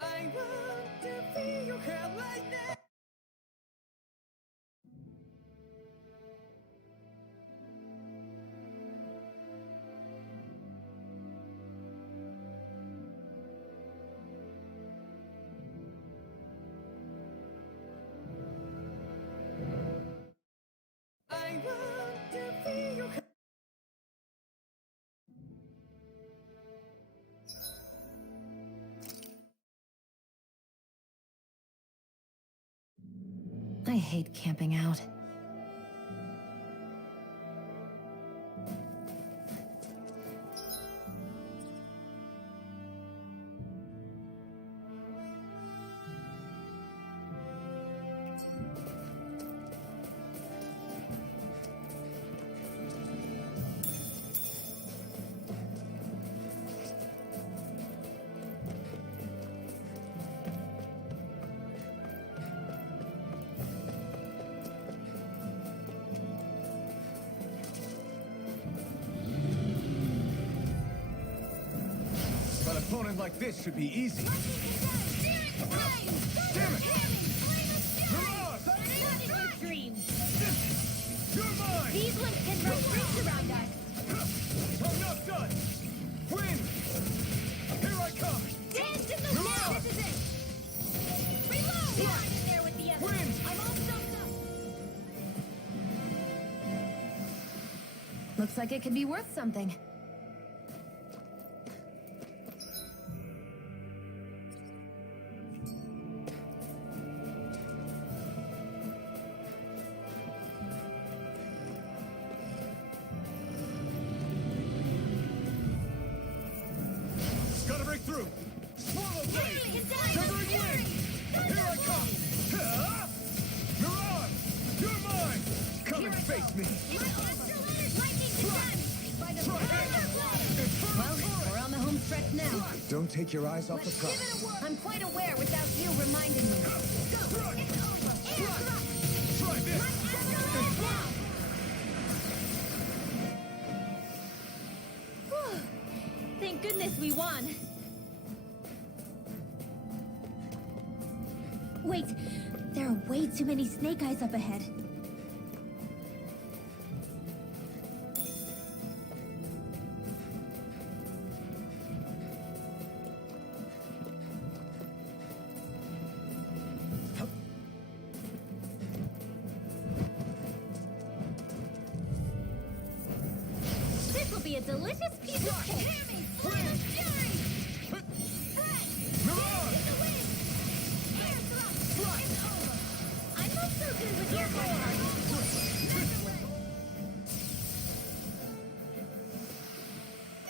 I want to feel your hair like that. I want to feel your hair. I hate camping out. An opponent like this should be easy. Damn it! Mirage! You're mine! These ones can run rings around us. I'm not done! Win! Here I come! Dance in the wind! This is it! Reload! Yeah, I'm in there with the others. Win! I'm all stuffed up. Looks like it could be worth something. Gotta break through! Swallow blade! It's Severing wind! Here I come! Ha! Mirage! You're mine! Come and face me! Try it! Well, we're on the home stretch now. Don't take your eyes off the Give prize. it a whirl. I'm quite aware without you reminding me. Try this! Thank goodness we won. Wait, there are way too many snake eyes up ahead. This will be a delicious piece of cake. Mirage! I'm not so good with your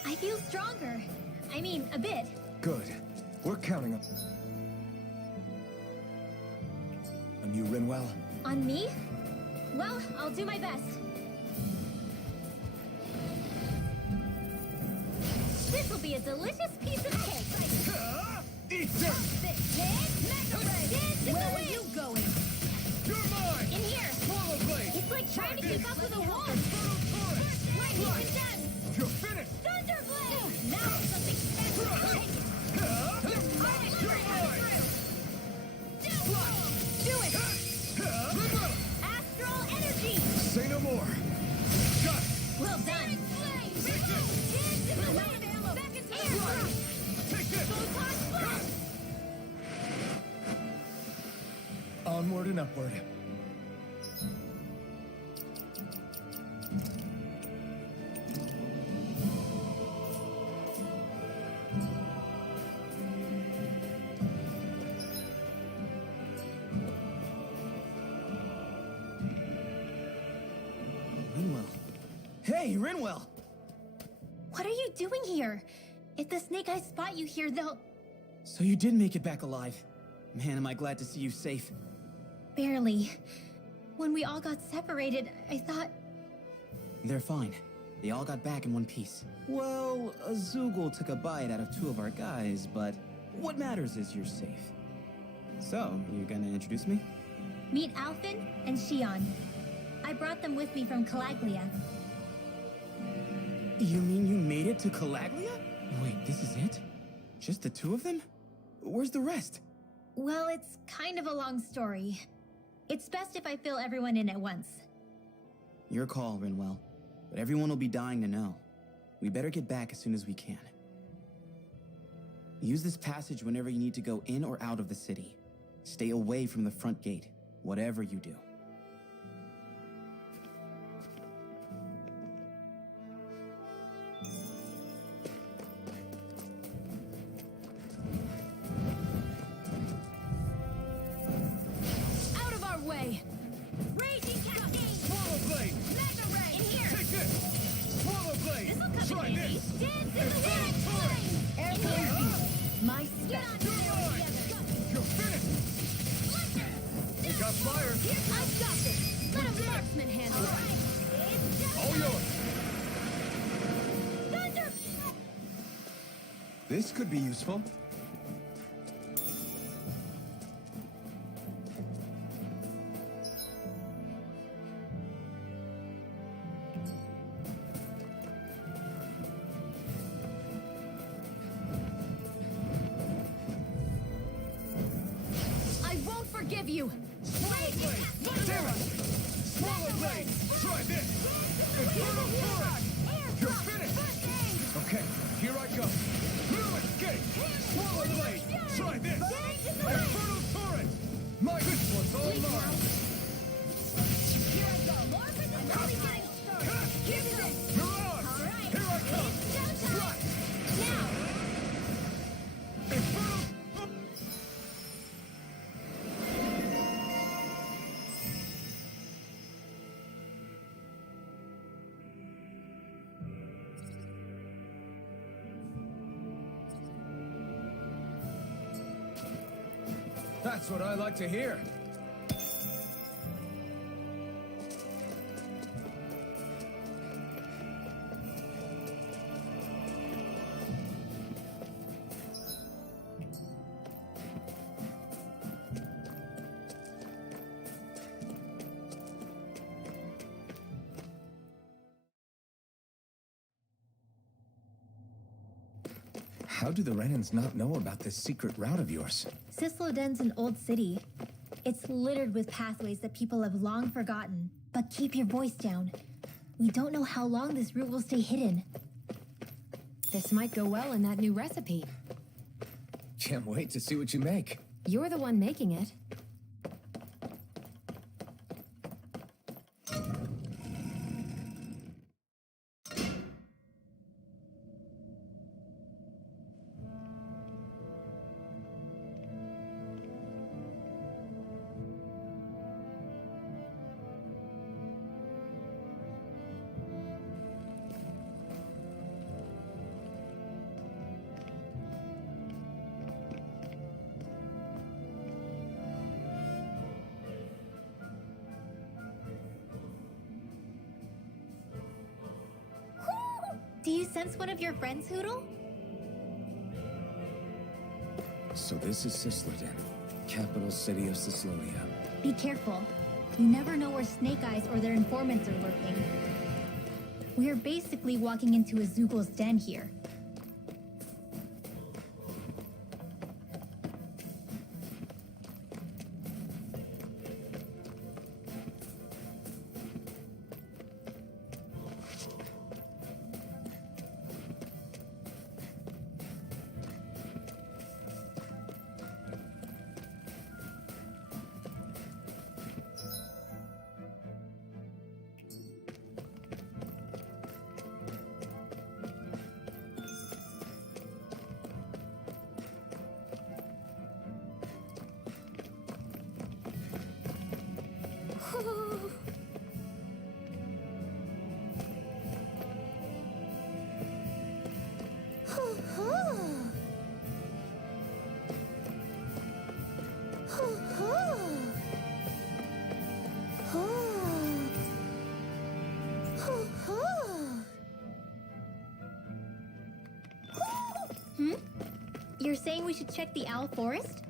I feel stronger. I mean, a bit. Good. We're counting on you, Rinwell. On me? Well, I'll do my best. This will be a delicious piece of cake. Eat this! Where are you going? You're mine! In here. Swallow blade! It's like trying to keep up with a wall. Inferno torrent! Lightning condensed. You're finished! Thunderblade. Now something special. You're mine! Do it. Astral energy. Say no more! Got it! Well done. Dance in the wind. Back into the water. Take this! Photon blast. Onward and upward. Rinwell. Hey, Rinwell! What are you doing here? If the snake eyes spot you here, they'll... So you did make it back alive. Man, am I glad to see you safe. Barely. When we all got separated, I thought... They're fine. They all got back in one piece. Well, Azugul took a bite out of two of our guys, but what matters is you're safe. So, you gonna introduce me? Meet Alphen and Shion. I brought them with me from Calaglia. You mean you made it to Calaglia? Wait, this is it? Just the two of them? Where's the rest? Well, it's kind of a long story. It's best if I fill everyone in at once. Your call, Rinwell. But everyone will be dying to know. We better get back as soon as we can. Use this passage whenever you need to go in or out of the city. Stay away from the front gate, whatever you do. Out of our way! Raging Cascade! Swallow Blade! Mega Ray! In here! Take this! Swallow Blade! This'll come Try in handy! this! Dance in the Infernal wind! Torrent! In here! My Get step. on You're there mine! together! You're finished! You got fire! I've got this! Let a marksman handle it! It's just All yours! thunder! This could be useful. I won't forgive you! Swallow Blade! Damn it! Swallow Blade! Try this! Infernal Torrent! You're finished! Okay, here I go. No escape! Swallow Blade! Try this! Infernal Torrent! This one's all mine! Here I go! More for the only getting started! Here's this! You're on! All right! Here I come! It's showtime! Right! Now! Infernal... That's what I like to hear. How do the Renans not know about this secret route of yours? Cisloden's an old city. It's littered with pathways that people have long forgotten. But keep your voice down. We don't know how long this route will stay hidden. This might go well in that new recipe. Can't wait to see what you make. You're the one making it. Do you sense one of your friends, Hoodle? So this is Cisloden, capital city of Ciclodia. Be careful. You never know where Snake Eyes or their informants are lurking. We're basically walking into a Zoogl's den here. You're saying we should check the Owl Forest?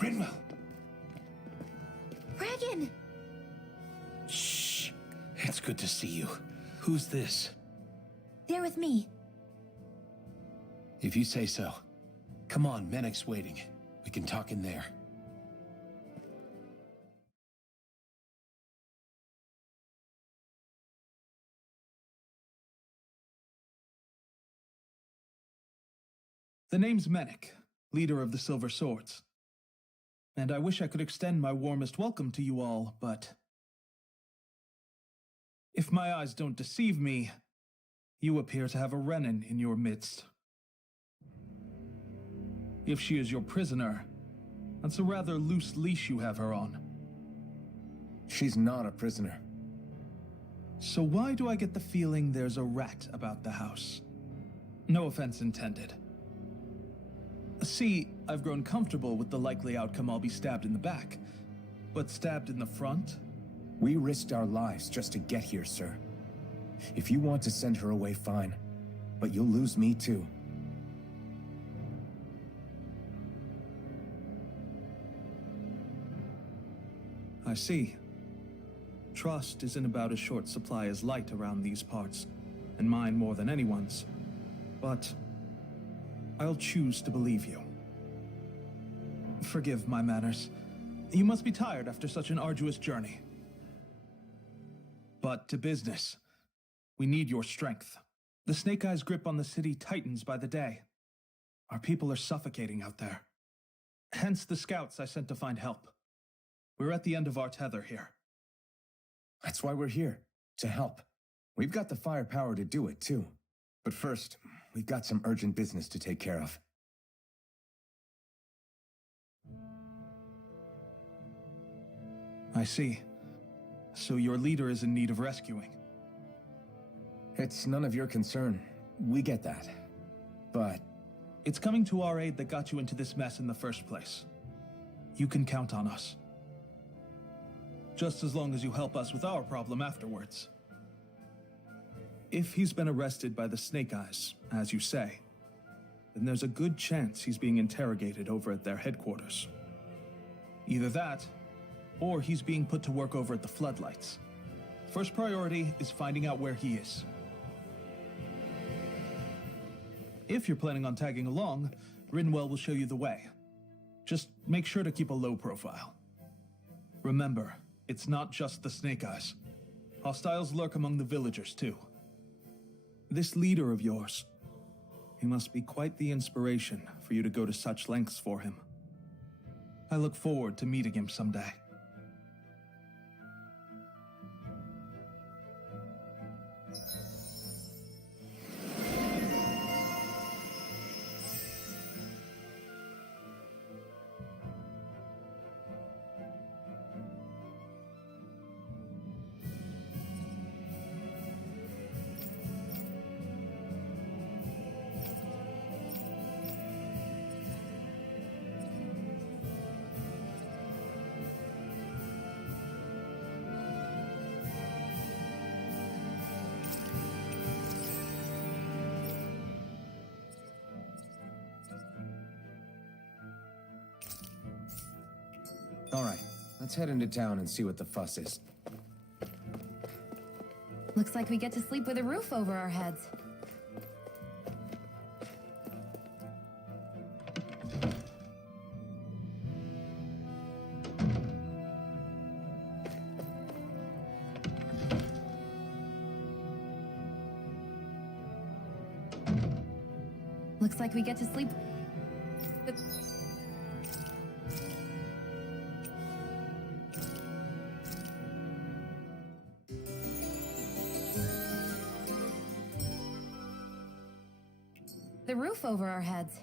Rinwell! Regan! Shh! It's good to see you. Who's this? They're with me. If you say so. Come on, Menek's waiting. We can talk in there. The name's Menek, leader of the Silver Swords. And I wish I could extend my warmest welcome to you all, but if my eyes don't deceive me, you appear to have a Renan in your midst. If she is your prisoner, that's a rather loose leash you have her on. She's not a prisoner. So why do I get the feeling there's a rat about the house? No offense intended. See, I've grown comfortable with the likely outcome I'll be stabbed in the back, but stabbed in the front? We risked our lives just to get here, sir. If you want to send her away, fine. But you'll lose me too. I see. Trust is in about as short supply as light around these parts, and mine more than anyone's. But I'll choose to believe you. Forgive my manners. You must be tired after such an arduous journey. But to business. We need your strength. The Snake Eyes' grip on the city tightens by the day. Our people are suffocating out there. Hence the scouts I sent to find help. We're at the end of our tether here. That's why we're here, to help. We've got the firepower to do it, too. But first, we've got some urgent business to take care of. I see. So your leader is in need of rescuing. It's none of your concern. We get that. But It's coming to our aid that got you into this mess in the first place. You can count on us. Just as long as you help us with our problem afterwards. If he's been arrested by the Snake Eyes, as you say, then there's a good chance he's being interrogated over at their headquarters. Either that, or he's being put to work over at the Floodlights. First priority is finding out where he is. If you're planning on tagging along, Rinwell will show you the way. Just make sure to keep a low profile. Remember, it's not just the Snake Eyes. Hostiles lurk among the villagers, too. This leader of yours, he must be quite the inspiration for you to go to such lengths for him. I look forward to meeting him someday. all right, let's head into town and see what the fuss is. Looks like we get to sleep with a roof over our heads. Looks like we get to sleep with... the roof over our heads.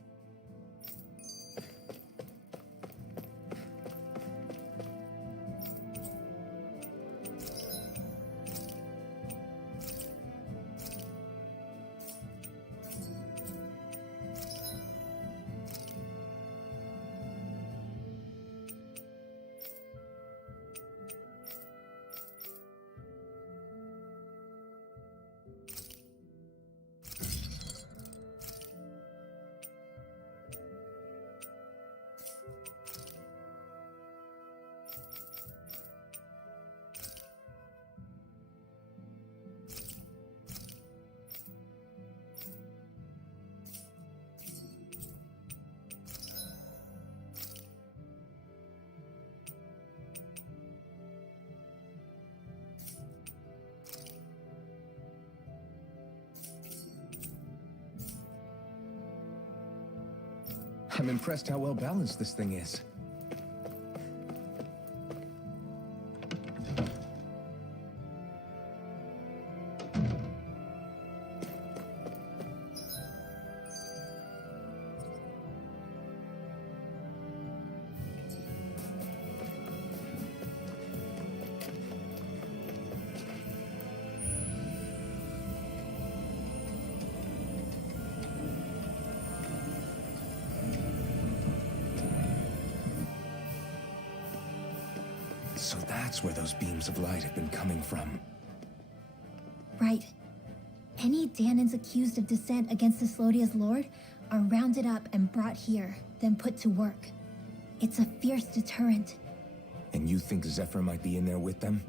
I'm impressed how well balanced this thing is. So that's where those beams of light have been coming from. Right. Any Danans accused of dissent against the Slodia's lord are rounded up and brought here, then put to work. It's a fierce deterrent. And you think Zephyr might be in there with them?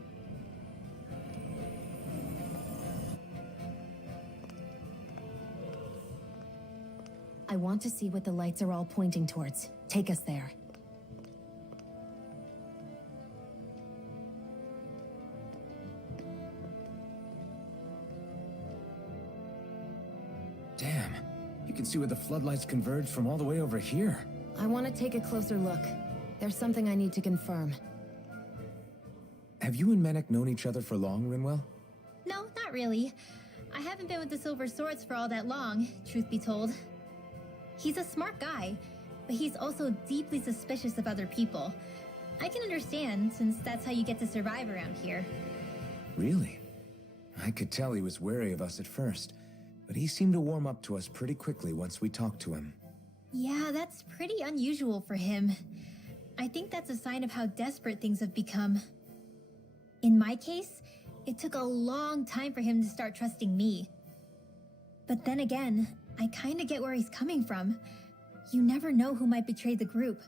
I want to see what the lights are all pointing towards. Take us there. Damn, you can see where the floodlights converge from all the way over here. I want to take a closer look. There's something I need to confirm. Have you and Menek known each other for long, Rinwell? No, not really. I haven't been with the Silver Swords for all that long, truth be told. He's a smart guy, but he's also deeply suspicious of other people. I can understand, since that's how you get to survive around here. Really? I could tell he was wary of us at first, but he seemed to warm up to us pretty quickly once we talked to him. Yeah, that's pretty unusual for him. I think that's a sign of how desperate things have become. In my case, it took a long time for him to start trusting me. But then again, I kinda get where he's coming from. You never know who might betray the group,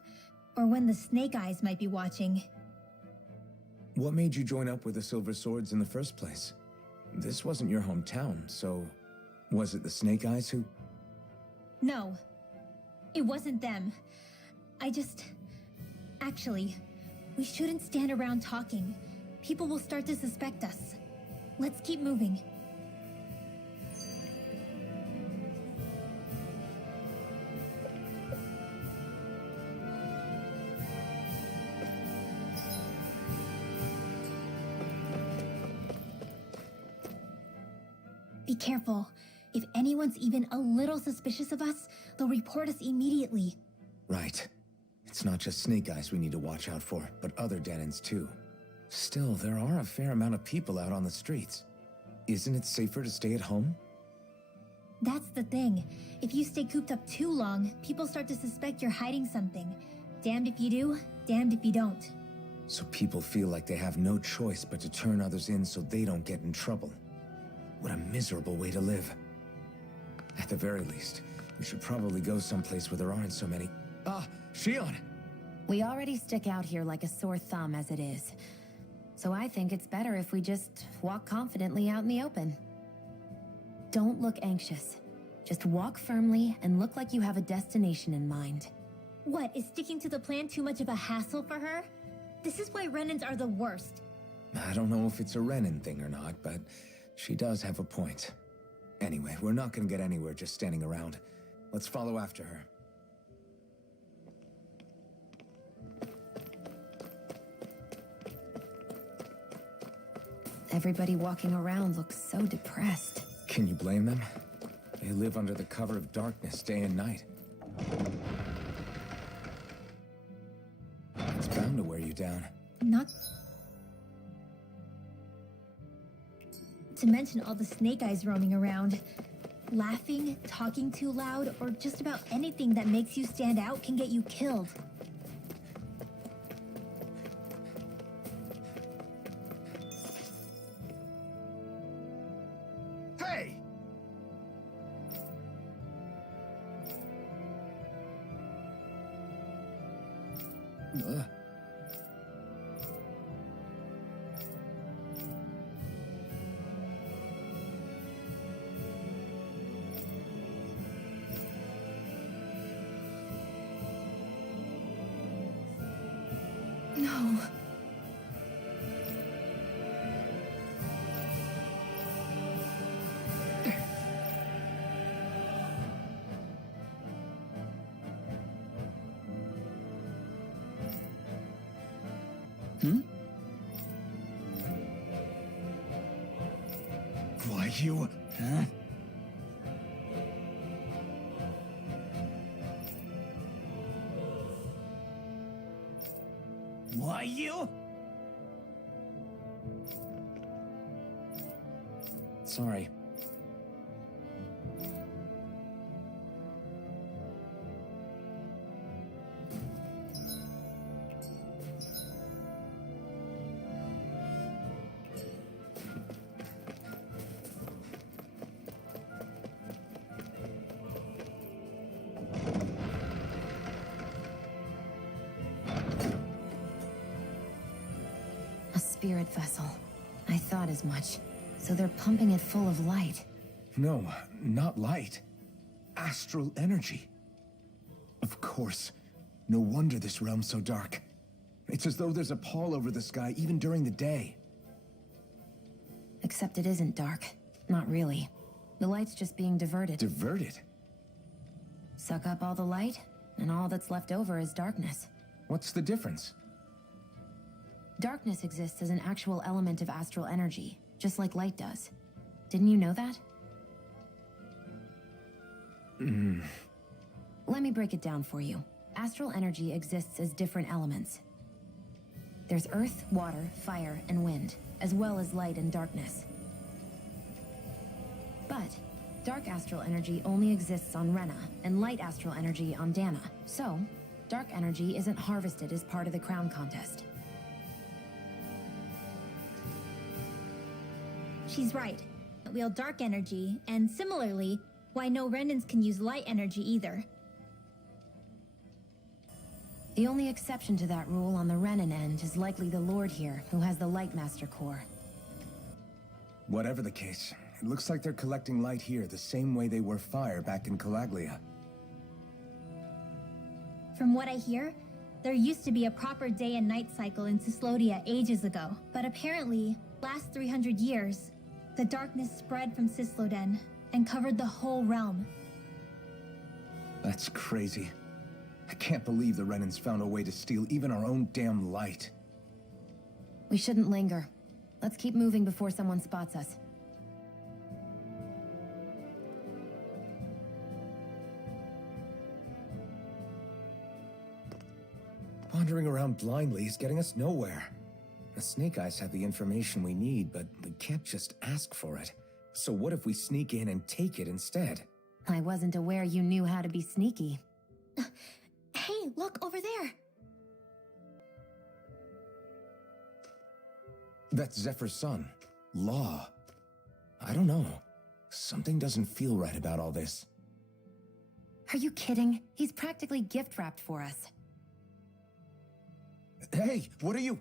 or when the Snake Eyes might be watching. What made you join up with the Silver Swords in the first place? This wasn't your hometown, so was it the Snake Eyes who... No, it wasn't them. Actually, we shouldn't stand around talking. People will start to suspect us. Let's keep moving. Be careful. If anyone's even a little suspicious of us, they'll report us immediately. Right. It's not just Snake Eyes we need to watch out for, but other Danans too. Still, there are a fair amount of people out on the streets. Isn't it safer to stay at home? That's the thing. If you stay cooped up too long, people start to suspect you're hiding something. Damned if you do, damned if you don't. So people feel like they have no choice but to turn others in so they don't get in trouble. What a miserable way to live. At the very least, we should probably go someplace where there aren't so many... Ah, Shion! We already stick out here like a sore thumb as it is. So I think it's better if we just walk confidently out in the open. Don't look anxious. Just walk firmly and look like you have a destination in mind. What, is sticking to the plan too much of a hassle for her? This is why Renans are the worst. I don't know if it's a Renan thing or not, but she does have a point. Anyway, we're not gonna get anywhere just standing around. Let's follow after her. Everybody walking around looks so depressed. Can you blame them? They live under the cover of darkness day and night. It's bound to wear you down. Not... To mention all the Snake Eyes roaming around. Laughing, talking too loud, or just about anything that makes you stand out can get you killed. Hey! No. Why you? Huh? Why you? Sorry. A spirit vessel. I thought as much. So they're pumping it full of light. No, not light. Astral energy. Of course. No wonder this realm's so dark. It's as though there's a pall over the sky even during the day. Except it isn't dark. Not really. The light's just being diverted. Diverted? Suck up all the light, and all that's left over is darkness. What's the difference? Darkness exists as an actual element of astral energy, just like light does. Didn't you know that? Let me break it down for you. Astral energy exists as different elements. There's earth, water, fire, and wind, as well as light and darkness. But dark astral energy only exists on Rena, and light astral energy on Dana. So, dark energy isn't harvested as part of the crown contest. She's right. Wield dark energy, and similarly, why no Renans can use light energy either. The only exception to that rule on the Renan end is likely the Lord here, who has the Lightmaster core. Whatever the case, it looks like they're collecting light here the same way they were fire back in Calaglia. From what I hear, there used to be a proper day and night cycle in Cyslodia ages ago, but apparently, last 300 years, the darkness spread from Cysloden and covered the whole realm. That's crazy. I can't believe the Renans found a way to steal even our own damn light. We shouldn't linger. Let's keep moving before someone spots us. Wandering around blindly is getting us nowhere. The Snake Eyes have the information we need, but we can't just ask for it. So what if we sneak in and take it instead? I wasn't aware you knew how to be sneaky. Hey, look over there! That's Zephyr's son, Law. I don't know. Something doesn't feel right about all this. Are you kidding? He's practically gift-wrapped for us. Hey, what are you?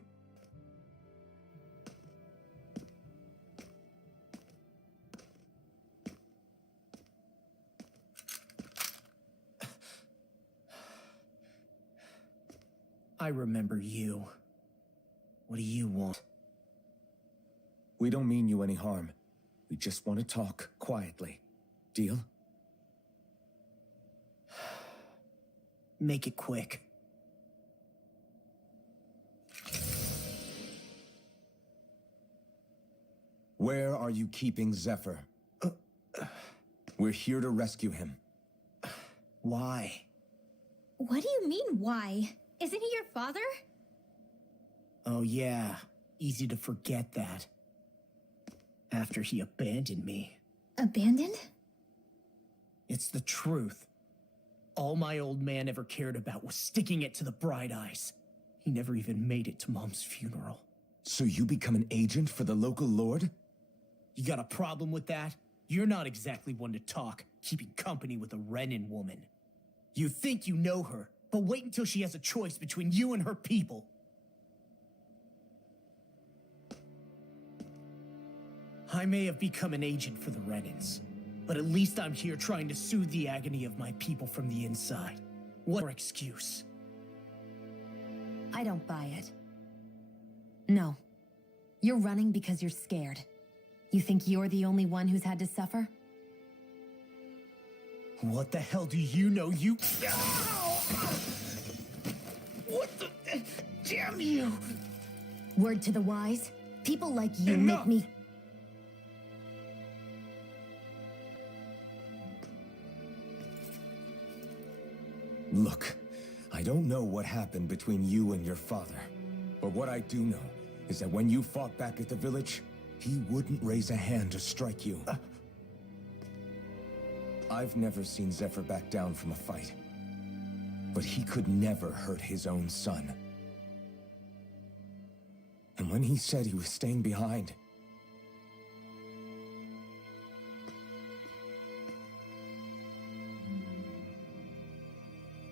I remember you. What do you want? We don't mean you any harm. We just want to talk quietly. Deal? Make it quick. Where are you keeping Zephyr? We're here to rescue him. Why? What do you mean, why? Isn't he your father? Oh yeah, easy to forget that. After he abandoned me. Abandoned? It's the truth. All my old man ever cared about was sticking it to the Bright Eyes. He never even made it to Mom's funeral. So you become an agent for the local lord? You got a problem with that? You're not exactly one to talk, keeping company with a Renan woman. You think you know her, but wait until she has a choice between you and her people. I may have become an agent for the Renans, but at least I'm here trying to soothe the agony of my people from the inside. What excuse? I don't buy it. No. You're running because you're scared. You think you're the only one who's had to suffer? What the hell do you know, you... Ow! What the... Damn you! Word to the wise, people like you Enough! make me... Look, I don't know what happened between you and your father. But what I do know is that when you fought back at the village, he wouldn't raise a hand to strike you. I've never seen Zephyr back down from a fight. But he could never hurt his own son. And when he said he was staying behind,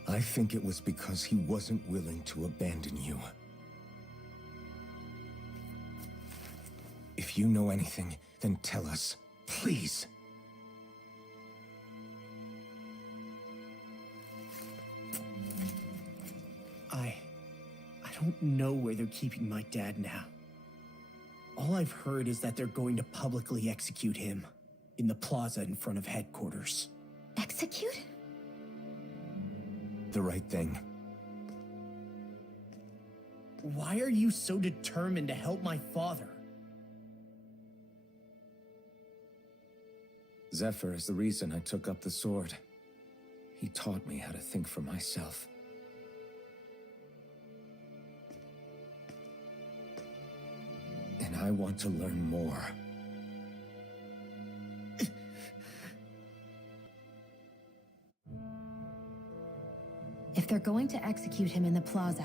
I think it was because he wasn't willing to abandon you. If you know anything, then tell us, please. I don't know where they're keeping my dad now. All I've heard is that they're going to publicly execute him in the plaza in front of headquarters. Execute? The right thing. Why are you so determined to help my father? Zephyr is the reason I took up the sword. He taught me how to think for myself. And I want to learn more. If they're going to execute him in the plaza,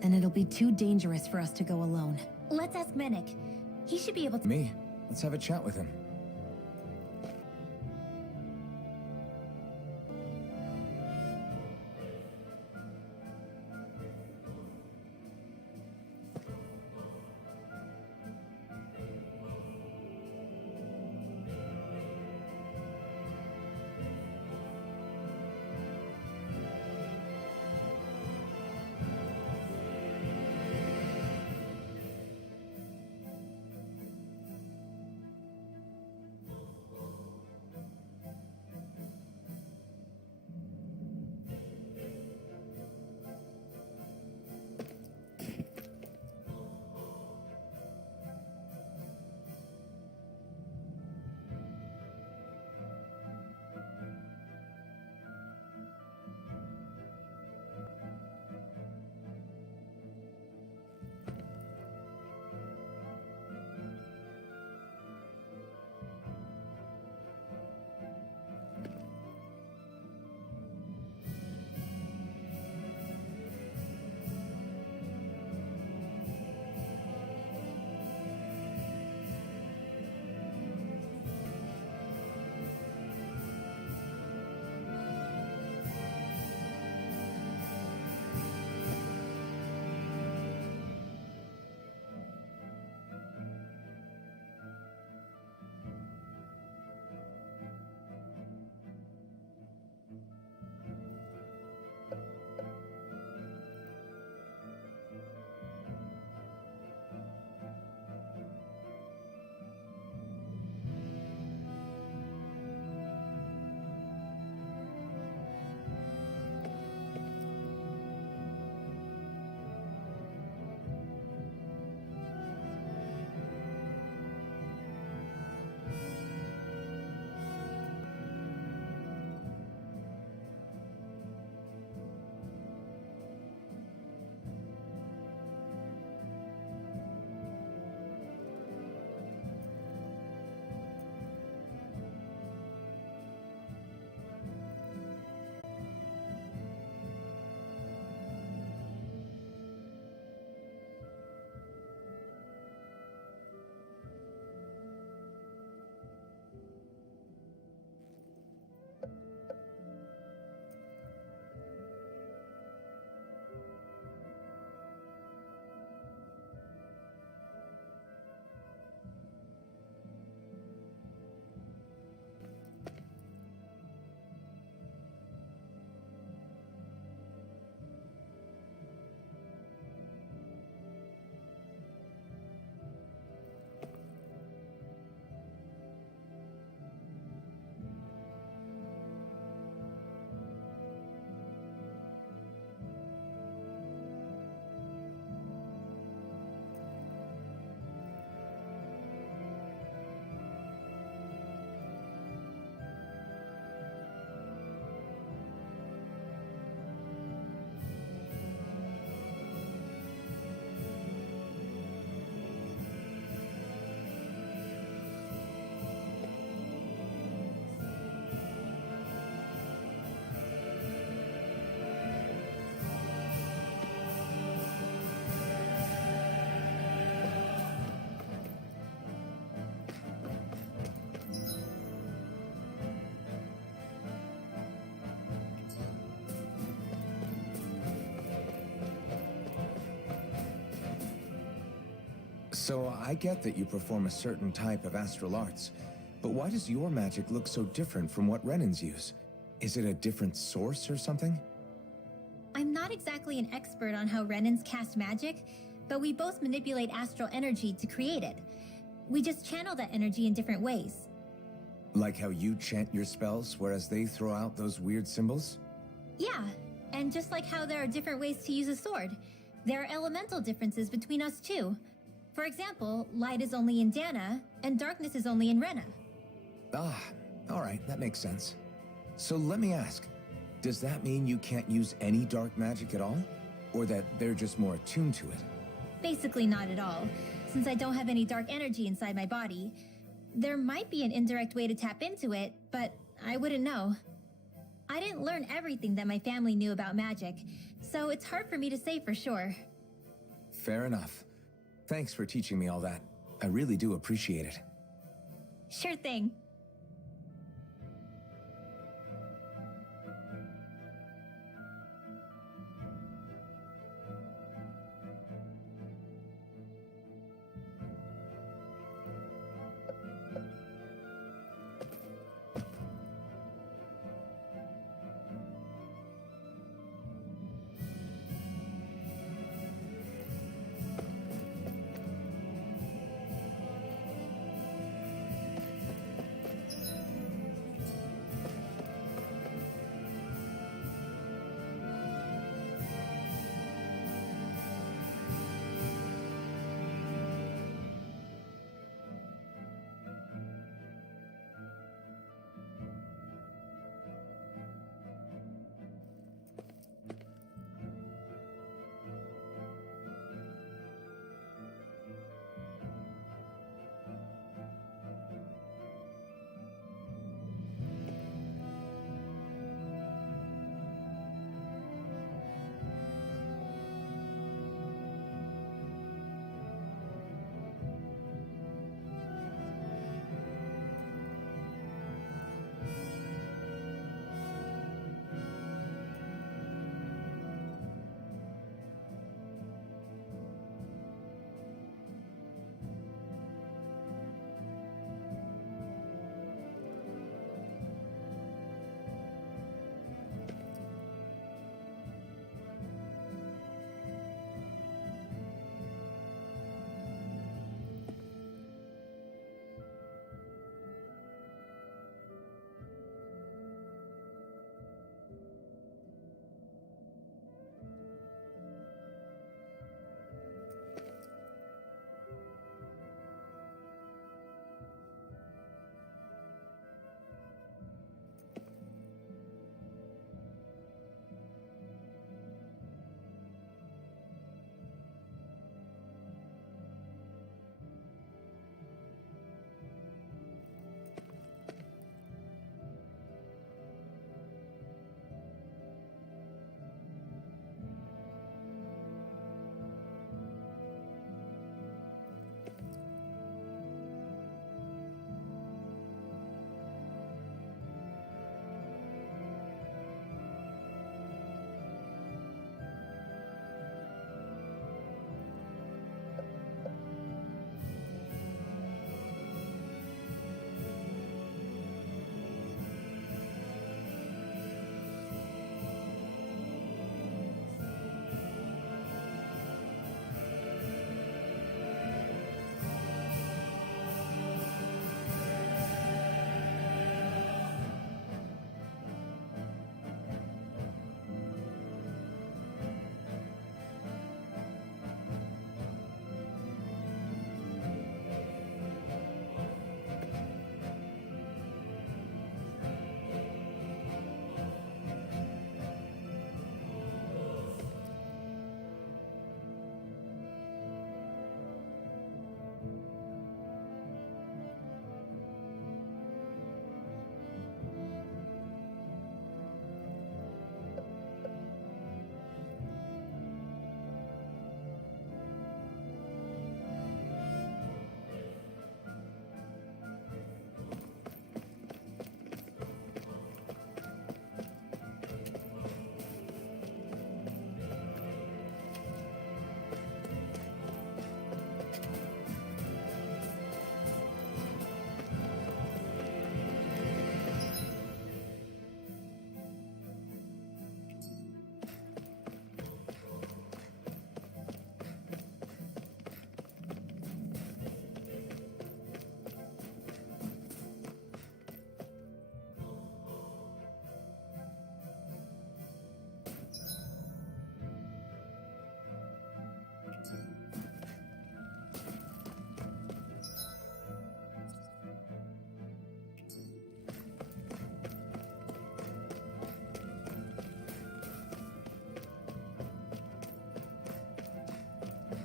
then it'll be too dangerous for us to go alone. Let's ask Menik. He should be able to. Me? Let's have a chat with him. So I get that you perform a certain type of astral arts, but why does your magic look so different from what Renans use? Is it a different source or something? I'm not exactly an expert on how Renans cast magic, but we both manipulate astral energy to create it. We just channel that energy in different ways. Like how you chant your spells, whereas they throw out those weird symbols? Yeah, and just like how there are different ways to use a sword, there are elemental differences between us too. For example, light is only in Dana, and darkness is only in Rena. Ah, alright, that makes sense. So let me ask, does that mean you can't use any dark magic at all? Or that they're just more attuned to it? Basically not at all, since I don't have any dark energy inside my body. There might be an indirect way to tap into it, but I wouldn't know. I didn't learn everything that my family knew about magic, so it's hard for me to say for sure. Fair enough. Thanks for teaching me all that. I really do appreciate it. Sure thing.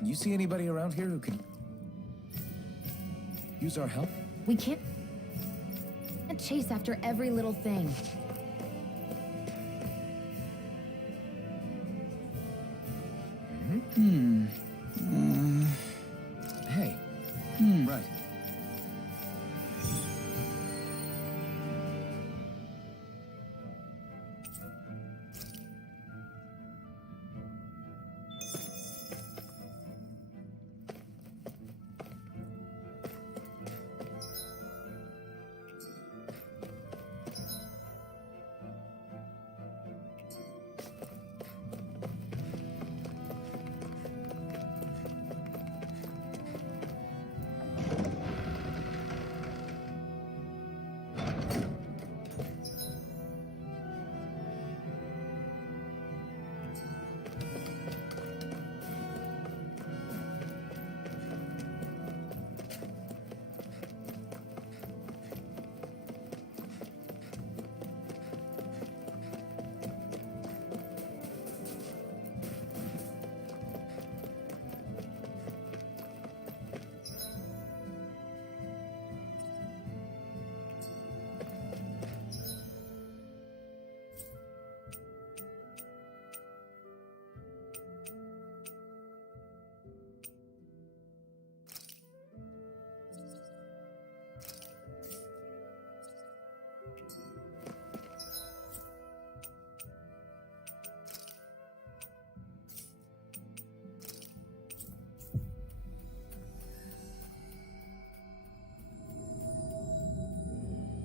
You see anybody around here who could use our help? We can't chase after every little thing. Hey. Right.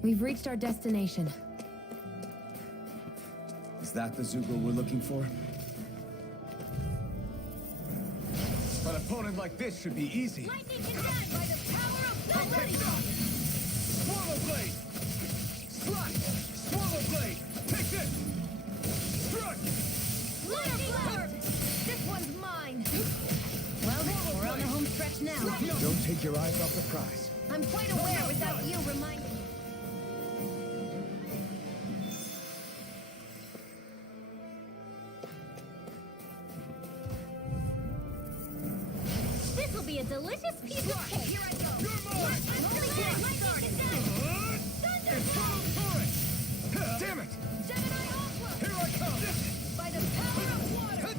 We've reached our destination. Is that the Zugel we're looking for? An opponent like this should be easy. Lightning can die by the power of nobody! Swallow blade! Slash! Swallow blade! Take this! Strike! Lightning flower! This one's mine! Well, we're on the home stretch now. Don't take your eyes off the prize. I'm quite aware without you reminding me. This'll be a delicious piece of cake! Here I go! You're mine! Lightning can die! Infernal turret! Damn it! Gemini Aqua! Here I come! By the power of water!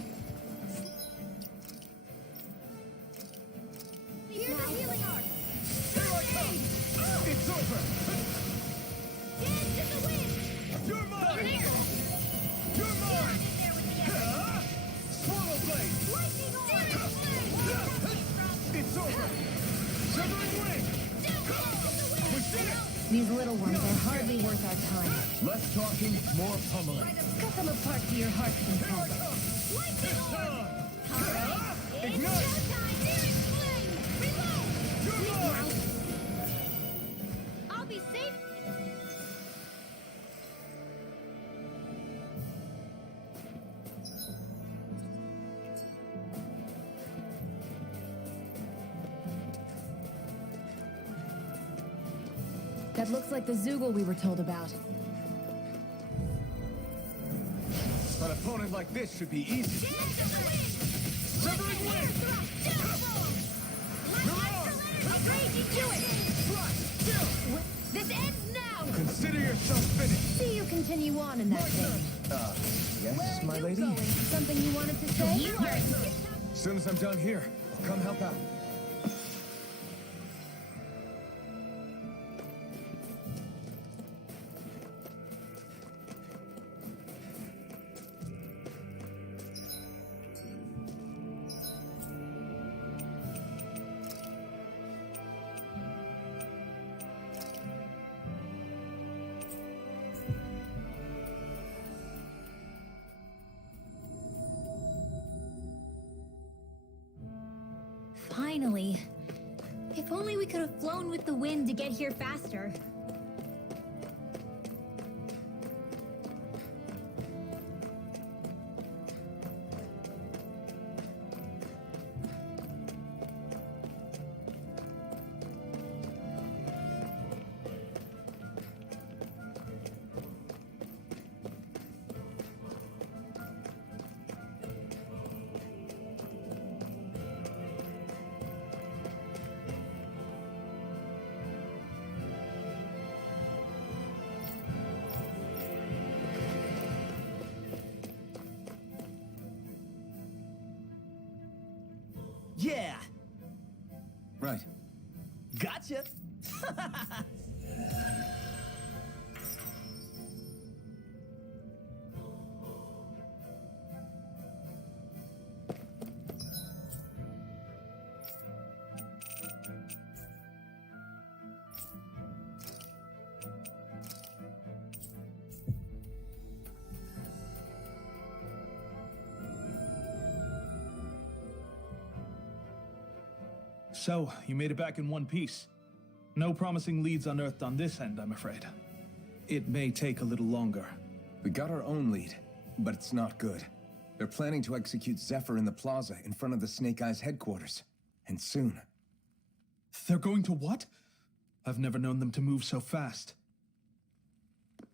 Here's the healing arc! Here I come! It's over! Dance in the wind! You're mine! Here! You're mine! In there with the arrow! Swallow blade! Lightning orb! It's over! Severing wing! We did it! These little ones are hardly worth our time. Less talking, more pummeling. Cut them apart to your heart's Here I content. come! Lightning orb! Alright, it's Ignite! showtime! Searing flame! Reload! You're mine! I'll be safe! That looks like the Zugel we were told about. An opponent like this should be easy. Dance in the wind! Severing wing! Raging to it! This ends now! Consider yourself finished. See you continue on in that vein. Yes, my You lady? going? Something you wanted to say? You are... As soon as I'm done here, I'll come help out. Finally. If only we could have flown with the wind to get here faster. Yeah, Right. gotcha. So, you made it back in one piece. No promising leads unearthed on this end, I'm afraid. It may take a little longer. We got our own lead, but it's not good. They're planning to execute Zephyr in the plaza in front of the Snake Eyes headquarters. And soon. They're going to what? I've never known them to move so fast.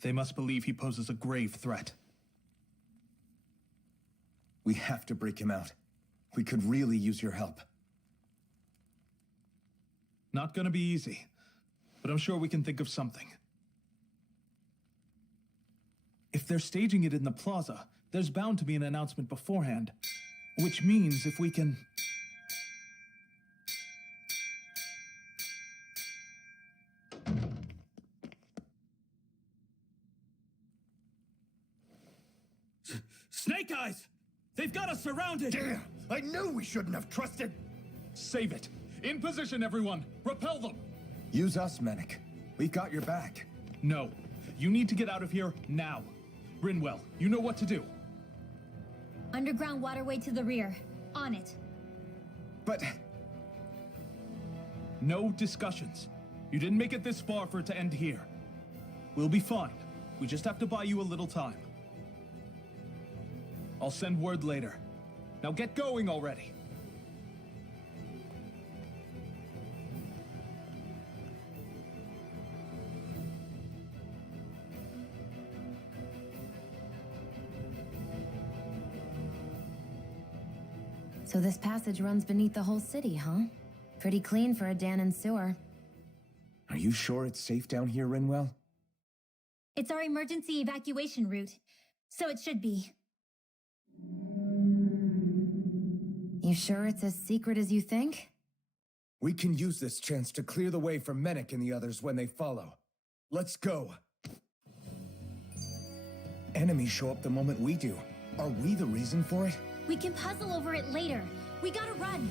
They must believe he poses a grave threat. We have to break him out. We could really use your help. Not gonna be easy, but I'm sure we can think of something. If they're staging it in the plaza, there's bound to be an announcement beforehand. Which means if we can... Snake Eyes! They've got us surrounded! Damn! I knew we shouldn't have trusted! Save it! In position, everyone! Repel them! Use us, Mennick. We've got your back. No. You need to get out of here now. Rinwell, you know what to do. Underground waterway to the rear. On it. But... No discussions. You didn't make it this far for it to end here. We'll be fine. We just have to buy you a little time. I'll send word later. Now get going already. So this passage runs beneath the whole city, huh? Pretty clean for a Danon sewer. Are you sure it's safe down here, Rinwell? It's our emergency evacuation route, so it should be. You sure it's as secret as you think? We can use this chance to clear the way for Mennick and the others when they follow. Let's go. Enemies show up the moment we do. Are we the reason for it? We can puzzle over it later. We gotta run.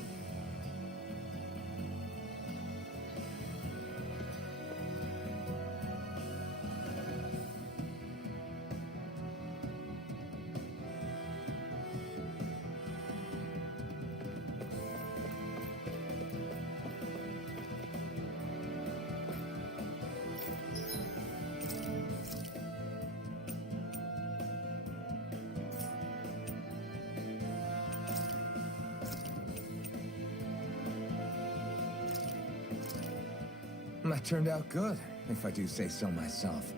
That turned out good, if I do say so myself.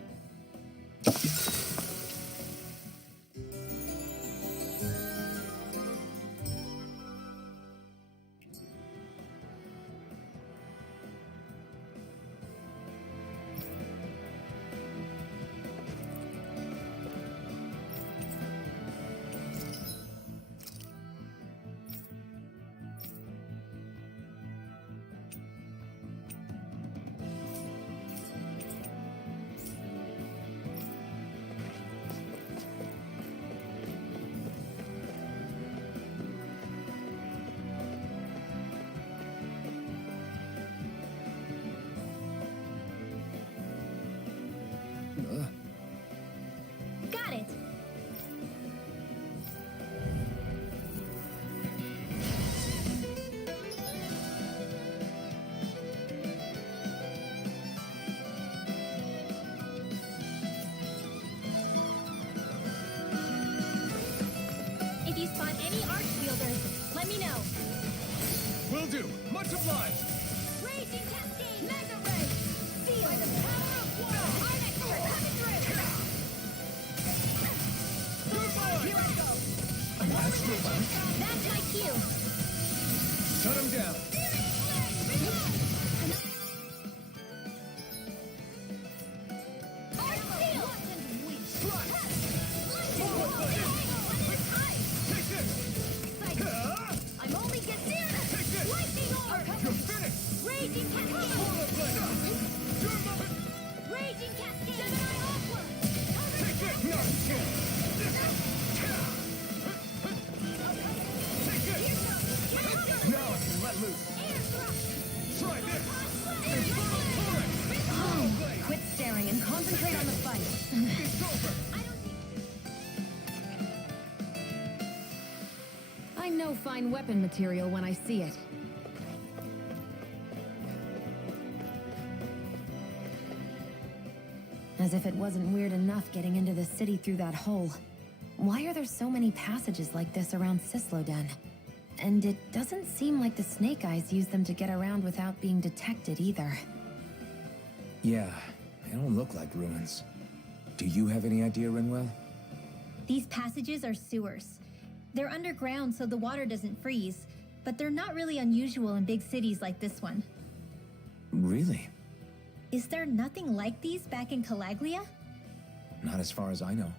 Got it. If you spot any arch wielders, let me know. Will do! Much obliged! Raging Cascade! Mega Ray! Feel by the power of water! Onyx Penetrate! Here I go! That's my cue! Shut him down! Arch Seal! Take this! I'm only getting... Take I know fine weapon material when I see it. As if it wasn't weird enough getting into the city through that hole. Why are there so many passages like this around Cisloden? And it doesn't seem like the Snake Eyes use them to get around without being detected either. Yeah, they don't look like ruins. Do you have any idea, Rinwell? These passages are sewers. They're underground so the water doesn't freeze, but they're not really unusual in big cities like this one. Really? Is there nothing like these back in Calaglia? Not as far as I know.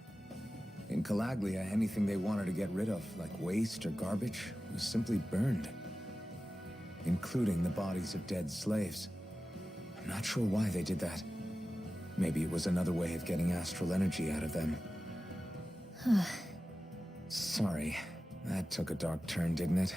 In Calaglia, anything they wanted to get rid of, like waste or garbage, was simply burned. Including the bodies of dead slaves. I'm not sure why they did that. Maybe it was another way of getting astral energy out of them. Sorry, that took a dark turn, didn't it?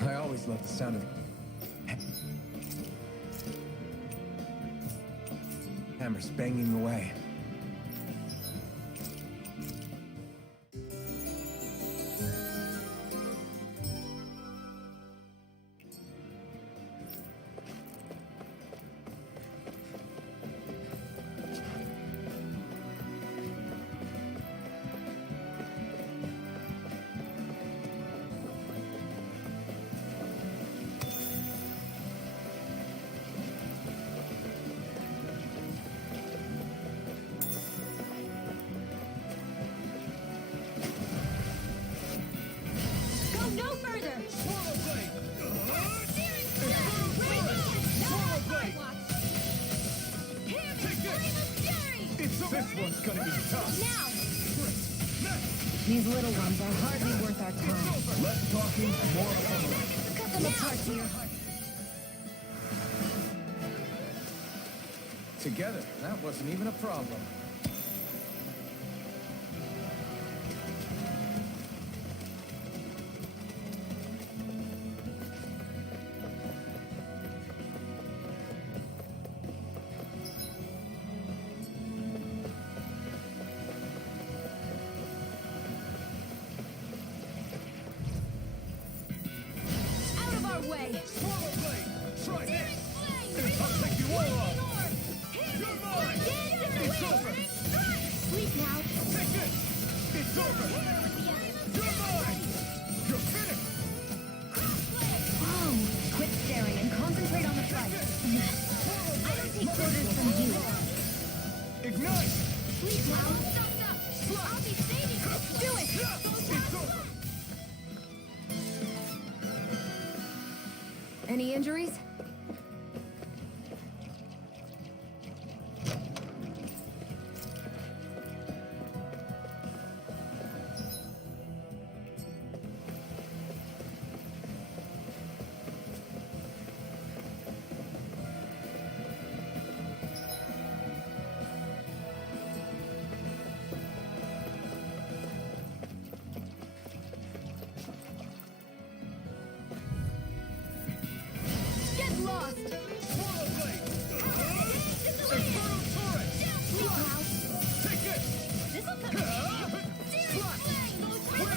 I always loved the sound of hammers banging away. Go no further! Swallow blade! Take this! It's over. This one's gonna be tough. Now! These little ones are hardly worth our time. Less talking, more pummeling. Cut them apart to your heart. Together, that wasn't even a problem. Out of our way! Swallow blade! Try this! I'll take you all off! You're mine! It's over! Sleep now! Take this! It's over! You're mine! You're finished! Whoa! Quit staring and concentrate on the fight. I don't take orders from you. Ignite! Sleep now! I'll be saving you! Do it! It's over! Any injuries? Get lost! Swallow blade! Infernal turret! Sleep now! Take this! This'll come in handy! Slot! Win!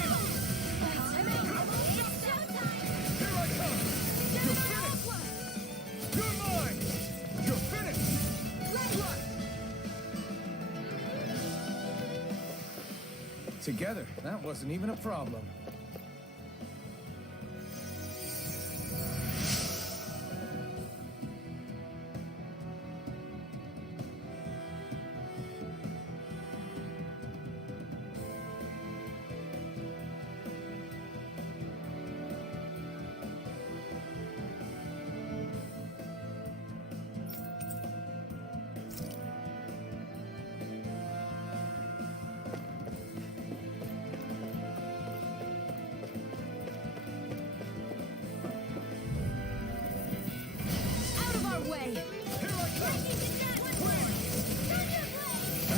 Here I come! You're finished! You're mine! You're finished! Slot! Together, that wasn't even a problem.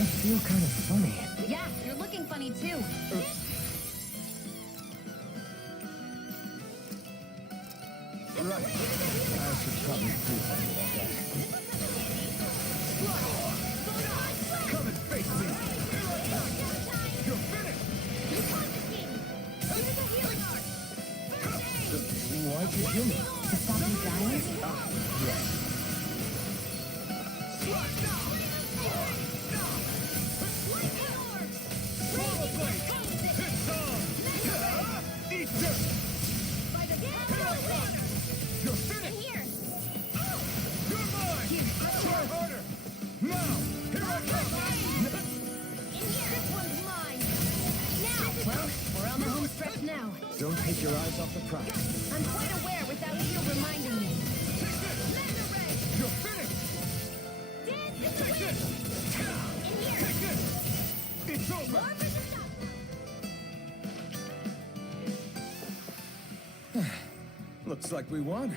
I feel kind of funny. Yeah, you're looking funny too. Right. I should probably do something about that. Come and face me! You're finished! Why'd you heal me? To stop you dying? Yes. Swallow blade! It's on! Eat this! You're finished! You're mine! Try harder! Now! Here I come! This one's mine. Now! Well, we're on the home stretch now. Don't take your eyes off the prize. I'm quite aware without you reminding me. Take this! You're finished! Take this! Take this! It's over! Looks like we won.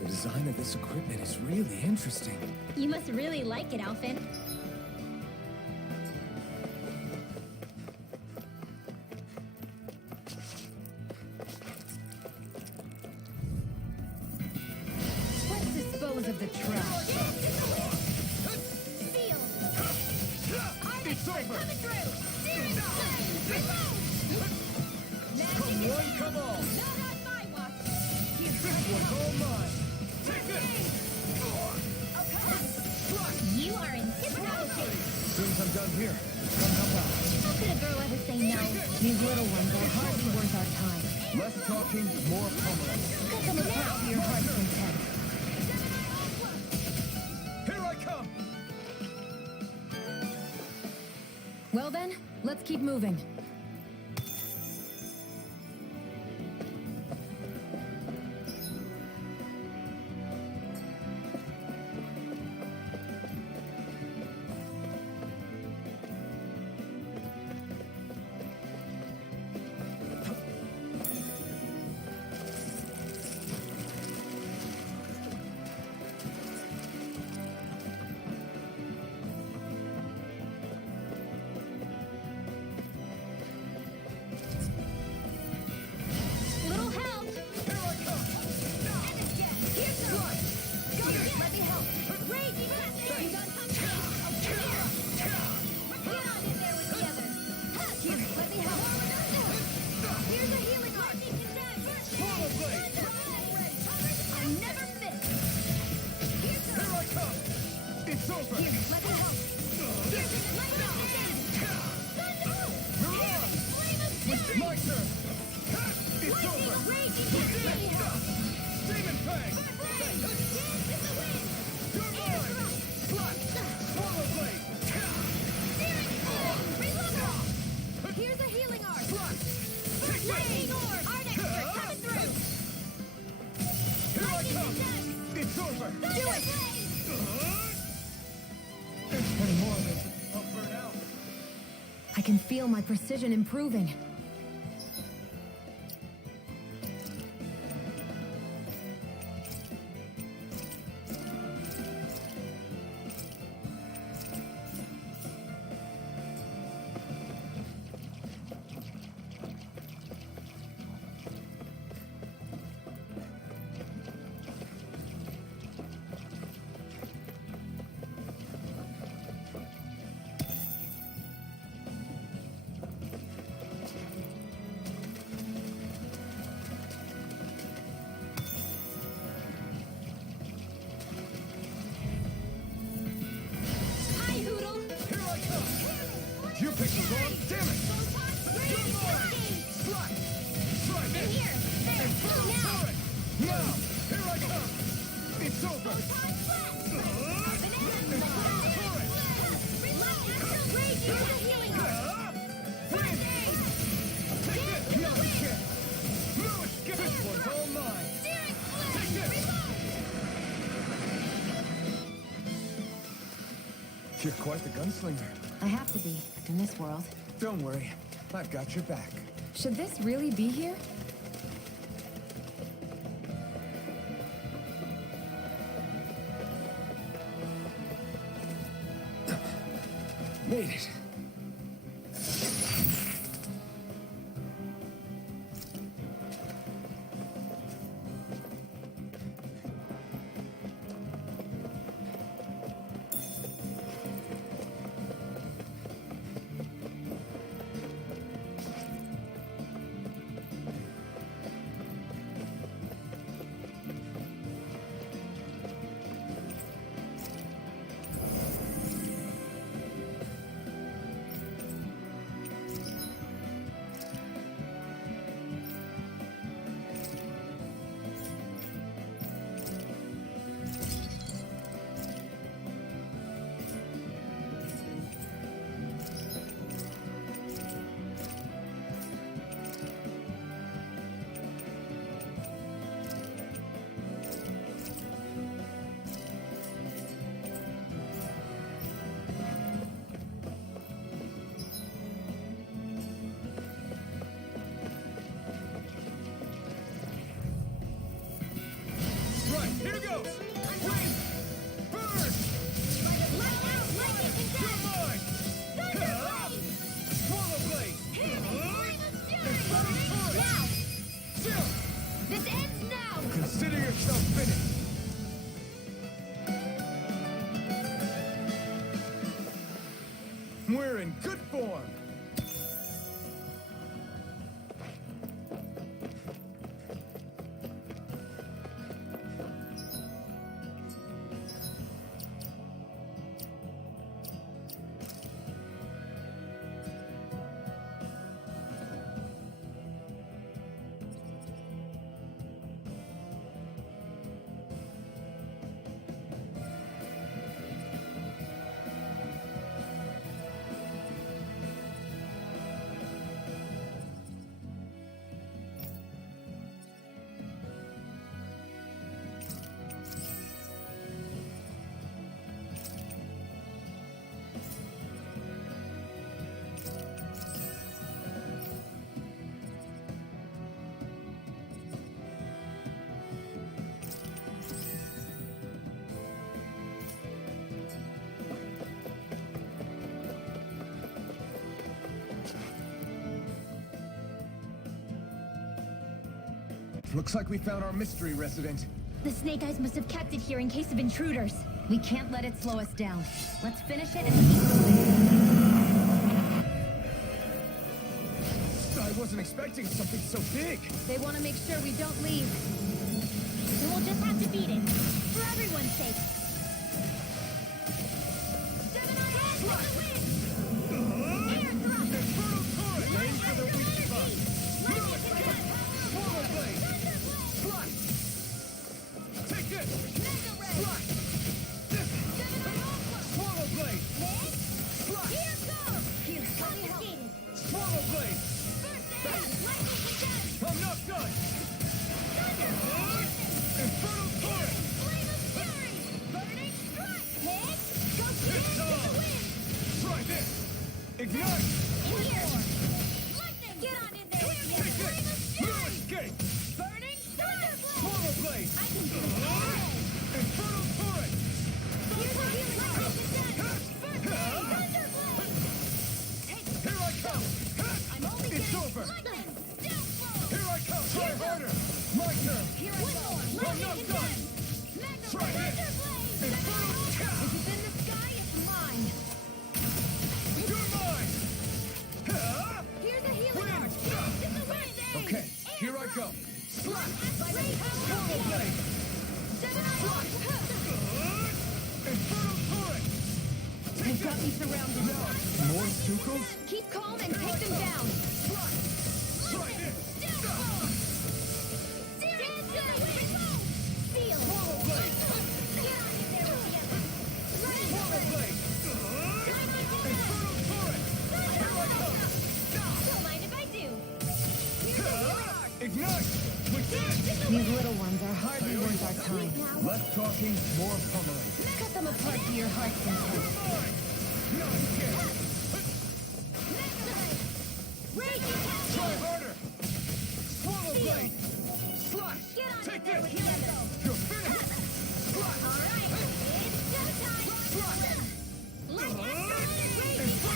The design of this equipment is really interesting. You must really like it, Alphen. Let's dispose of the trash. It's over! Come one, come all! This one's all mine! Take this! You are in hypnosis. As soon as I'm done here, come help out. How could a girl ever say no? These little ones are hardly worth our time. Less talking, more pummeling. Cut them apart to your heart's content. Here I come! Well then, let's keep moving. Little help. Here I come! Here's the one. Go here. Let me help. Raging you got something. Get on in there with the others. Here, let me help. Here's a healing art. Swallow blade! I never miss. Here I come! It's over! Here, let me help. Here's a It's my turn! It's over! Demon Fang! You're mine! Swallow blade! Here's a healing art. Take Lightning this! orb. Art expert coming through. Here I come! It's over! Do it. Any more of this, I'll burn out. I can feel my precision improving. Hi, Hoodle. Here I come! You picked the wrong... Damn it! You're mine! Slap! Try this! Here. There. Infernal Now. turret! Now! Here I come! It's over! Infernal turret! Raging the healing art. Win! Take this! No chance! No escape! This one's all mine! Take this! You're quite the gunslinger. I have to be, in this world. Don't worry, I've got your back. Should this really be here? Made it. Right, here goes! Wind! Burn! You're mine! Swallow blade! Now! Chill! This ends now! Consider yourself finished! We're in good form! Looks like we found our mystery resident. The Snake Eyes must have kept it here in case of intruders. We can't let it slow us down. Let's finish it and keep moving. I wasn't expecting something so big. They want to make sure we don't leave. Then we'll just have to beat it. For everyone's sake. Infernal torrent! Aim for the weak spot. Swallow blade! Slice! Take this! Slice! Swallow blade! Slice! Swallow blade! I'm not done! Infernal torrent! It's on! Try this! Ignite! Get on in there! Take this! No escape! Swallow blade! Infernal torrent! Here I come! It's over! Here I come! Try harder! My turn! I'm not done! Try this! Infernal tap! If it's in the sky, it's mine. You're mine! Here's a healing Wind! arc! Okay, here I go! Swallow blade! Infernal torrent! They've got me surrounded. More Stukos? Keep calm and take them down. Try this! Swallow blade! Swallow blade! Infernal torrent! Here I come! Don't mind if I do. Ignite! We did it! These little ones are hardly worth our time. Less talking, more pummeling. Cut them apart to your heart's content. Mine! Not again! Try harder! Swallow blade! Slash! Take this! You're finished! Slash! Slash! Infernal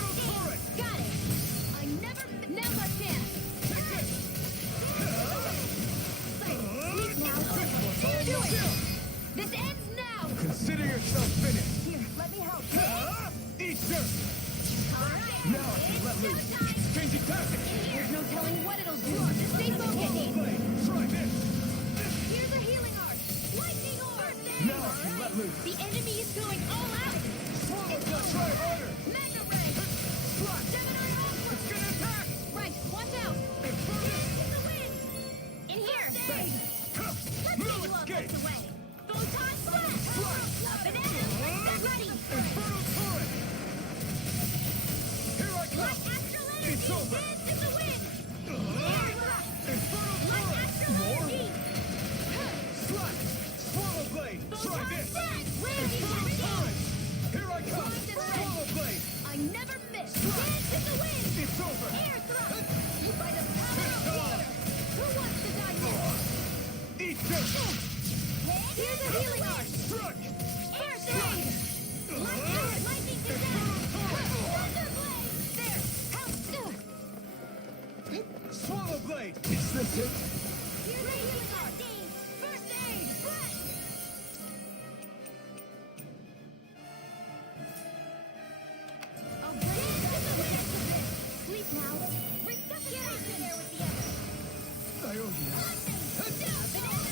Let me help. Eat dirt! Now I can let loose. Changing tactics! There's no telling what it'll do. Just stay Swallow focused. blade! Try this! Here's a healing art. Lightning orb. Now I can let loose. The enemy is going all out. Swallow blade! Try harder! Mega ray. Slot! Gemini Ultra. It's gonna attack! Right, watch out. Inferno! In the wind. In here. Bang! Let's No get you all escape! this away. Photon blast. Banana. Get ready. Inferno turret! Here I Light come! astral energy. It's over! Dance in the wind. Inferno Light turret! astral energy. Slot! Swallow blade! Try Photon this! blast. Where is Inferno that? turret! Here I come! Blind and red. Swallow blade! I never miss. Dance in the wind. It's over! Air thrust. By the power of water. Who wants to die next? Eat dirt! Here's a healing art. Struck! Air blade. Lightning to death. Thunder blade. There. Help. Swallow blade! Is this it? Here's a healing art. First aid. I'll bring you back to the next of this. Sleep now. Resuscitation there with the others. I owe you that.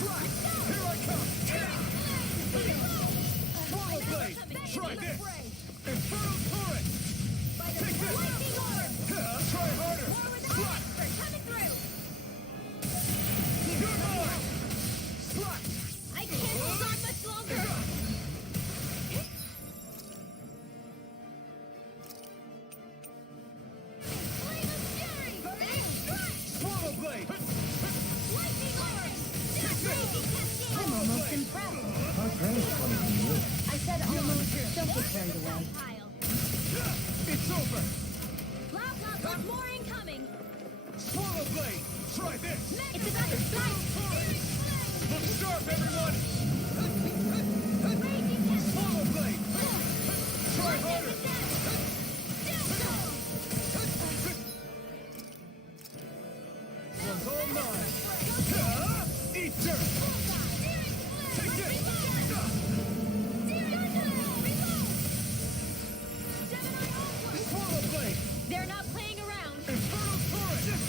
Right. Here I come! Swallow blade! Try this! Inferno turret! Take this! Lightning orb. Try harder! War with the Slot! expert coming through. You're mine! Slot! I can't hold on much longer. Flame of fury. Swallow blade! Lightning orb. Crazy cascade. I'm almost impressed. Our brain's coming from you. I said almost. Don't get carried away. Pile. It's over! Blah, blah, blah. More incoming. Swallow blade! Try this! It's about to strike. Look sharp, everyone! Crazy cascade. Swallow blade! Try Lightning harder! to death. One's all mine! Eat dirt! Take this! Swallow blade! They're not playing around. Inferno turret!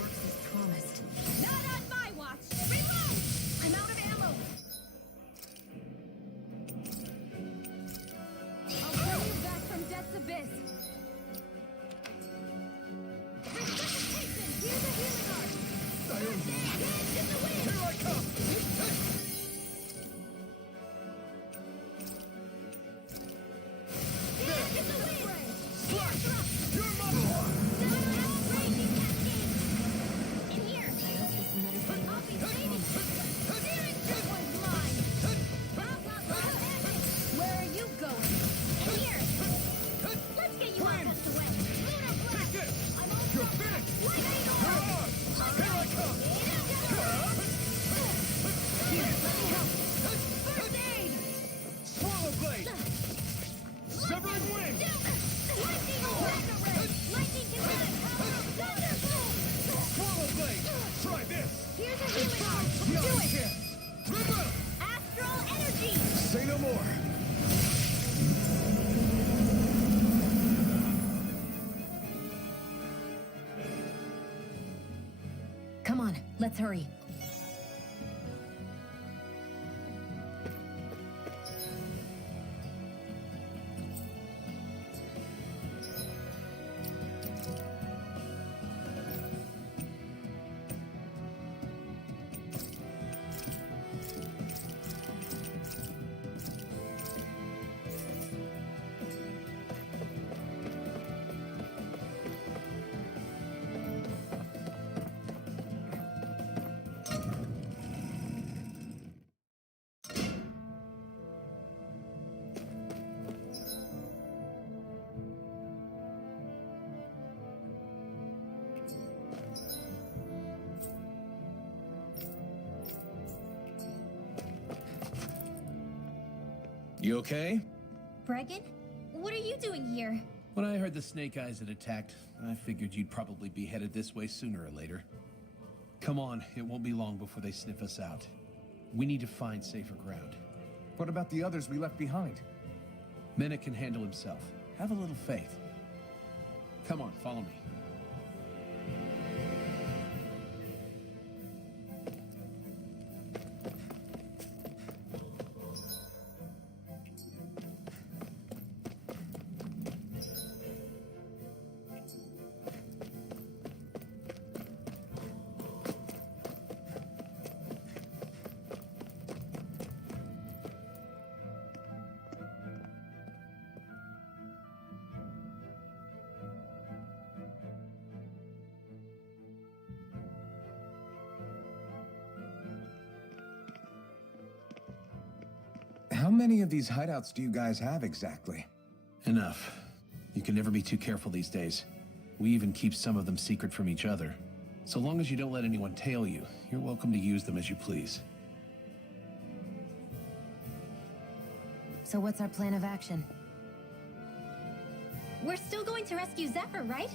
Works as promised. Not on my watch. Reload. I'm out of ammo. I'll bring you back from death's abyss. Resuscitation. Here's a healing art. I owe you. Dance in the wind. Here I come! Dance in the wind. Slot! You're my one! Crazy cascade. In here. This medicine I'll works be as waiting. promised. This one's mine. Blah, blah, blah. Where are you going? In here. Let's get you all tucked away. Lunar Take blast. this! I'm all You're set. finished! Lightning You're orb. on! Here I come! First aid. Swallow blade! Severing wind! Lightning orb. Lightning can run. Thunder blast. Swallow blade! Try this! Here's a healing art. No Do it. chance! Reboot! Astral energy. Say no more! Come on, let's hurry. You okay? Bregan, what are you doing here? When I heard the Snake Eyes had attacked, I figured you'd probably be headed this way sooner or later. Come on, it won't be long before they sniff us out. We need to find safer ground. What about the others we left behind? Menek can handle himself. Have a little faith. Come on, follow me. How many of these hideouts do you guys have exactly? Enough. You can never be too careful these days. We even keep some of them secret from each other. So long as you don't let anyone tail you, you're welcome to use them as you please. So what's our plan of action? We're still going to rescue Zephyr, right?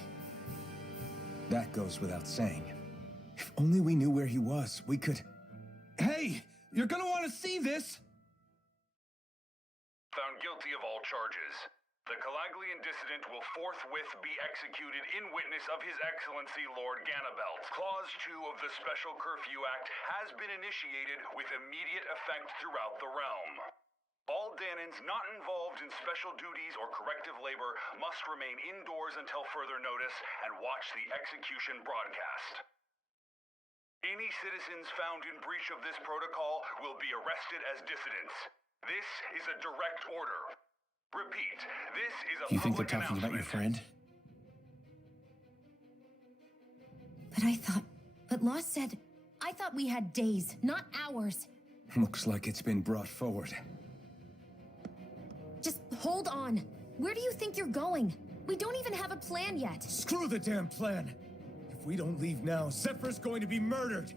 That goes without saying. If only we knew where he was, we could... Hey! You're gonna want to see this! Found guilty of all charges. The Calaglian dissident will forthwith be executed in witness of His Excellency Lord Ganabelt. Clause 2 of the Special Curfew Act has been initiated with immediate effect throughout the realm. All Danans not involved in special duties or corrective labor must remain indoors until further notice and watch the execution broadcast. Any citizens found in breach of this protocol will be arrested as dissidents. This is a direct order. Repeat, this is a You think they're public talking about your announcement. friend? But I thought... But Law said... I thought we had days, not hours. Looks like it's been brought forward. Just hold on. Where do you think you're going? We don't even have a plan yet. Screw the damn plan! If we don't leave now, Zephyr's going to be murdered!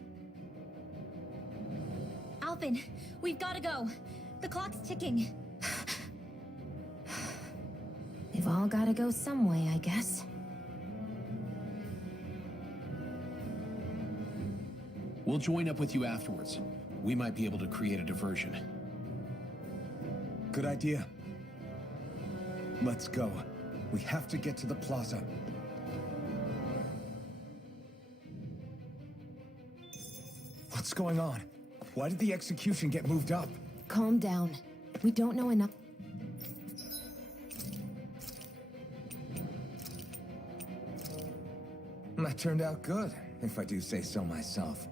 Alphen, we've got to go. The clock's ticking. We've all got to go some way, I guess. We'll join up with you afterwards. We might be able to create a diversion. Good idea. Let's go. We have to get to the plaza. What's going on? Why did the execution get moved up? Calm down. We don't know enough. That turned out good, if I do say so myself.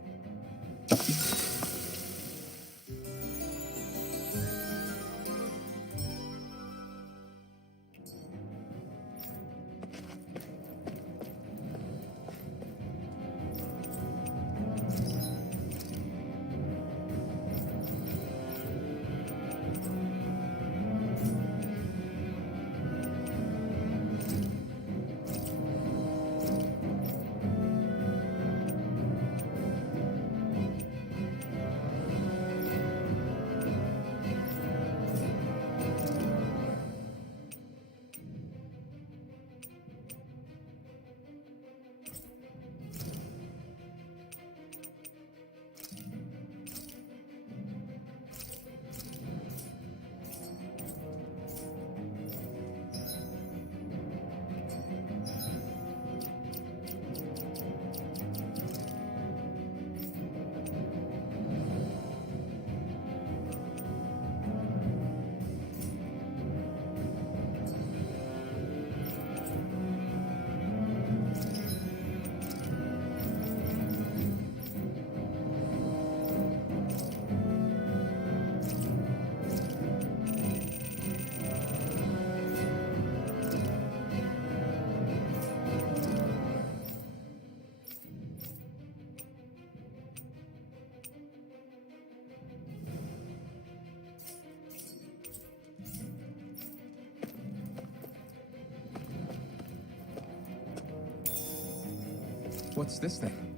What's this thing?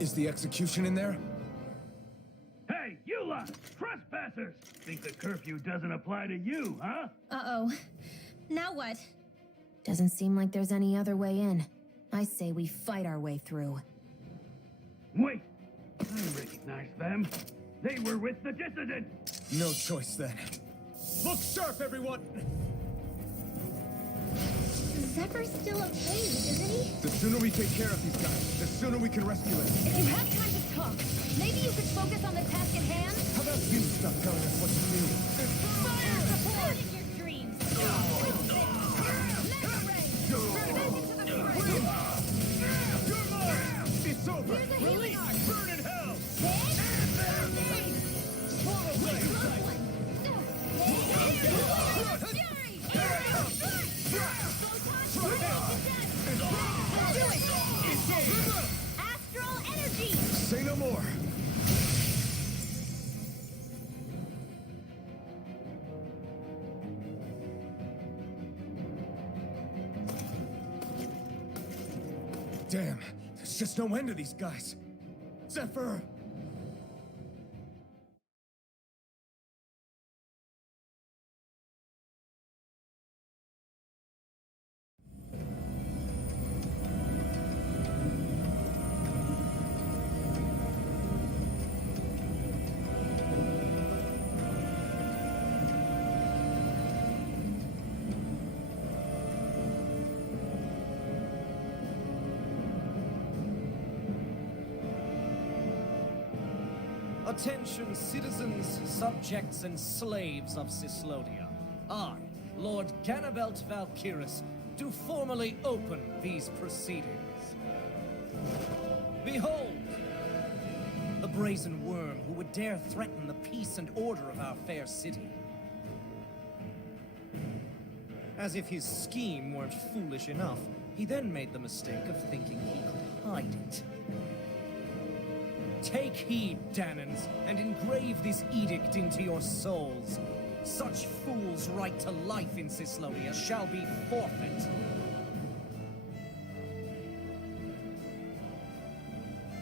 Is the execution in there? Hey, you lot! Trespassers! Think the curfew doesn't apply to you, huh? Uh-oh. Now what? Doesn't seem like there's any other way in. I say we fight our way through. Wait! I recognize them. They were with the dissident! No choice then. Look sharp, everyone! Zephyr's still okay, isn't he? The sooner we take care of these guys, the sooner we can rescue him. If you have time to talk, maybe you could focus on the task at hand? How about you stop telling us what to do? Fire support! In your dreams! Mega ray! Back into the fray! It's over! Here's a healing arc! Burn in hell! Swallow blade! Close one! Astral energy! Say no more! Damn, there's just no end to these guys. Zephyr! Attention, citizens, subjects, and slaves of Cyslodia. I, Lord Ganabelt Valkyris, do formally open these proceedings. Behold! The brazen worm who would dare threaten the peace and order of our fair city. As if his scheme weren't foolish enough, he then made the mistake of thinking he could hide it. Take heed, Danans, and engrave this edict into your souls. Such fools' right to life in Cyslodia shall be forfeit.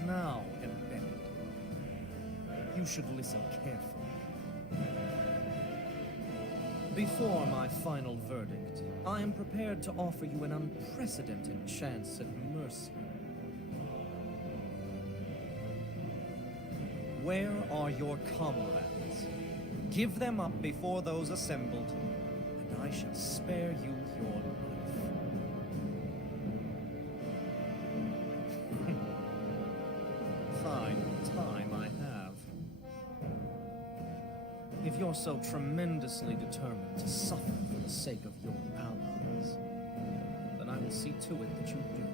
Now, Embedded, you should listen carefully. Before my final verdict, I am prepared to offer you an unprecedented chance at mercy. Where are your comrades? Give them up before those assembled, and I shall spare you your life. Fine time I have. If you're so tremendously determined to suffer for the sake of your allies, then I will see to it that you do.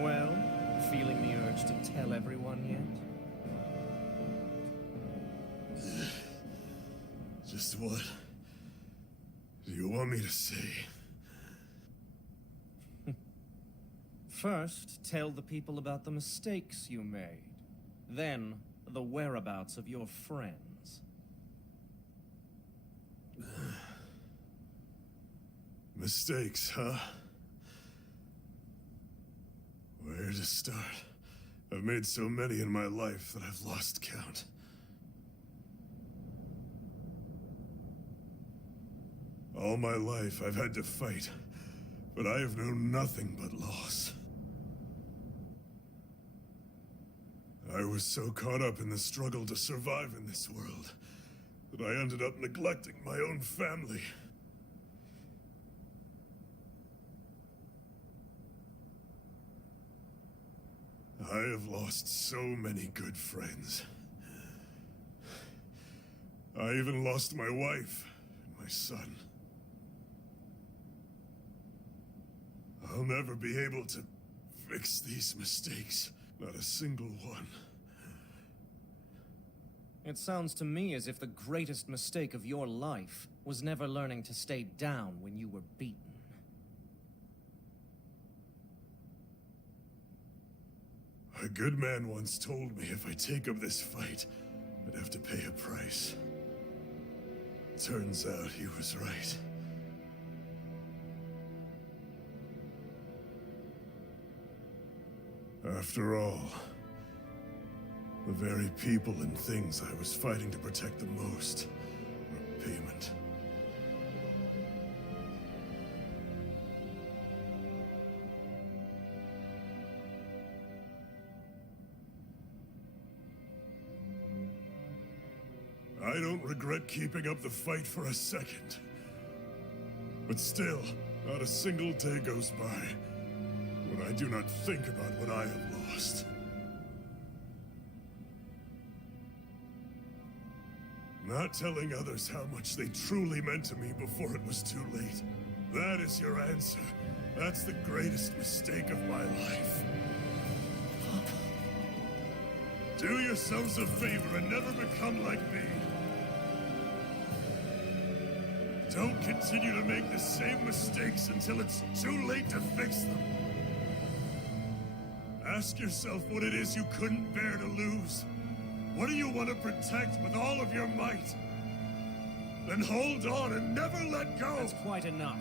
Well, feeling the urge to tell everyone yet? Just what do you want me to say? First, tell the people about the mistakes you made. Then, the whereabouts of your friends. Mistakes, huh? Where to start? I've made so many in my life that I've lost count. All my life I've had to fight, but I have known nothing but loss. I was so caught up in the struggle to survive in this world that I ended up neglecting my own family. I have lost so many good friends. I even lost my wife and my son. I'll never be able to fix these mistakes. Not a single one. It sounds to me as if the greatest mistake of your life was never learning to stay down when you were beaten. A good man once told me if I take up this fight, I'd have to pay a price. Turns out he was right. After all, the very people and things I was fighting to protect the most were payment. I don't regret keeping up the fight for a second. But still, not a single day goes by when I do not think about what I have lost. Not telling others how much they truly meant to me before it was too late. That is your answer. That's the greatest mistake of my life. Do yourselves a favor and never become like me. Don't continue to make the same mistakes until it's too late to fix them. Ask yourself what it is you couldn't bear to lose. What do you want to protect with all of your might? Then hold on and never let go! That's quite enough.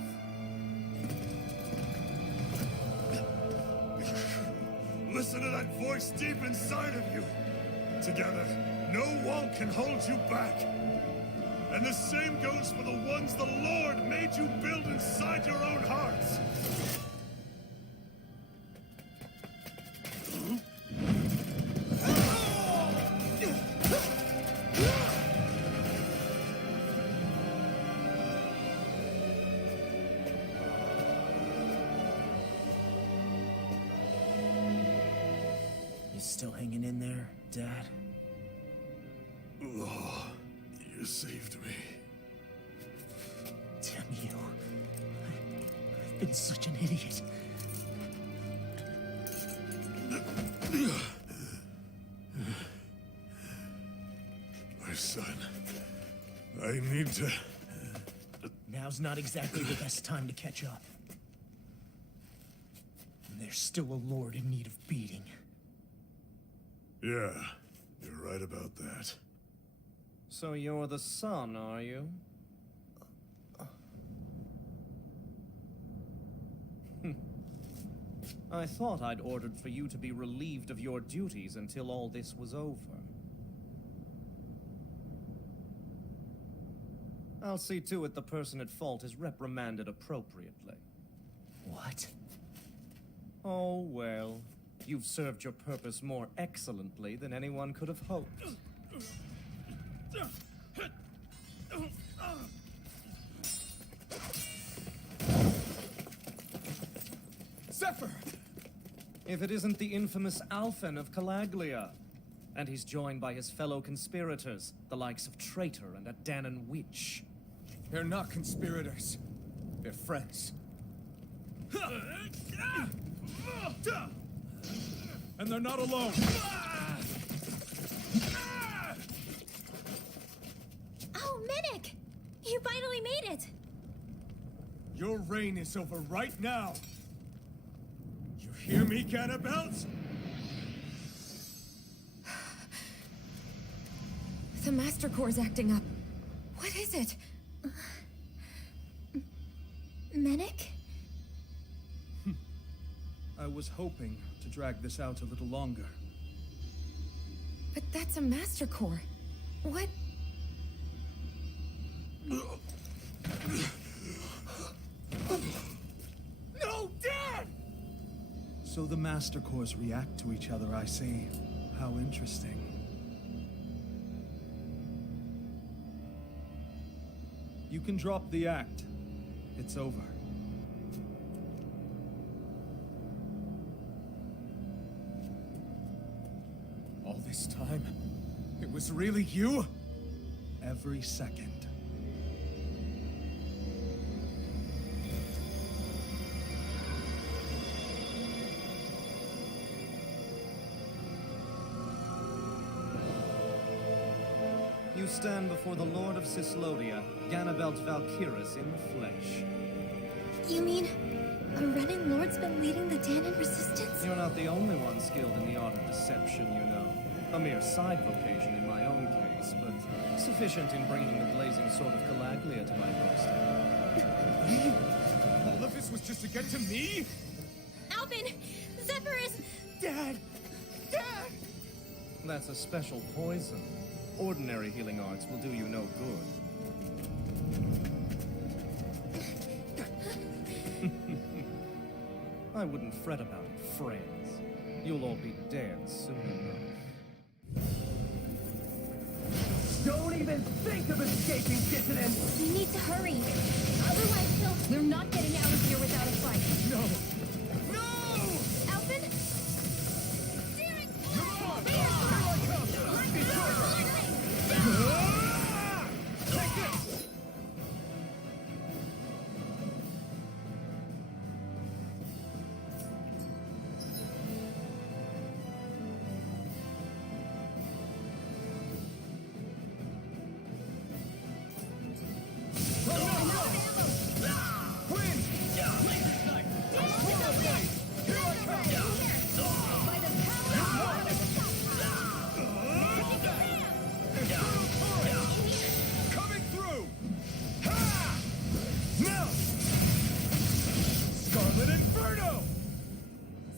Listen to that voice deep inside of you. Together, no wall can hold you back. And the same goes for the ones the Lord made you build inside your own hearts. You still hanging in there, Dad? Oh, you saved me. Damn you. I've been such an idiot. My son, I need to... Now's not exactly the best time to catch up. And there's still a lord in need of beating. Yeah, you're right about that. So you're the son, are you? I thought I'd ordered for you to be relieved of your duties until all this was over. I'll see to it the person at fault is reprimanded appropriately. What? Oh, well. You've served your purpose more excellently than anyone could have hoped. Zephyr! If it isn't the infamous Alphen of Calaglia. And he's joined by his fellow conspirators, the likes of Traitor and a Danan Witch. They're not conspirators. They're friends. And they're not alone. Oh, Medic! You finally made it! Your reign is over right now. You hear me, Cannibals? The Master Core's acting up. What is it? Medic? I was hoping to drag this out a little longer. But that's a Master Core. What? No, Dad! So the Master Cores react to each other, I see. How interesting. You can drop the act. It's over. All this time, it was really you? Every second. You stand before the Lord of Cyslodia, Ganabelt Valkyris in the flesh. You mean a Renin Lord's been leading the Danan resistance? You're not the only one skilled in the art of deception, you know. A mere side vocation in my own case, but sufficient in bringing the blazing sword of Calaglia to my doorstep. Me? All of this was just to get to me? Alvin! Zephyrus! Dad! Dad! That's a special poison. Ordinary healing arts will do you no good. I wouldn't fret about it, friends. You'll all be dead soon enough. Don't even think of escaping, dissident! We need to hurry. Otherwise, we're not getting out of here without a fight. No! No! Alvin? Come on! Here I come! It's over! Ah! Take this! Coming through! Ha! Now! Scarlet Inferno!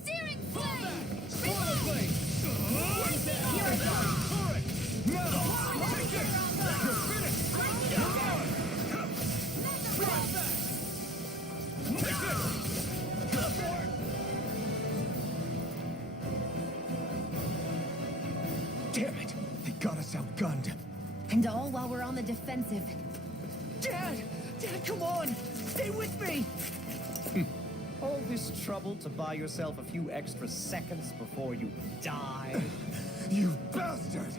Searing flame! Spoiler blade! Here I come! Correct! Now! Take this! You're finished! You're on! Drop that! Take this! Go for it! Damn it! They got us outgunned. And all while we're on the defensive. Dad! Dad, come on! Stay with me! All this trouble to buy yourself a few extra seconds before you die? You bastard!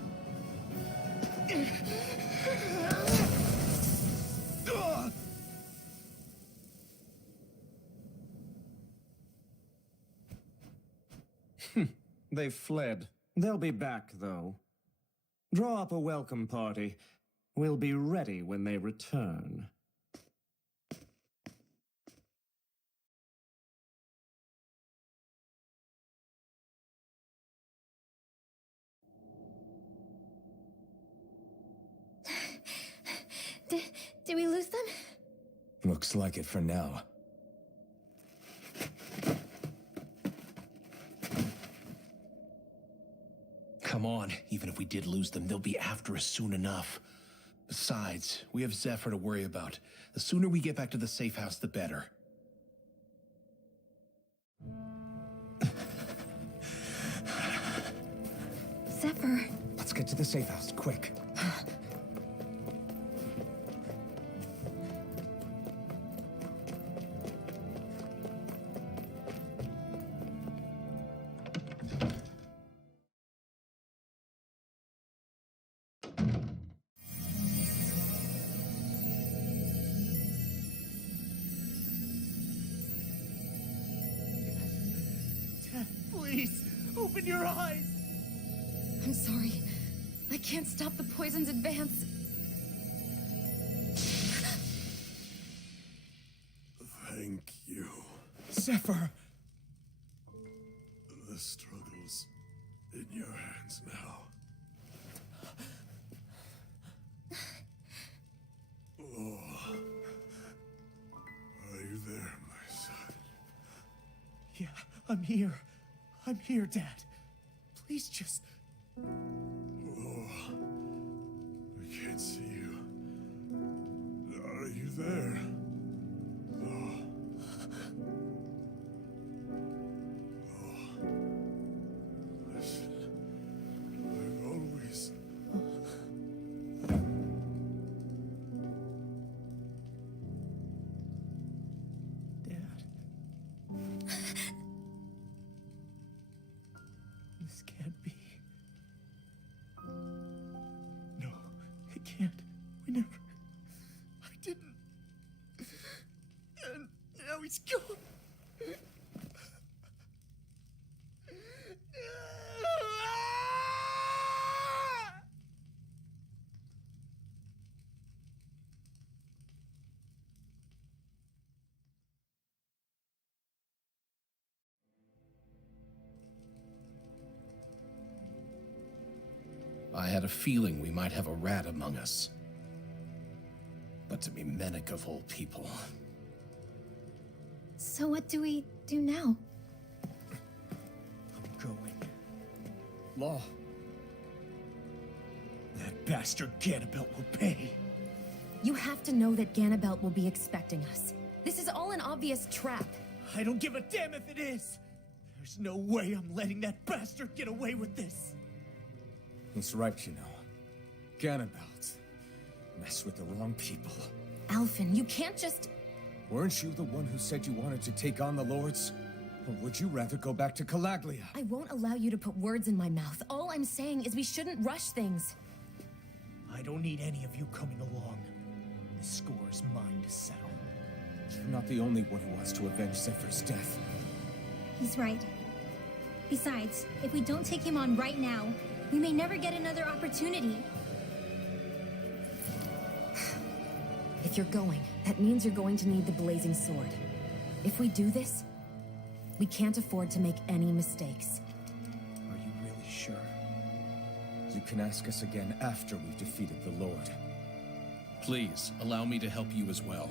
Ugh! They've fled. They'll be back, though. Draw up a welcome party. We'll be ready when they return. Did we lose them? Looks like it for now. Come on, even if we did lose them, they'll be after us soon enough. Besides, we have Zephyr to worry about. The sooner we get back to the safe house, the better. Zephyr. Let's get to the safe house, quick. Dad, please, open your eyes! I'm sorry. I can't stop the poison's advance. Thank you. Zephyr! The struggle's in your hands now. Oh. Are you there, my son? Yeah, I'm here. I'm here, Dad. Please just... Oh. I can't see you. Are you there? Oh. Oh. Listen. I've always... Dad. This can't be. No, it can't. We never. I didn't. And now he's gone. I had a feeling we might have a rat among us. But to be Menek of all people. So what do we do now? I'm going. Law. That bastard Ganabelt will pay. You have to know that Ganabelt will be expecting us. This is all an obvious trap. I don't give a damn if it is. There's no way I'm letting that bastard get away with this. He's right, you know. Ganabelt. Mess with the wrong people. Alphen, you can't just... Weren't you the one who said you wanted to take on the Lords? Or would you rather go back to Calaglia? I won't allow you to put words in my mouth. All I'm saying is we shouldn't rush things. I don't need any of you coming along. The score is mine to settle. You're not the only one who wants to avenge Zephyr's death. He's right. Besides, if we don't take him on right now, we may never get another opportunity. If you're going, that means you're going to need the Blazing Sword. If we do this, we can't afford to make any mistakes. Are you really sure? You can ask us again after we've defeated the Lord. Please, allow me to help you as well.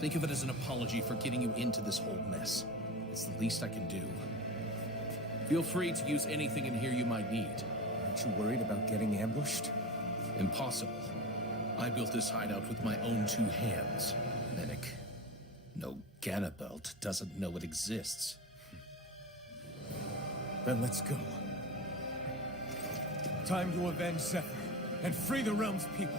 Think of it as an apology for getting you into this whole mess. It's the least I can do. Feel free to use anything in here you might need. Aren't you worried about getting ambushed? Impossible. I built this hideout with my own 2 hands, Menek. No Ganabelt doesn't know it exists. Then let's go. Time to avenge Zephyr and free the realm's people.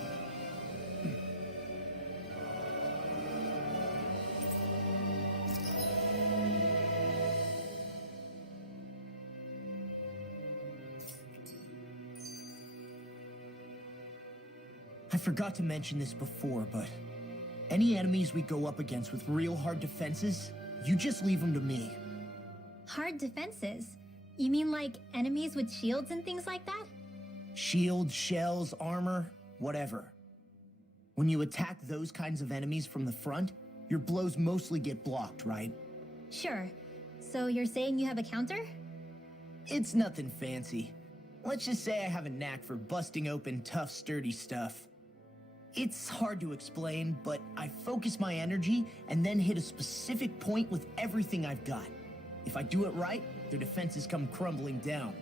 I forgot to mention this before, but any enemies we go up against with real hard defenses, you just leave them to me. Hard defenses? You mean like enemies with shields and things like that? Shields, shells, armor, whatever. When you attack those kinds of enemies from the front, your blows mostly get blocked, right? Sure. So you're saying you have a counter? It's nothing fancy. Let's just say I have a knack for busting open tough, sturdy stuff. It's hard to explain, but I focus my energy and then hit a specific point with everything I've got. If I do it right, their defenses come crumbling down.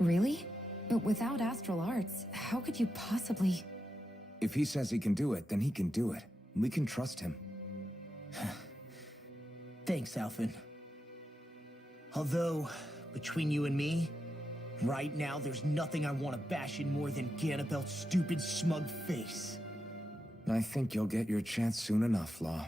Really? But without astral arts, how could you possibly... If he says he can do it, then he can do it. We can trust him. Thanks, Alphen. Although, between you and me, right now there's nothing I want to bash in more than Ganabelt's stupid, smug face. I think you'll get your chance soon enough, Law.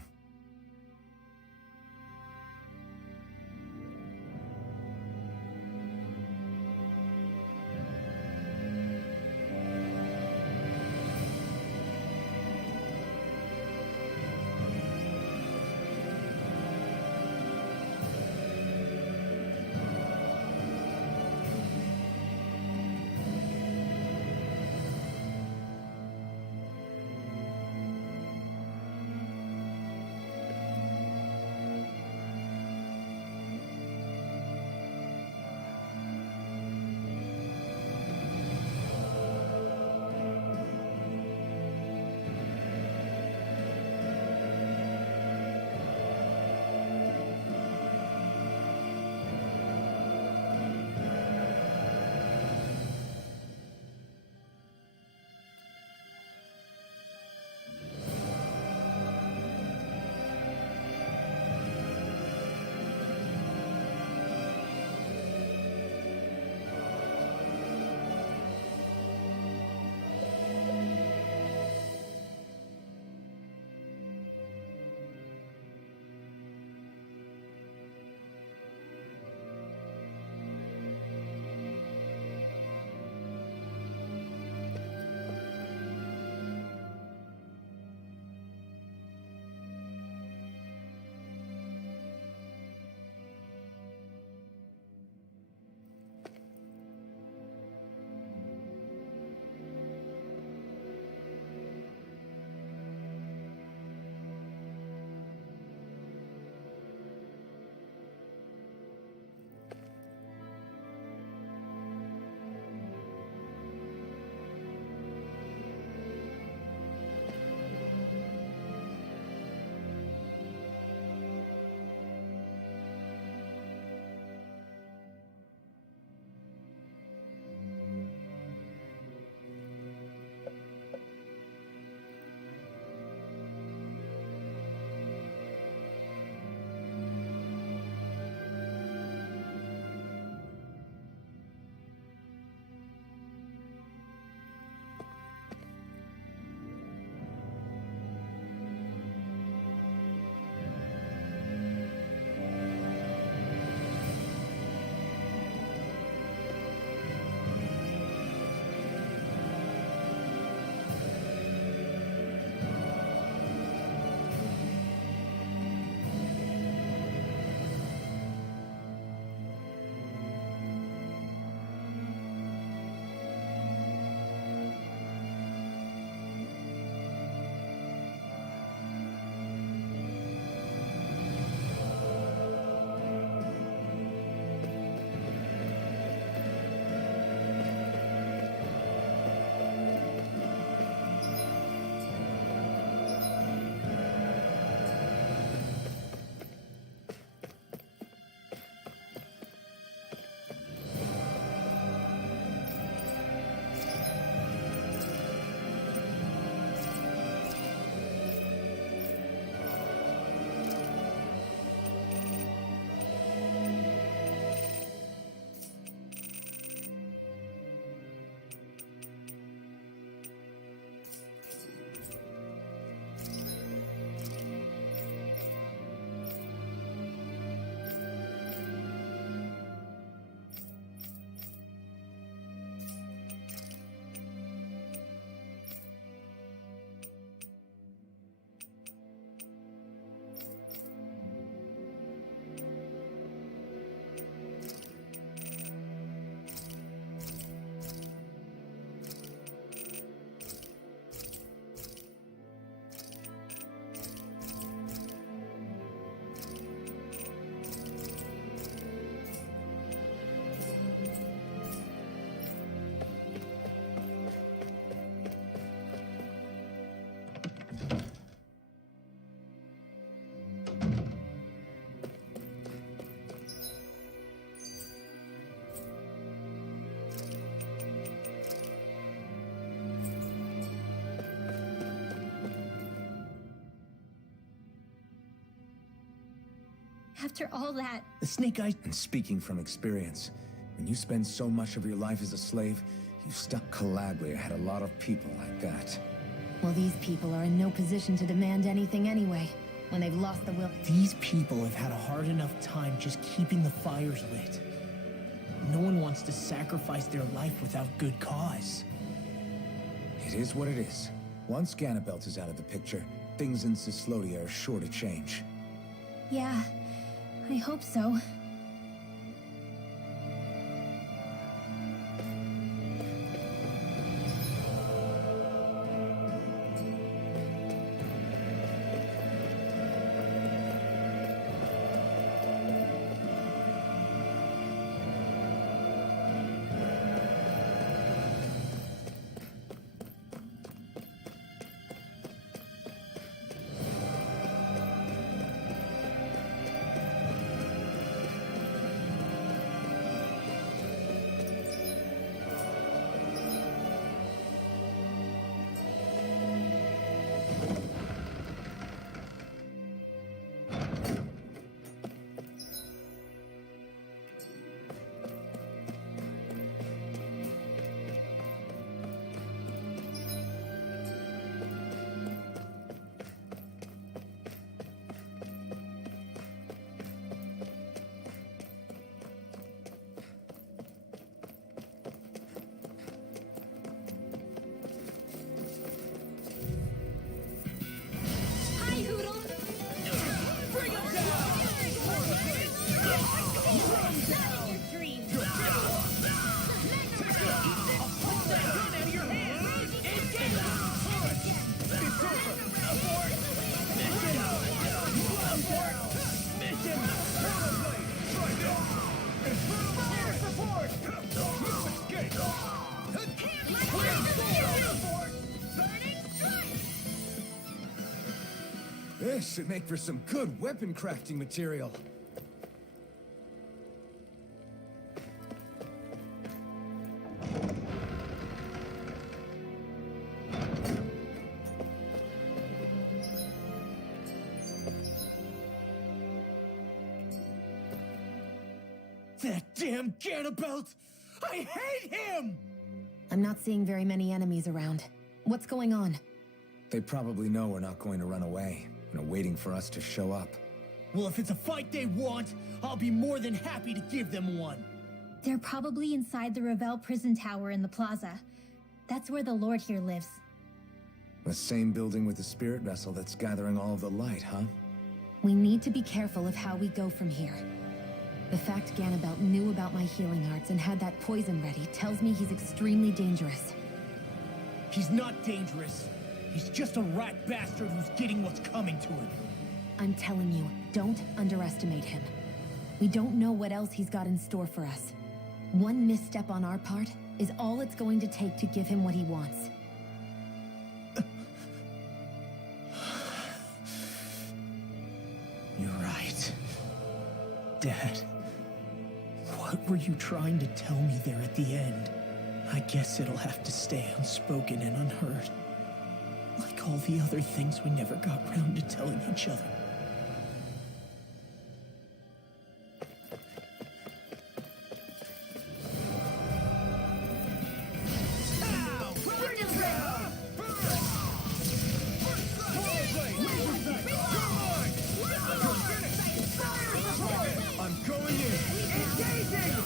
After all that, The Snake Eyes. And speaking from experience, when you spend so much of your life as a slave, you stuck Calaglia had a lot of people like that. Well, these people are in no position to demand anything anyway, when they've lost the will. These people have had a hard enough time just keeping the fires lit. No one wants to sacrifice their life without good cause. It is what it is. Once Ganabelt is out of the picture, things in Cyslodia are sure to change. yeah, I hope so. Hi, Hoodle! Bring him down! Your dreams! This should make for some good weapon crafting material. That damn Ganabelt! I hate him! I'm not seeing very many enemies around. What's going on? They probably know we're not going to run away and are waiting for us to show up. Well, if it's a fight they want, I'll be more than happy to give them one. They're probably inside the Revel prison tower in the plaza. That's where the Lord here lives. The same building with the spirit vessel that's gathering all of the light, huh? We need to be careful of how we go from here. The fact Ganabelt knew about my healing arts and had that poison ready tells me he's extremely dangerous. He's not dangerous. He's just a rat bastard who's getting what's coming to him. I'm telling you, don't underestimate him. We don't know what else he's got in store for us. One misstep on our part is all it's going to take to give him what he wants. You're right. Dad, what were you trying to tell me there at the end? I guess it'll have to stay unspoken and unheard. Like all the other things we never got round to telling each other. I'm going in. Engaging!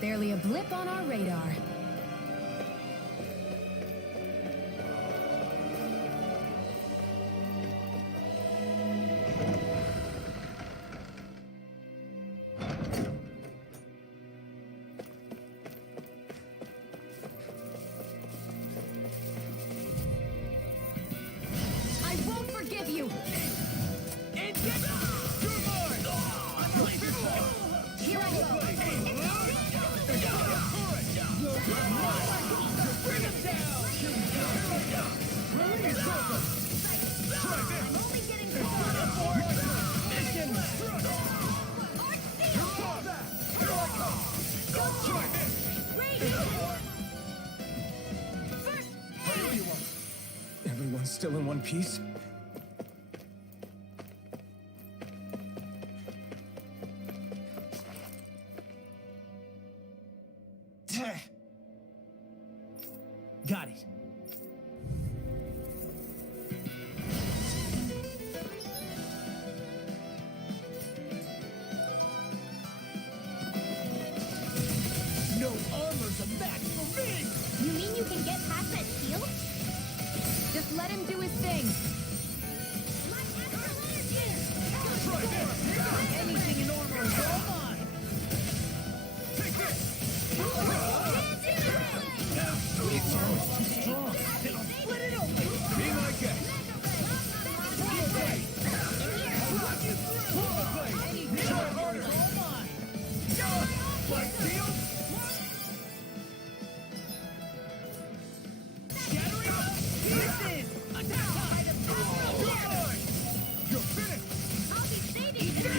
Barely a blip on our radar. I won't forgive you! Here I go! Everyone's still in one piece? Got it. No armor's a match for me! You mean you can get past that shield? Just let him do his thing. Anything in armor is all mine! It's almost too strong. Then I'll split it open! Be my guest. Swallow blade. Swallow blade. Try harder. All mine! Like steel. Shattering pieces! Attack by the power! You're finished. I'll be saving you.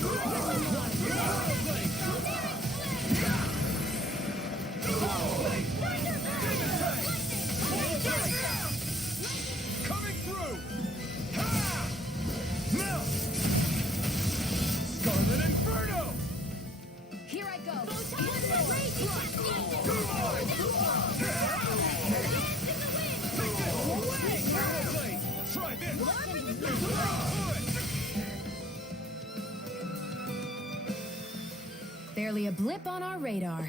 Swallow blade. Swallow blade. Coming through. Ha! Now. Scarlet Inferno. Here I go. Try this. Barely a blip on our radar.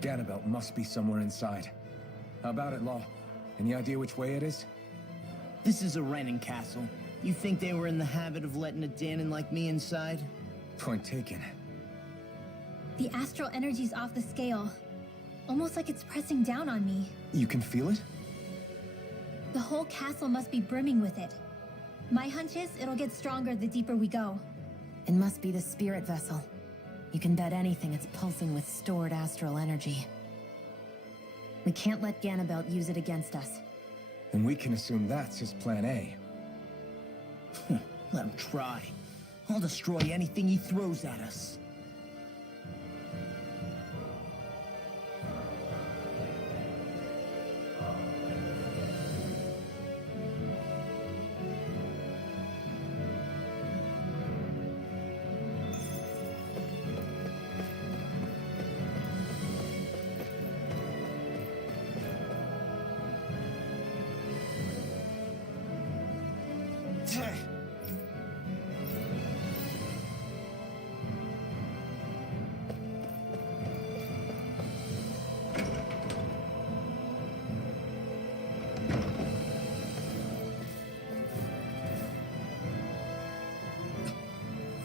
Ganabelt must be somewhere inside. How about it, Law? Any idea which way it is? This is a Renan castle. You think they were in the habit of letting a Danon like me inside? Point taken. The astral energy's off the scale. Almost like it's pressing down on me. You can feel it? The whole castle must be brimming with it. My hunch is it'll get stronger the deeper we go. It must be the spirit vessel. You can bet anything it's pulsing with stored astral energy. We can't let Ganabelt use it against us. Then we can assume that's his plan A. Let him try. I'll destroy anything he throws at us.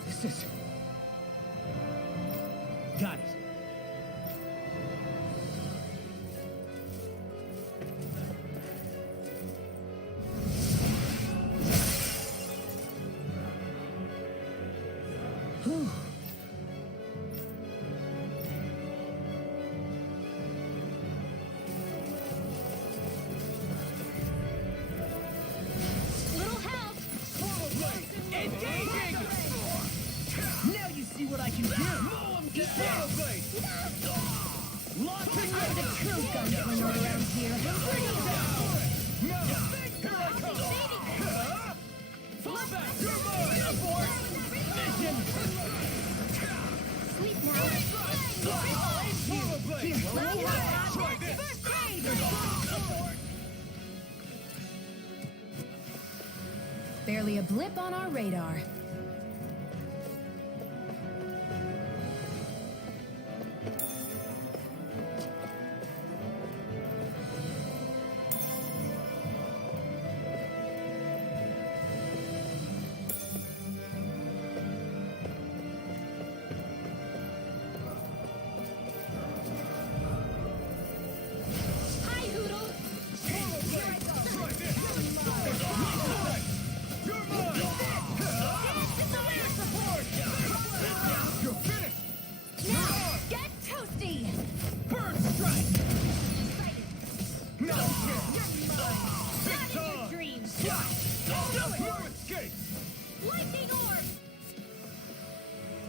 This is... Got it. Whew. Little help! Swallow blade. Engaging! Now you see what I can do! Swallow blade. Launching I'm the true gunslinger around here. Bring him down! Now. Here I come. Fall back. You're mine. Vision! Sleep now. Swallow blade. Let me have Try this. Barely a blip on our radar. Hi, Hoodle! Swallow blade. Try this. You're mine.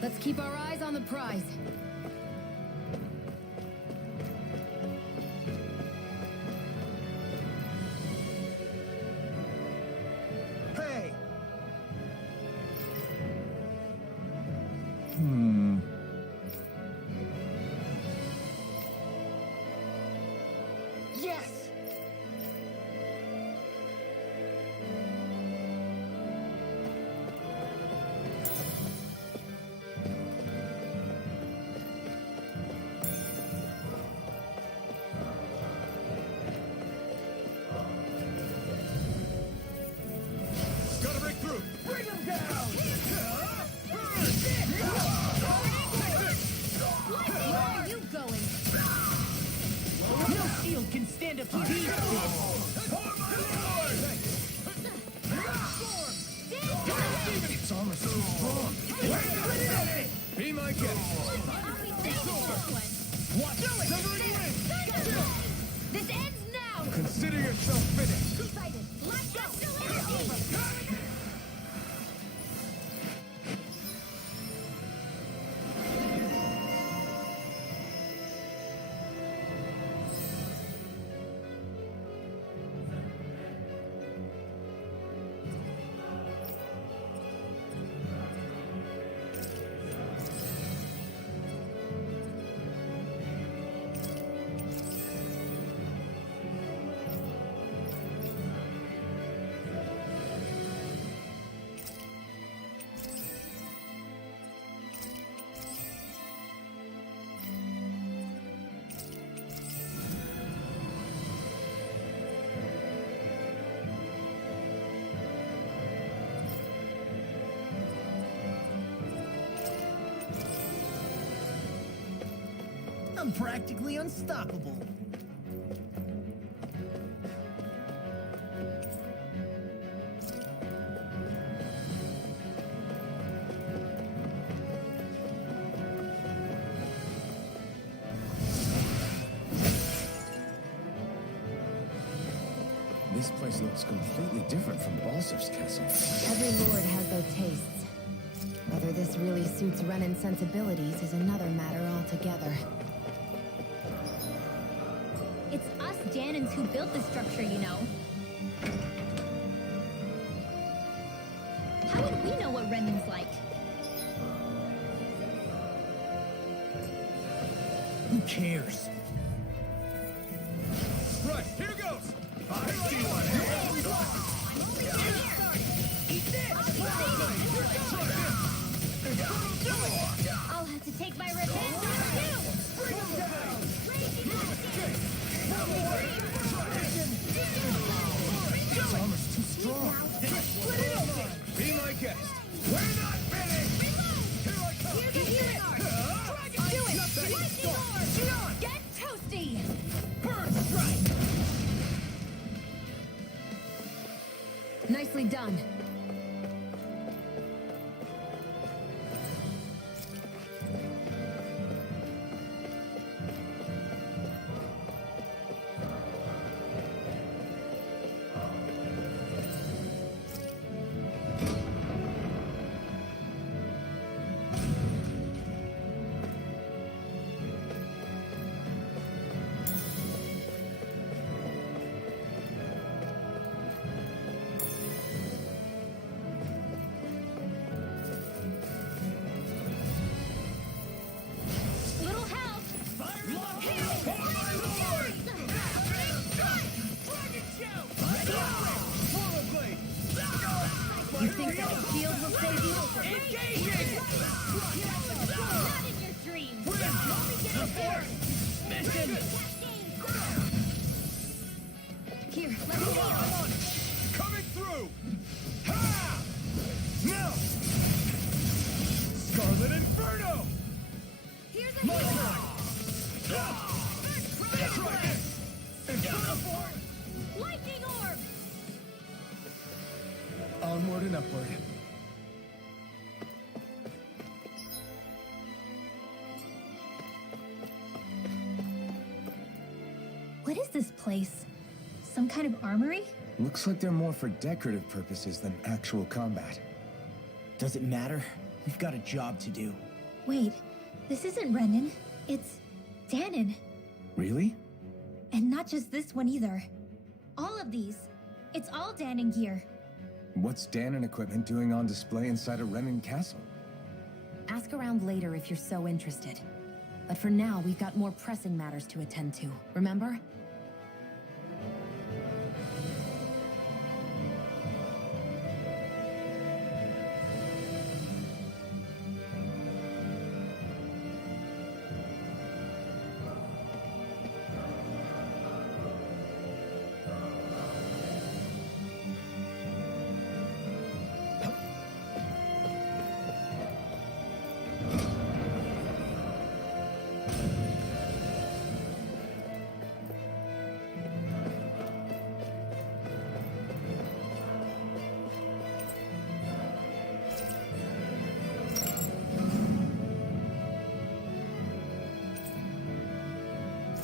Let's keep our eyes on the prize. Hey! Yes! Gotta break through! Bring him down! Where are you going? No shield can stand up to these. Its armor so strong! Be my guest! Watch! Severing wind! This ends now! Consider yourself finished! Two-sided. Let's go! I'm practically unstoppable. This place looks completely different from Balsif's castle. Every lord has their tastes. Whether this really suits Renan's sensibilities is another matter altogether. It's us Janins who built the structure, you know. How would we know what Renan's like? Who cares? Right, here goes! I see one! I'll have to take my revenge on you! Bring him down! Its armor's too strong! Split it open! Be my guest! We're not finished! Here I come! Do it! Lightning orb! Get toasty! Bird strike! Nicely done. Little help! You think that a shield will save you? Not in your dreams! Let me get up there! Here, let me go. Coming through! Ha! Now! Scarlet Inferno! Here's a My heal. turn! Try this! Inferno form! Lightning orb! Onward and upward. What is this place? Some kind of armory? Looks like they're more for decorative purposes than actual combat. Does it matter? We've got a job to do. Wait, this isn't Renan. It's Danon. Really? And not just this one either. All of these. It's all Danon gear. What's Danon equipment doing on display inside a Renan castle? Ask around later if you're so interested. But for now, we've got more pressing matters to attend to, remember?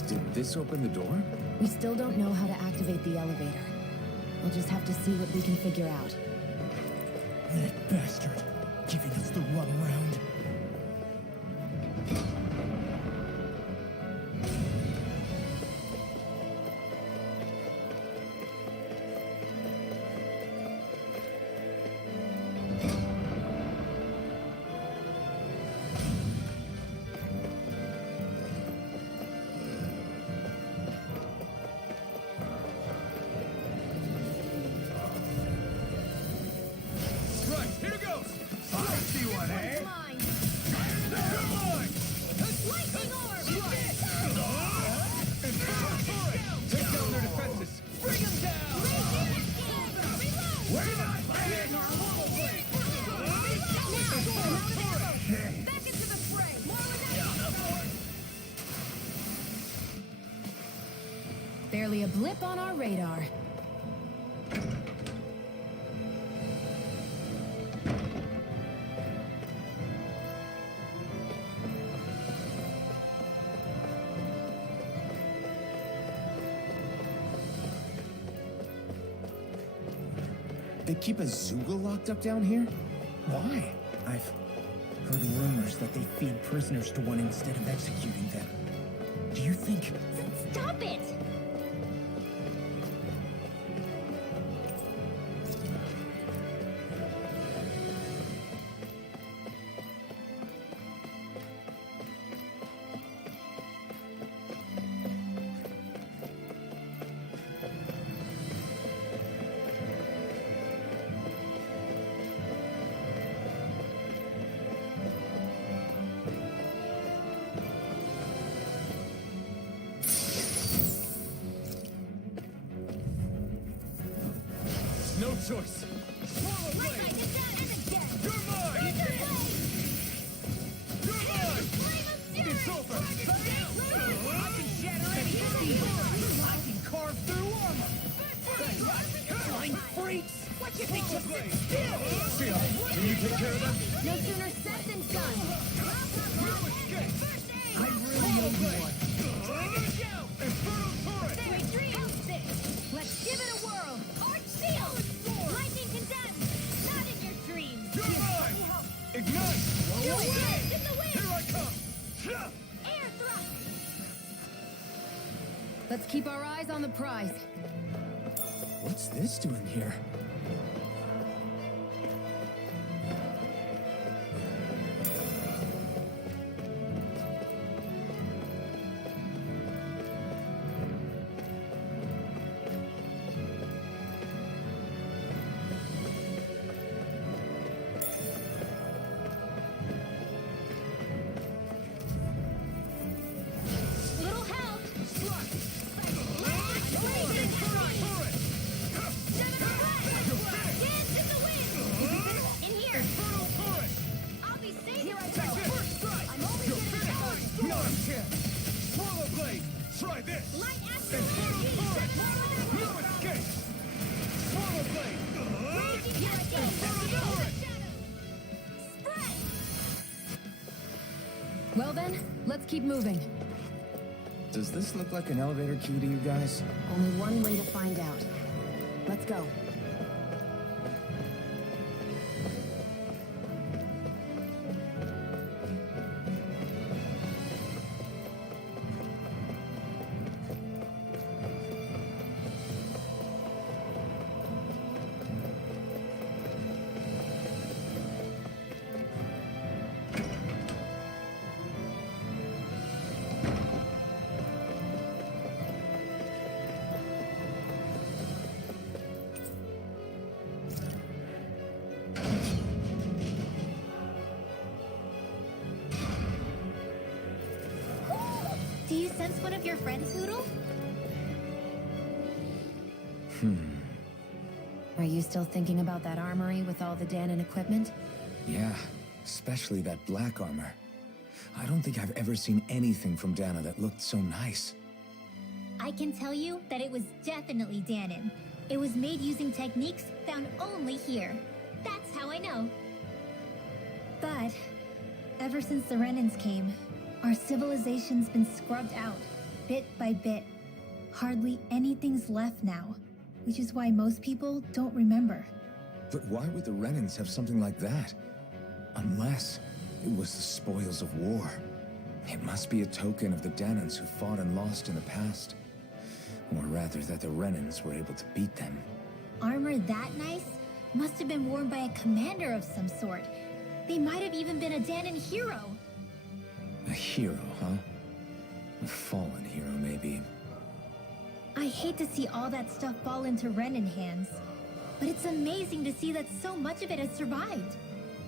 Did this open the door? We still don't know how to activate the elevator. We'll just have to see what we can figure out. That bastard. Giving us the runaround. Right, here it goes! I see one, eh? Mine. You're mine! Lightning orb! Infernal Torrent! Take down their defenses! Bring them down! We're not playing! Portal Blade! Infernal Torrent! Back into the fray! Barely a blip on our radar. They keep a Zoogle locked up down here? Why? I've heard rumors that they feed prisoners to one instead of executing them. Do you think... Stop it! No choice! Swallow Blade! You're mine! You're mine! It's over! I can shatter any steel! I can carve through armor! Flying freaks! What you think Swallow Blade! still? Sia, can you take care of them? No sooner said than done. You escape! I really owe you one. Infernal Torrent! Let's give it a whirl! Arch shield! Lightning condemned! Not in your dreams! You're mine! Ignite! Do it! In the wind! Here I come! Air thrust! Let's keep our eyes on the prize. What's this doing here? Little help! Dance in the wind! In here! Infernal Torrent! I'll be safe! Here I Take this! First strike! I'm only You're getting finished! started! Not a chance! Swallow Blade! Try this! Light after Infernal Torrent! energy! No escape! Swallow Blade! Here I go! Infernal Torrent! Spread! Well then, let's keep moving. Does this look like an elevator key to you guys? Only one way to find out. Let's go. Do you sense one of your friends, Hoodle? Are you still thinking about that armory with all the Danon equipment? Yeah, especially that black armor. I don't think I've ever seen anything from Dana that looked so nice. I can tell you that it was definitely Danon. It was made using techniques found only here. That's how I know. But ever since the Renans came, our civilization's been scrubbed out, bit by bit. Hardly anything's left now, which is why most people don't remember. But why would the Renans have something like that? Unless it was the spoils of war. It must be a token of the Danans who fought and lost in the past. Or rather, that the Renans were able to beat them. Armor that nice must have been worn by a commander of some sort. They might have even been a Danon hero. A hero, huh? A fallen hero, maybe. I hate to see all that stuff fall into Renan hands, but it's amazing to see that so much of it has survived.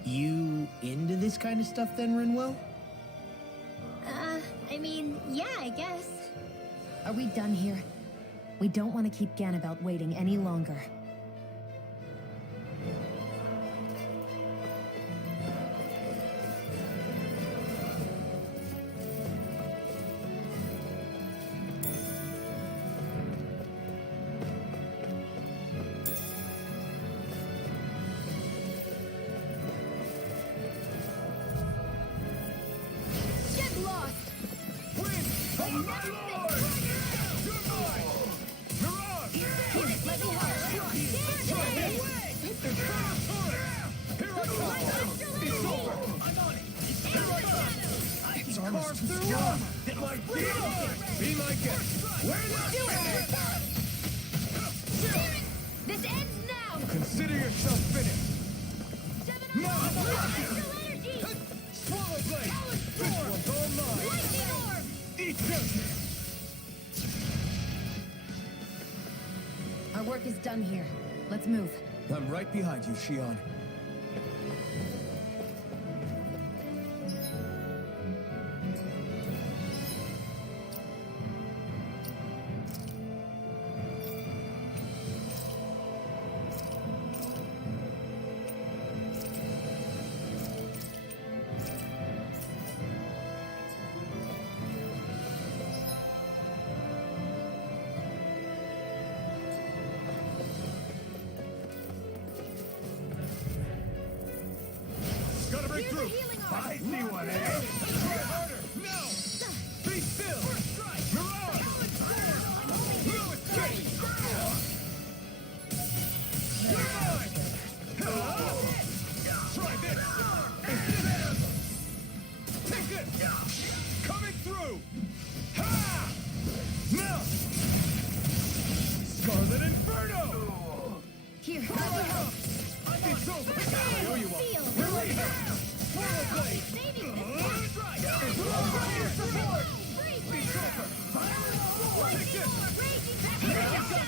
You into this kind of stuff then, Rinwell? I mean, yeah, I guess. Are we done here? We don't want to keep Ganabelt waiting any longer. Get lost! Let me It's almost through armor. It might be my guest. Where now? This ends now! Consider yourself finished. Now, Energy! Swallow blade. This one's all mine. Lightning orb! Eat this. Our work is done here. Let's move. I'm right behind you, Shion. Gotta break through. I see one, eh? Try harder. No. Be still. Mirage. No escape. You're mine. Try this. Take this. Coming through. Ha! Now. Scarlet Inferno. Here, It's over. I know you are. Release it. Swallow blade. It's over here. Support. It's over. Take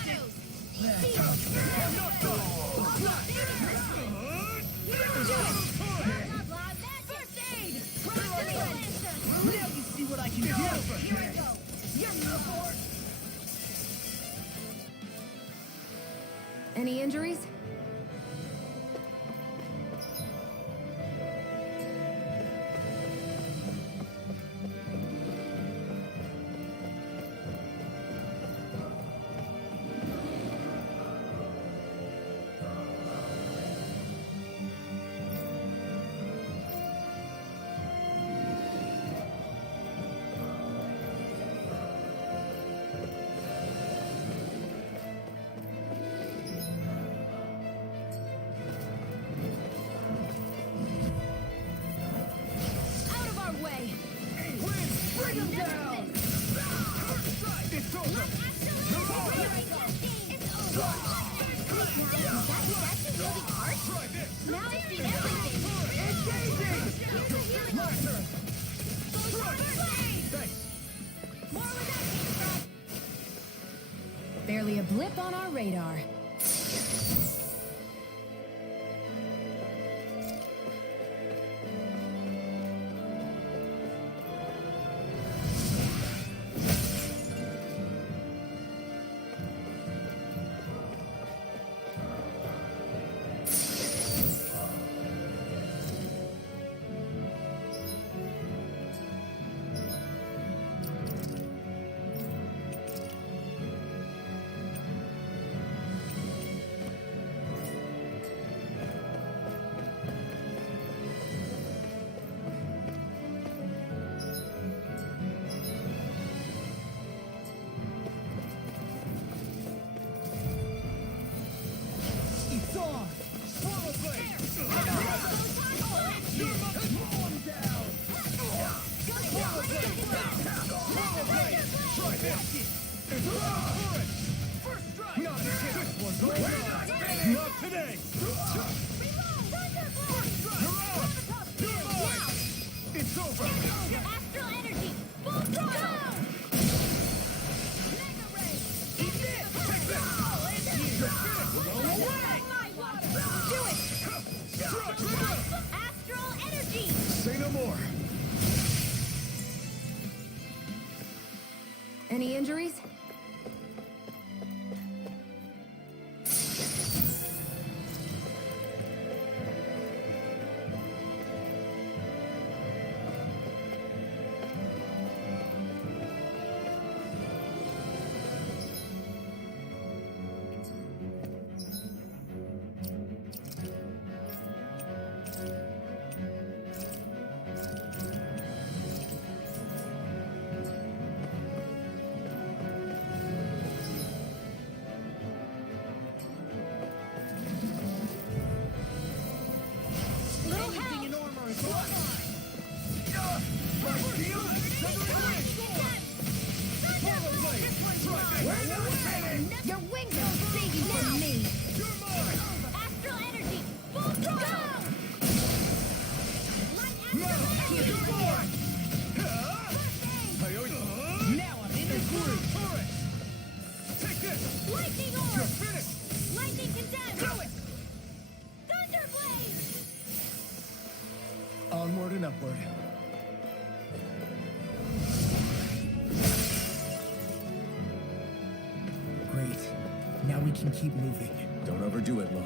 this. I'm not done. Now you see what I can do. Here I go. any injuries? Barely a blip on our radar. Try this! First strike! Not this one's all yours! Not today! First strike! You're mine! It's over! Astral energy! Full throttle! Mega ray! Eat this! Take this! You're finished! Roll away! Do it! Astral energy! Say no more! Any injuries? Little help! Your wings don't save you from me! Astral energy! Full throttle! Light astral energy! Now I'm in the groove! Take this! Lightning You're orb! finished! Lightning condemned! Do it! Thunder blade! Onward and upward. Great. Now we can keep moving. Don't overdo it, Law.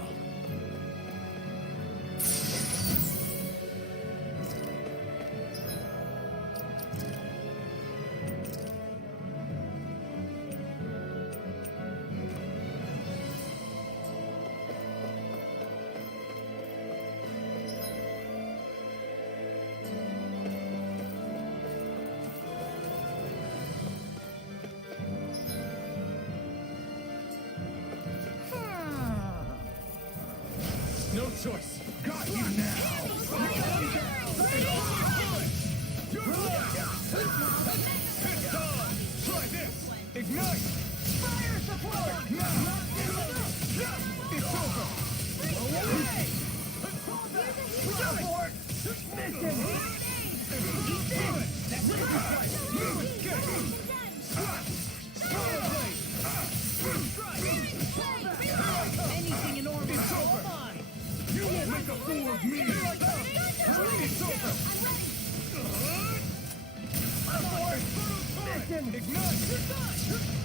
No choice. Got you now. It's on. Try this. Ignite. Fire support. Now. It's over. Away. Support. Mission. Eat this. That's what you fight. Anything in orbit. It's over. You won't make a fool of me! It's over! Mission! Ignite!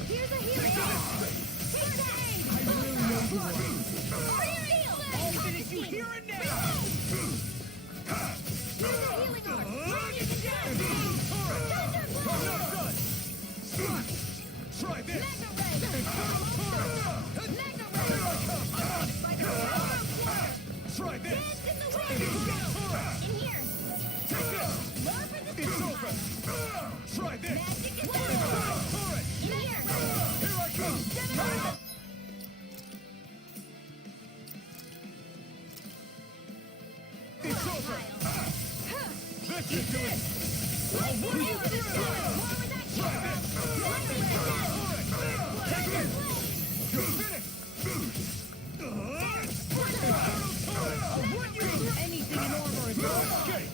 Here's a healing orb! Take that! I really know you are. I'll finish you here and now! Here's a healing orb! Lightning condemned! I'm not done! Try this! Infernal torrent! Mega ray! Try this! Dance in the wind! In here! Take this! Lower for the It's sky! over! Try this! Magic is Infernal torrent! in here! Here I come! It's over! This should do it! More with that Take this! You're finished! Anything in armor is Escape!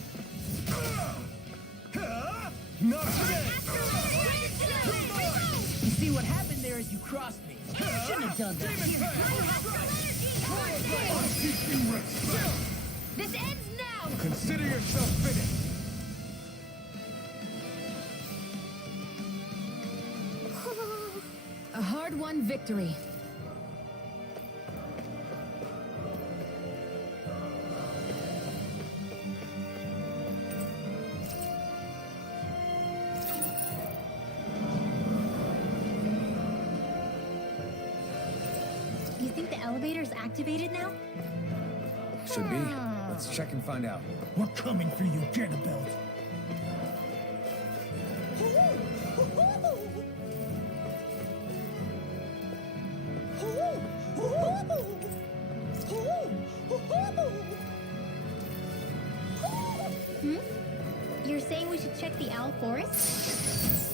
Not today! You see what happened there as you crossed me? Shouldn't have done that. I'll keep you rest. This ends now! Consider yourself finished. A hard-won victory. You think the elevator's activated now? Should be. Let's check and find out. We're coming for you, Ganabelt. You're saying we should check the owl forest?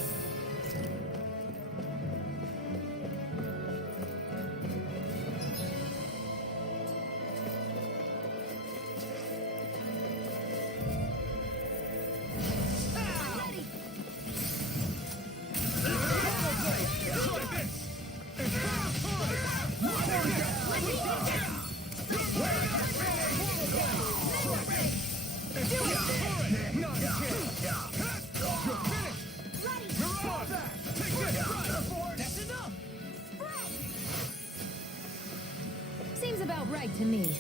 to me.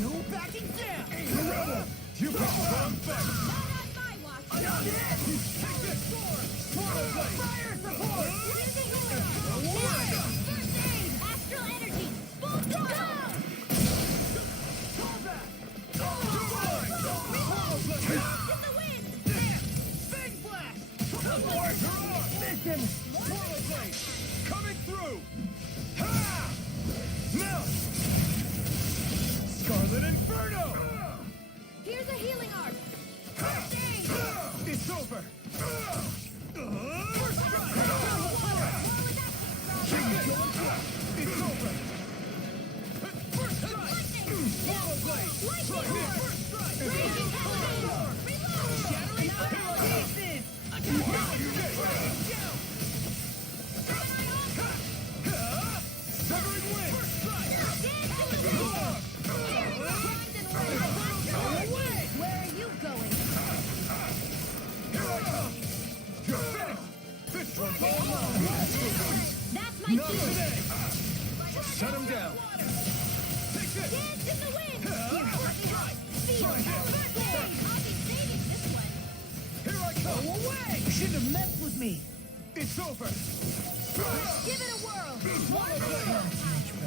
No backing down! Rebel! You picked the wrong fight! Not on my watch. I got it! Take this! Swallow blade! Fire support! Using hero! First aid! Astral energy! Full throttle! Call back! Swallow blade! In the wind! Big blast! Mission! Swallow blade! Coming through! Ha! Melt! Scarlet Inferno! Here's a healing arc! It's over! First strike! It's over! First strike! Swallow blade! Try this! First strike! Raging Hellstorm! Reload! Shattering pieces! Severing wind! First strike! Where are you going? Here I come! You're finished! This one's all mine! That's my Not cue! today! Shut him down! Take this! Dance in the wind! Here, Strike! feel! Try this! First aid! I'll be saving this one! Here I come! Go away! You shouldn't have messed with me! It's over! Give it a whirl! Swallow blade!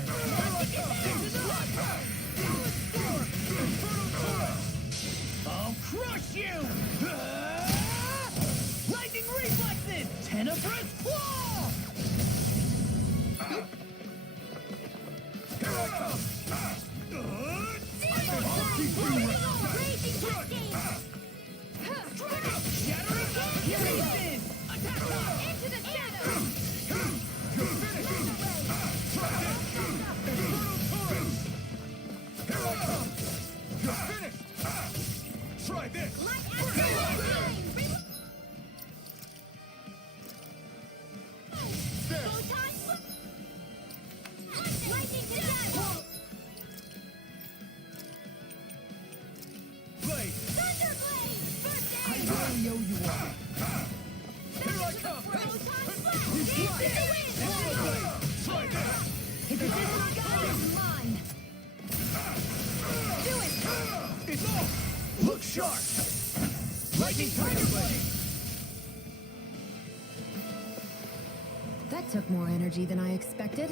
Here I come! Infernal torrent! I'll crush you! Lightning reflexes! Tenebrous claw! Here I come! I'll keep you Raging cascade! Shattering pieces! Attack! Into the shadows! You're finished! Try this! Infernal torrent! Here I come! You're finished! Try this! Like astral flame! There! Photon lightning to death! Blade! Thunderblade! First I aid! really owe you one. Here I come! Photon splash! He's Dance in flying! the wind! Swallow blade! Try this! If it isn't God, mine! Do it! It's off! Look sharp! Lightning Tiger Blade! That took more energy than I expected.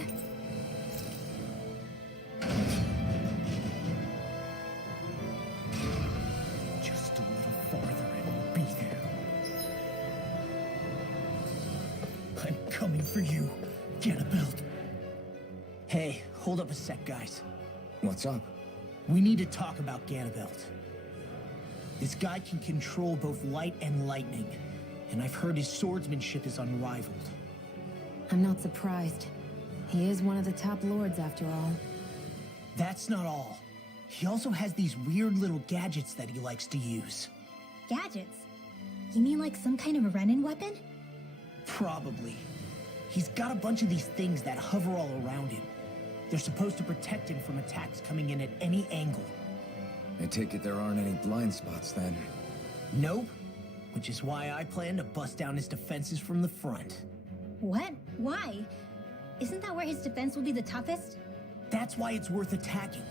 Just a little farther and we'll be there. I'm coming for you, Ganabelt. Hey, hold up a sec, guys. What's up? We need to talk about Ganabelt. This guy can control both light and lightning, and I've heard his swordsmanship is unrivaled. I'm not surprised. He is one of the top lords after all. That's not all. He also has these weird little gadgets that he likes to use. Gadgets? You mean like some kind of a Renin weapon? Probably. He's got a bunch of these things that hover all around him. They're supposed to protect him from attacks coming in at any angle. I take it there aren't any blind spots then. Nope. Which is why I plan to bust down his defenses from the front. What? Why? Isn't that where his defense will be the toughest? That's why it's worth attacking.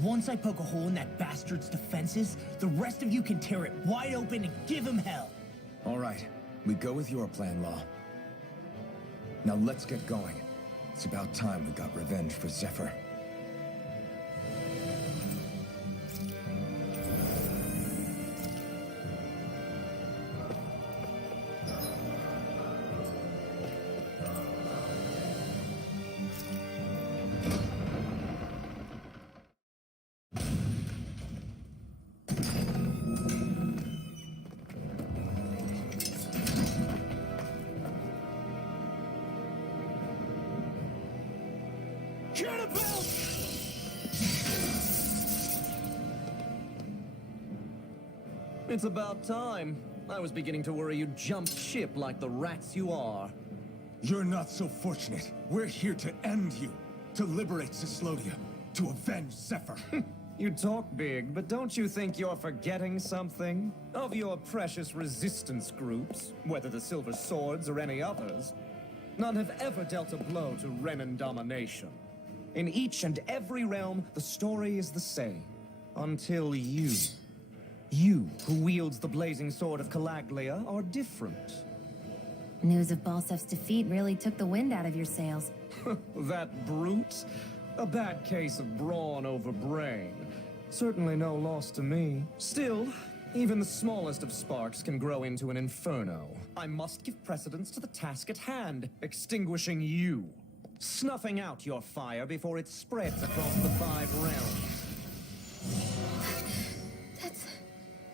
Once I poke a hole in that bastard's defenses, the rest of you can tear it wide open and give him hell. All right, we go with your plan, Law. Now let's get going. It's about time we got revenge for Zephyr. Cannibal! It's about time. I was beginning to worry you jumped ship like the rats you are. You're not so fortunate. We're here to end you. To liberate Cyslodia. To avenge Zephyr. You talk big, but don't you think you're forgetting something? Of your precious resistance groups, whether the Silver Swords or any others, none have ever dealt a blow to Renan domination. In each and every realm, the story is the same. Until you. You, who wields the blazing sword of Calaglia, are different. News of Balsef's defeat really took the wind out of your sails. That brute? A bad case of brawn over brain. Certainly no loss to me. Still, even the smallest of sparks can grow into an inferno. I must give precedence to the task at hand, extinguishing you. Snuffing out your fire before it spreads across the 5 realms.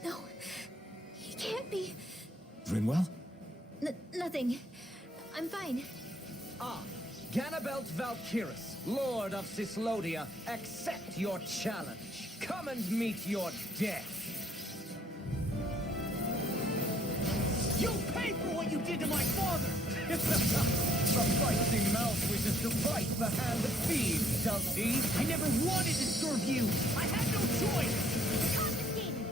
No. He can't be. Rinwell? Nothing. I'm fine. Ah, Ganabelt Valkyris, Lord of Cyslodia, accept your challenge. Come and meet your death. You'll pay for what you did to my father! The feisty mouth wishes to bite the hand that feeds, does he? I never wanted to serve you! I had no choice! Confiscated!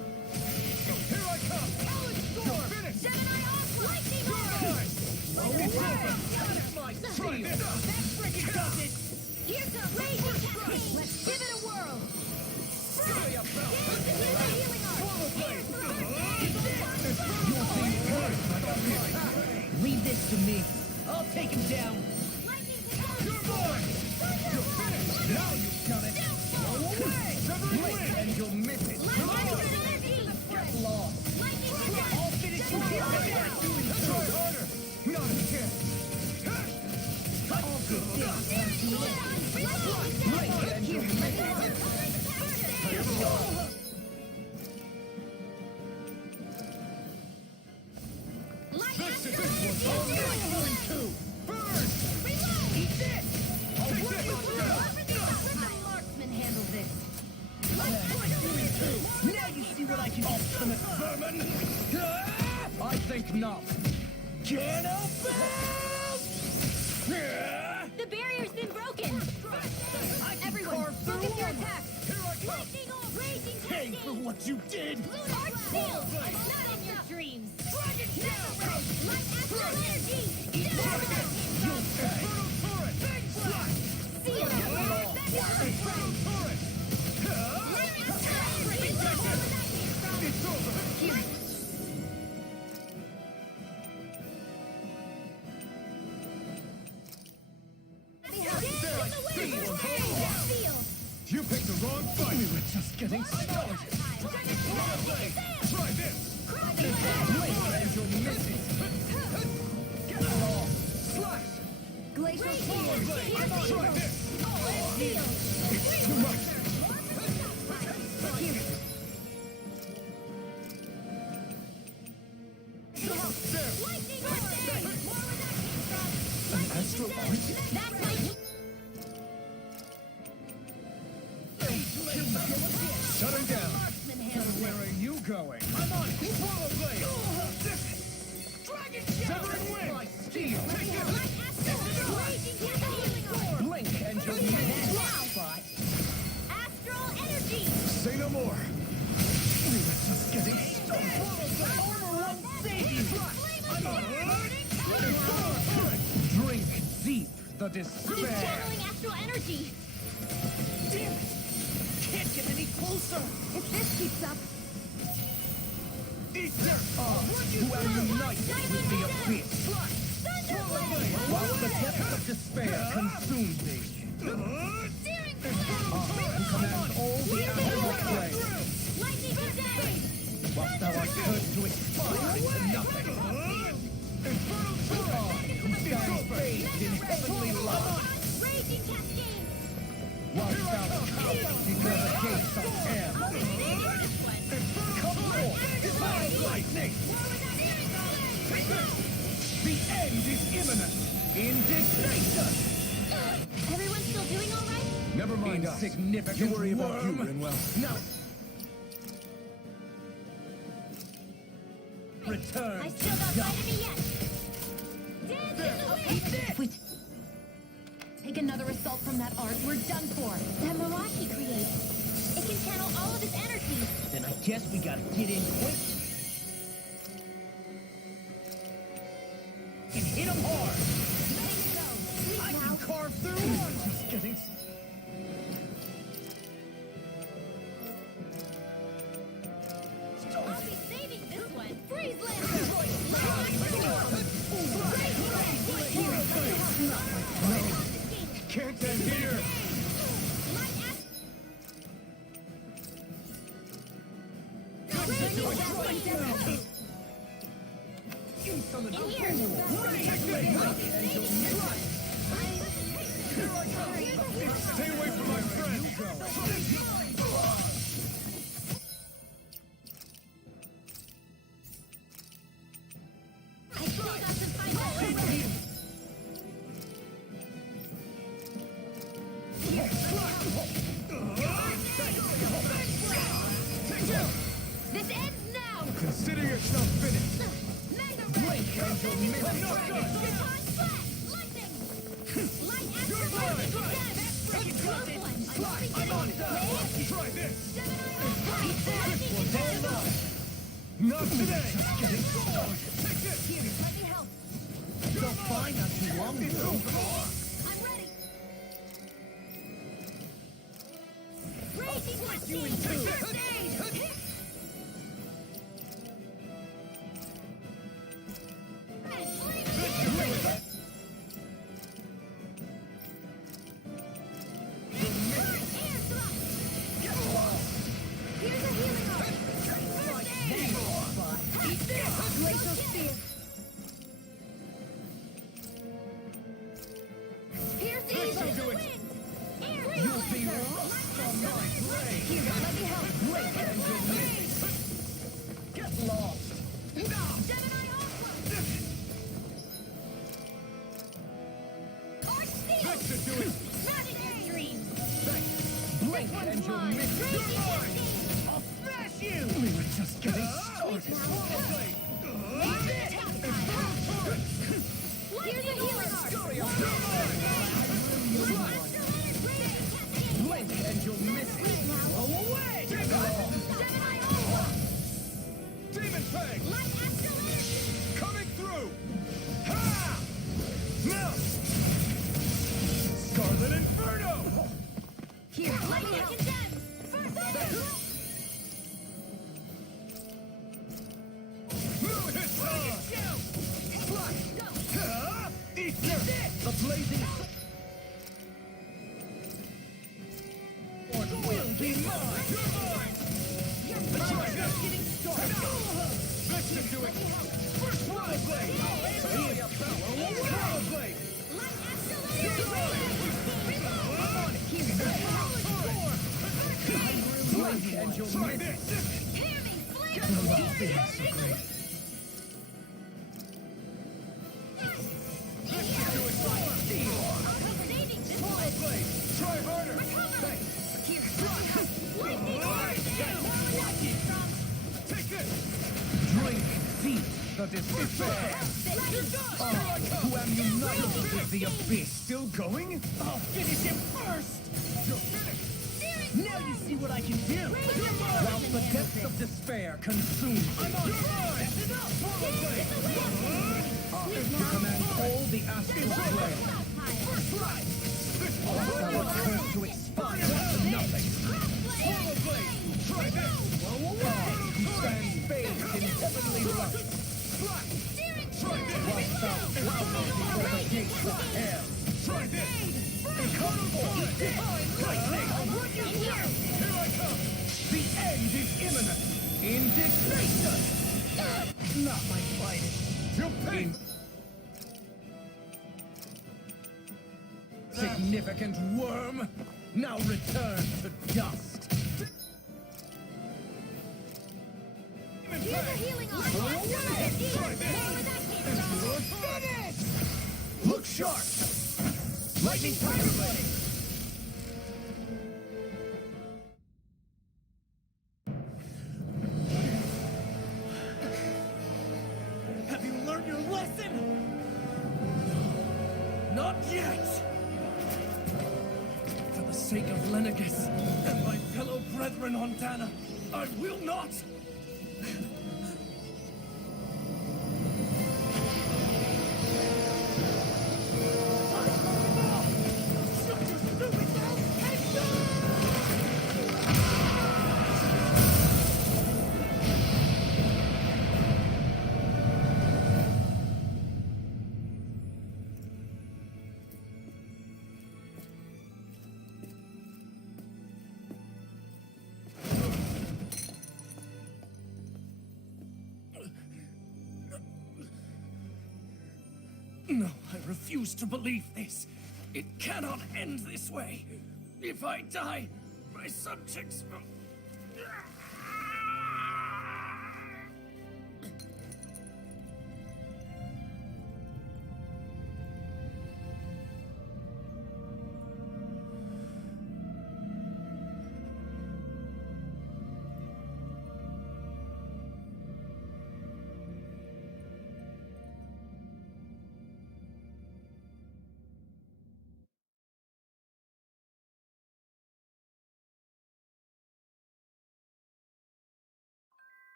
Here I come! Talon Storm! You're finished! Gemini Off! Lightning Try this! That frickin' does it! Here's the Raging Cascade! Let's give it a whirl! Here's the healing Leave this to me. I'll take him down. You're mine! You're finished! Now you've done it! Away! Severing And you'll miss it. Get lost. I'll finish you here. Try harder! Not a chance! All good This is it! Burn! Eat this! Take this! Marksman handle this. Now you see what I can do. Ultimate vermin! I think not. The barrier's been broken! Everyone, focus your attacks! Lightning Off! Raging Pay Cascade! for what you did! Arch Shield! Not in your dreams! Dragon Shadow! Light Astral Energy! Infernal turret! Big shot! Seal! Infernal turret! It's over! You picked the wrong fight! We were just getting started! Try this! And you'll miss it. Get it off! Slash! Glacial Try this! It's too much! An astral origin? That's my... Shutting down! Marksman handle this. Where are you going? I'm on! Swallow blade! Dragon Severing wind! Steel. Take it! Light Astral Raging Cascade! Blink and you'll miss it. Now! Astral Energy! Say no more! We were just getting started! Armor won't save you! I'm on! Drink deep the He's despair. channeling Astral Energy! Damn it! Can't get any closer! If this keeps up, Eat dirt! Who will unite with the abyss. While the depths of despair consume thee. Who commands all the animal play. Lightning Cascade! Whilst thou art cursed to expire into nothing. Who stands bathed in heavenly light. Raging Cascade! Whilst thou cowers before the gates of hell. Come forth, divine lightning! The end is imminent! Indignation! Everyone still doing all right? Never mind us. Insignificant You worry about you, worm. Rinwell. No. Return. I still got sight of me yet. Dance in the wind. If we take another assault from that arc, we're done for. That mirage he created. It can channel all of his energy. Then I guess we gotta get in quick. And hit him hard. I can carve through one. Just kidding. I'll be saving this one. Freeze Can't end here. Stay away from my friend. I still got some fight. This ends now. Consider yourself finished. Blink, Angel. I'm not done. Lightning. Light after lightning. That's a close one. I'm on it. Try this. Not today. Take this. Here, let me help. Felt fine not too long ago. I'm ready. Raging Lightning. First aid. Demon Fang! Coming through! Ha! Now! Scarlet Inferno! Here, lightning condemns. First aid. Move it on! Flash! Ha! Eat this! The blazing sword will be mine! You're mine! Getting started! This should do it! First Wild Blade! Amelia Power! Wild Blade! Blink and you'll try this! Wild Blade! Try harder! Thanks! Take this! Drink deep the despair! Who am united with the abyss? Still going? I'll finish him first! You're finished! Now you see what I can do. While the depths of despair consume. I'm on fire! Swallow Blade! To command all the astral plane. First strike! This Thou art cursed to expire to nothing. Swallow Blade! Try this! Who stands bathed in heavenly light. Strike! Try this! Whilst thou flounder before the gates of hell. Try this! Come forth, divine lightning! Here I come! The end is imminent! Indignation! Not my finest. You'll pay! Significant worm! Now return to dust! Here's a healing arm. Try this! Finish! Look sharp! Lightning Tiger Blade! sake of Lenegus and my fellow brethren on Dana, I will not! No, I refuse to believe this. It cannot end this way. If I die, my subjects will...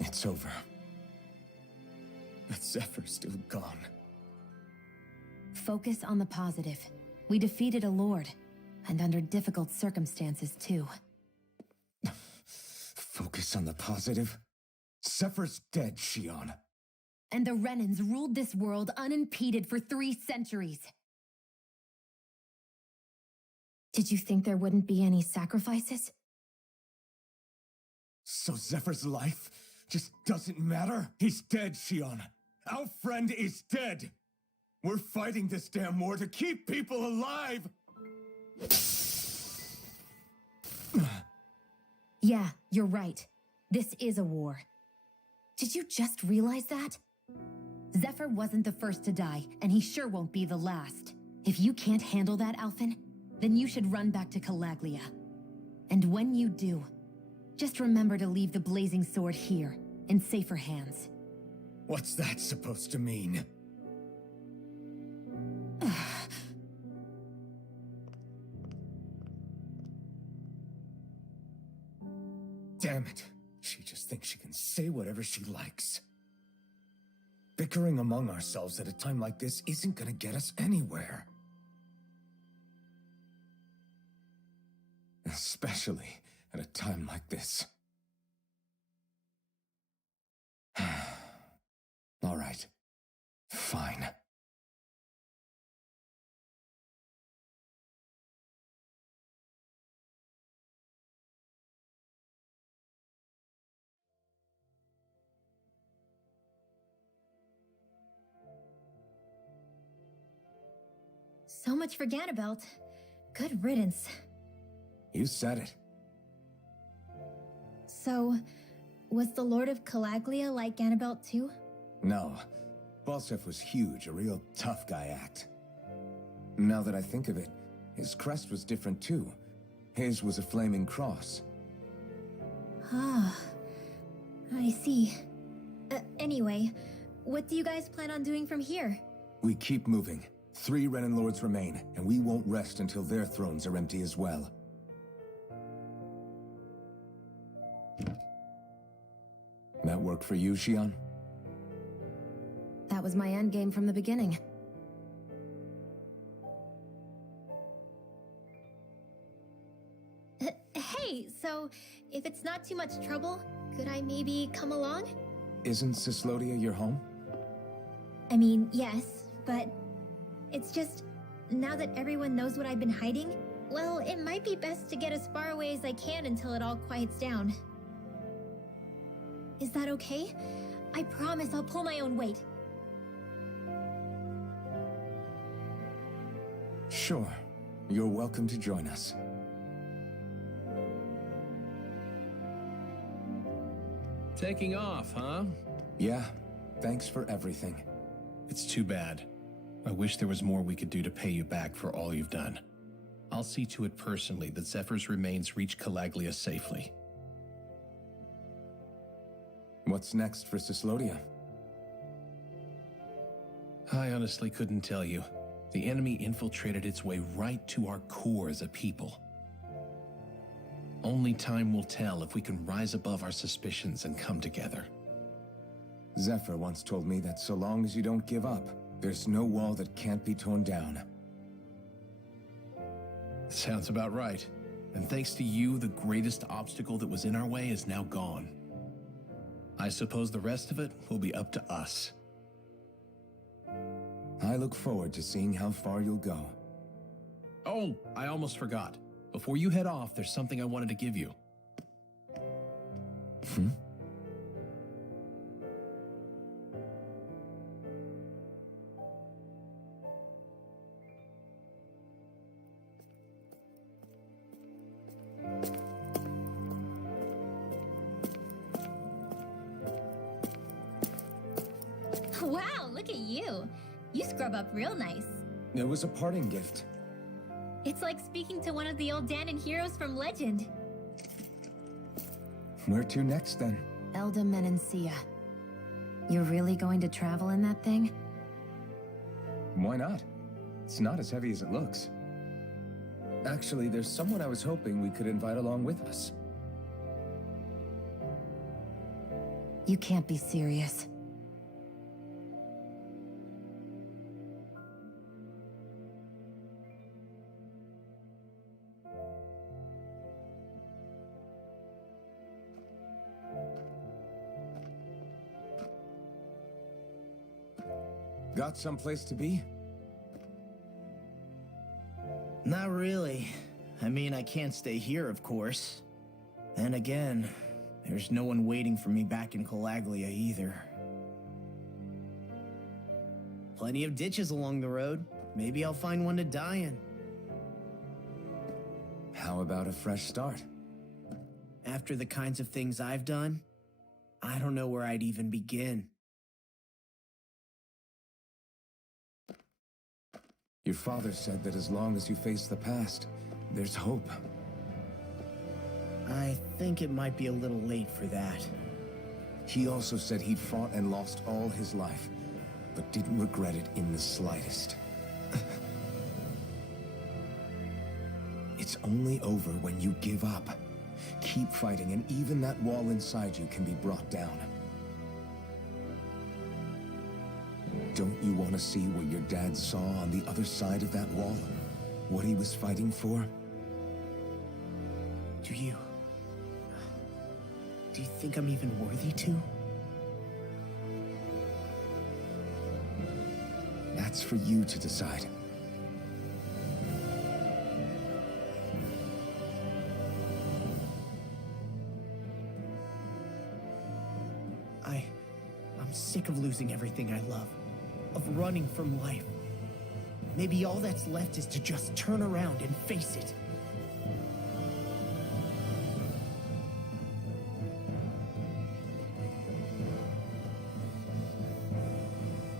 It's over. But Zephyr's still gone. Focus on the positive. We defeated a lord, and under difficult circumstances, too. Focus on the positive? Zephyr's dead, Shion. And the Renans ruled this world unimpeded for 3 centuries. Did you think there wouldn't be any sacrifices? So Zephyr's life just doesn't matter? He's dead, Shion. Our friend is dead. We're fighting this damn war to keep people alive! Yeah, you're right. This is a war. Did you just realize that? Zephyr wasn't the first to die, and he sure won't be the last. If you can't handle that, Alphen, then you should run back to Calaglia. And when you do, just remember to leave the blazing sword here, in safer hands. What's that supposed to mean? Damn it. She just thinks she can say whatever she likes. Bickering among ourselves at a time like this isn't gonna get us anywhere. Especially at a time like this. All right. Fine. So much for Ganabelt. Good riddance. You said it. So, was the Lord of Calaglia like Ganabelt too? No. Balseph was huge, a real tough guy act. Now that I think of it, his crest was different too. His was a flaming cross. Ah, I see. Anyway, what do you guys plan on doing from here? We keep moving. 3 Renan Lords remain, and we won't rest until their thrones are empty as well. That work for you, Shion? That was my endgame from the beginning. Hey, so if it's not too much trouble, could I maybe come along? Isn't Cyslodia your home? I mean, yes, but it's just, now that everyone knows what I've been hiding, well, it might be best to get as far away as I can until it all quiets down. Is that okay? I promise I'll pull my own weight. Sure. You're welcome to join us. Taking off, huh? Yeah. Thanks for everything. It's too bad. I wish there was more we could do to pay you back for all you've done. I'll see to it personally that Zephyr's remains reach Calaglia safely. What's next for Cyslodia? I honestly couldn't tell you. The enemy infiltrated its way right to our core as a people. Only time will tell if we can rise above our suspicions and come together. Zephyr once told me that so long as you don't give up, there's no wall that can't be torn down. Sounds about right. And thanks to you, the greatest obstacle that was in our way is now gone. I suppose the rest of it will be up to us. I look forward to seeing how far you'll go. Oh, I almost forgot. Before you head off, there's something I wanted to give you. Wow, look at you. You scrub up real nice. It was a parting gift. It's like speaking to one of the old Danon heroes from legend. Where to next, then? Elda Menancia. You're really going to travel in that thing? Why not? It's not as heavy as it looks. Actually, there's someone I was hoping we could invite along with us. You can't be serious. Got someplace to be? Not really. I mean, I can't stay here, of course. Then again, there's no one waiting for me back in Calaglia either. Plenty of ditches along the road. Maybe I'll find one to die in. How about a fresh start? After the kinds of things I've done, I don't know where I'd even begin. Your father said that as long as you face the past, there's hope. I think it might be a little late for that. He also said he'd fought and lost all his life, but didn't regret it in the slightest. It's only over when you give up. Keep fighting, and even that wall inside you can be brought down. Don't you want to see what your dad saw on the other side of that wall? What he was fighting for? Do you think I'm even worthy to? That's for you to decide. I'm sick of losing everything I love. Of running from life. Maybe all that's left is to just turn around and face it.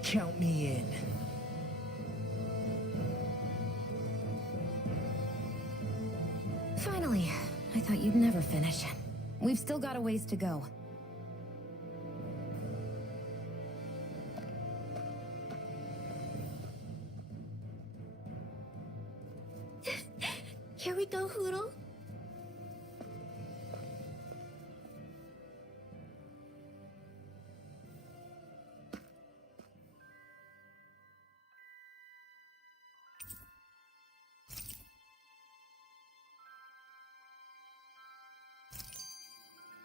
Count me in. Finally. I thought you'd never finish. We've still got a ways to go. Here we go, Hootle.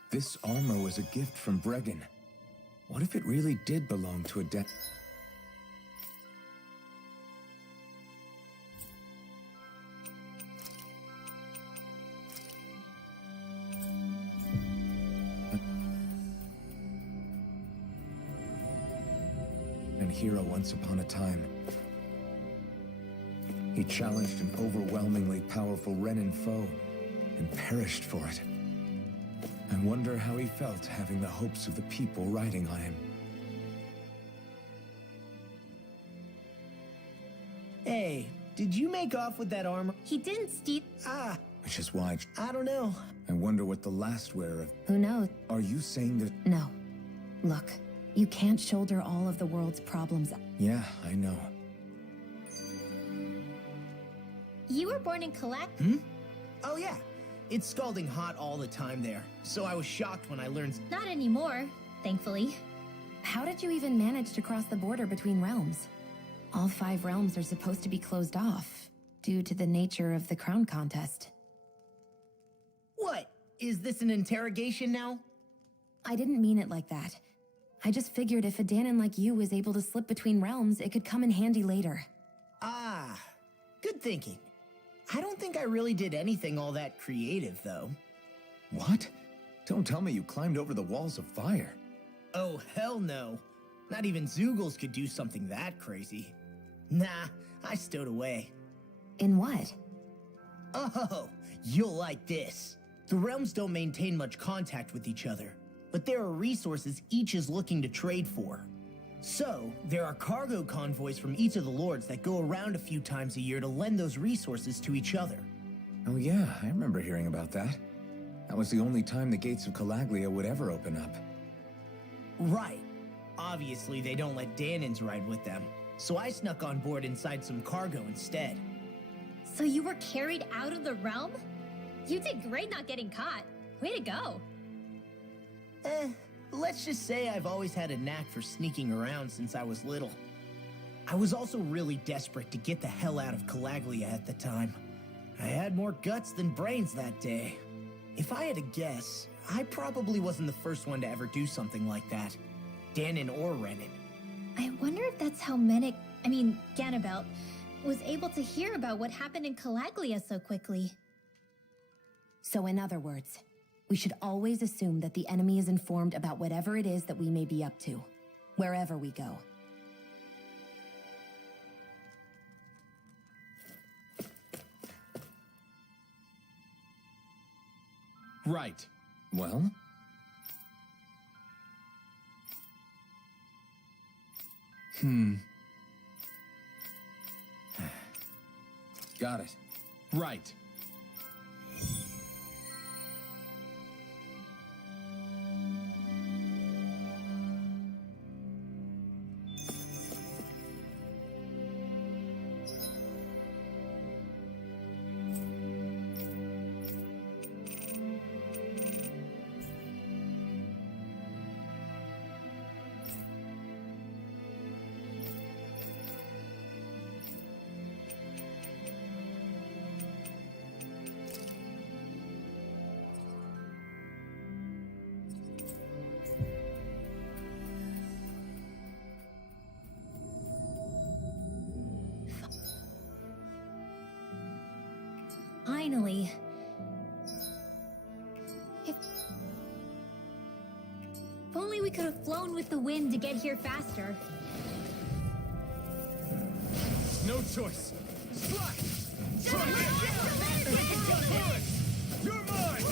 This armor was a gift from Bregan. What if it really did belong to a hero once upon a time. He challenged an overwhelmingly powerful Renin foe and perished for it. I wonder how he felt having the hopes of the people riding on him. Hey, did you make off with that armor? He didn't steal. Which is why I don't know. I wonder what the last wearer of... Who knows? Are you saying that... No. Look, you can't shoulder all of the world's problems. Yeah, I know. You were born in Kalak? Oh yeah, it's scalding hot all the time there. So I was shocked when I learned... Not anymore, thankfully. How did you even manage to cross the border between realms? All 5 realms are supposed to be closed off, due to the nature of the crown contest. What? Is this an interrogation now? I didn't mean it like that. I just figured if a Danon like you was able to slip between realms, it could come in handy later. Ah, good thinking. I don't think I really did anything all that creative, though. What? Don't tell me you climbed over the walls of fire. Oh, hell no. Not even Zoogles could do something that crazy. Nah, I stowed away. In what? Oh, you'll like this. The realms don't maintain much contact with each other, but there are resources each is looking to trade for. So, there are cargo convoys from each of the lords that go around a few times a year to lend those resources to each other. Oh yeah, I remember hearing about that. That was the only time the gates of Calaglia would ever open up. Right. Obviously, they don't let Danons ride with them, so I snuck on board inside some cargo instead. So you were carried out of the realm? You did great not getting caught. Way to go. Let's just say I've always had a knack for sneaking around since I was little. I was also really desperate to get the hell out of Calaglia at the time. I had more guts than brains that day. If I had to guess, I probably wasn't the first one to ever do something like that. Danon or Renin. I wonder if that's how Ganabelt, was able to hear about what happened in Calaglia so quickly. So in other words, we should always assume that the enemy is informed about whatever it is that we may be up to, wherever we go. Right. Well? Got it. Right. Finally. If only we could have flown with the wind to get here faster. No choice. Slice! Try it! You're mine!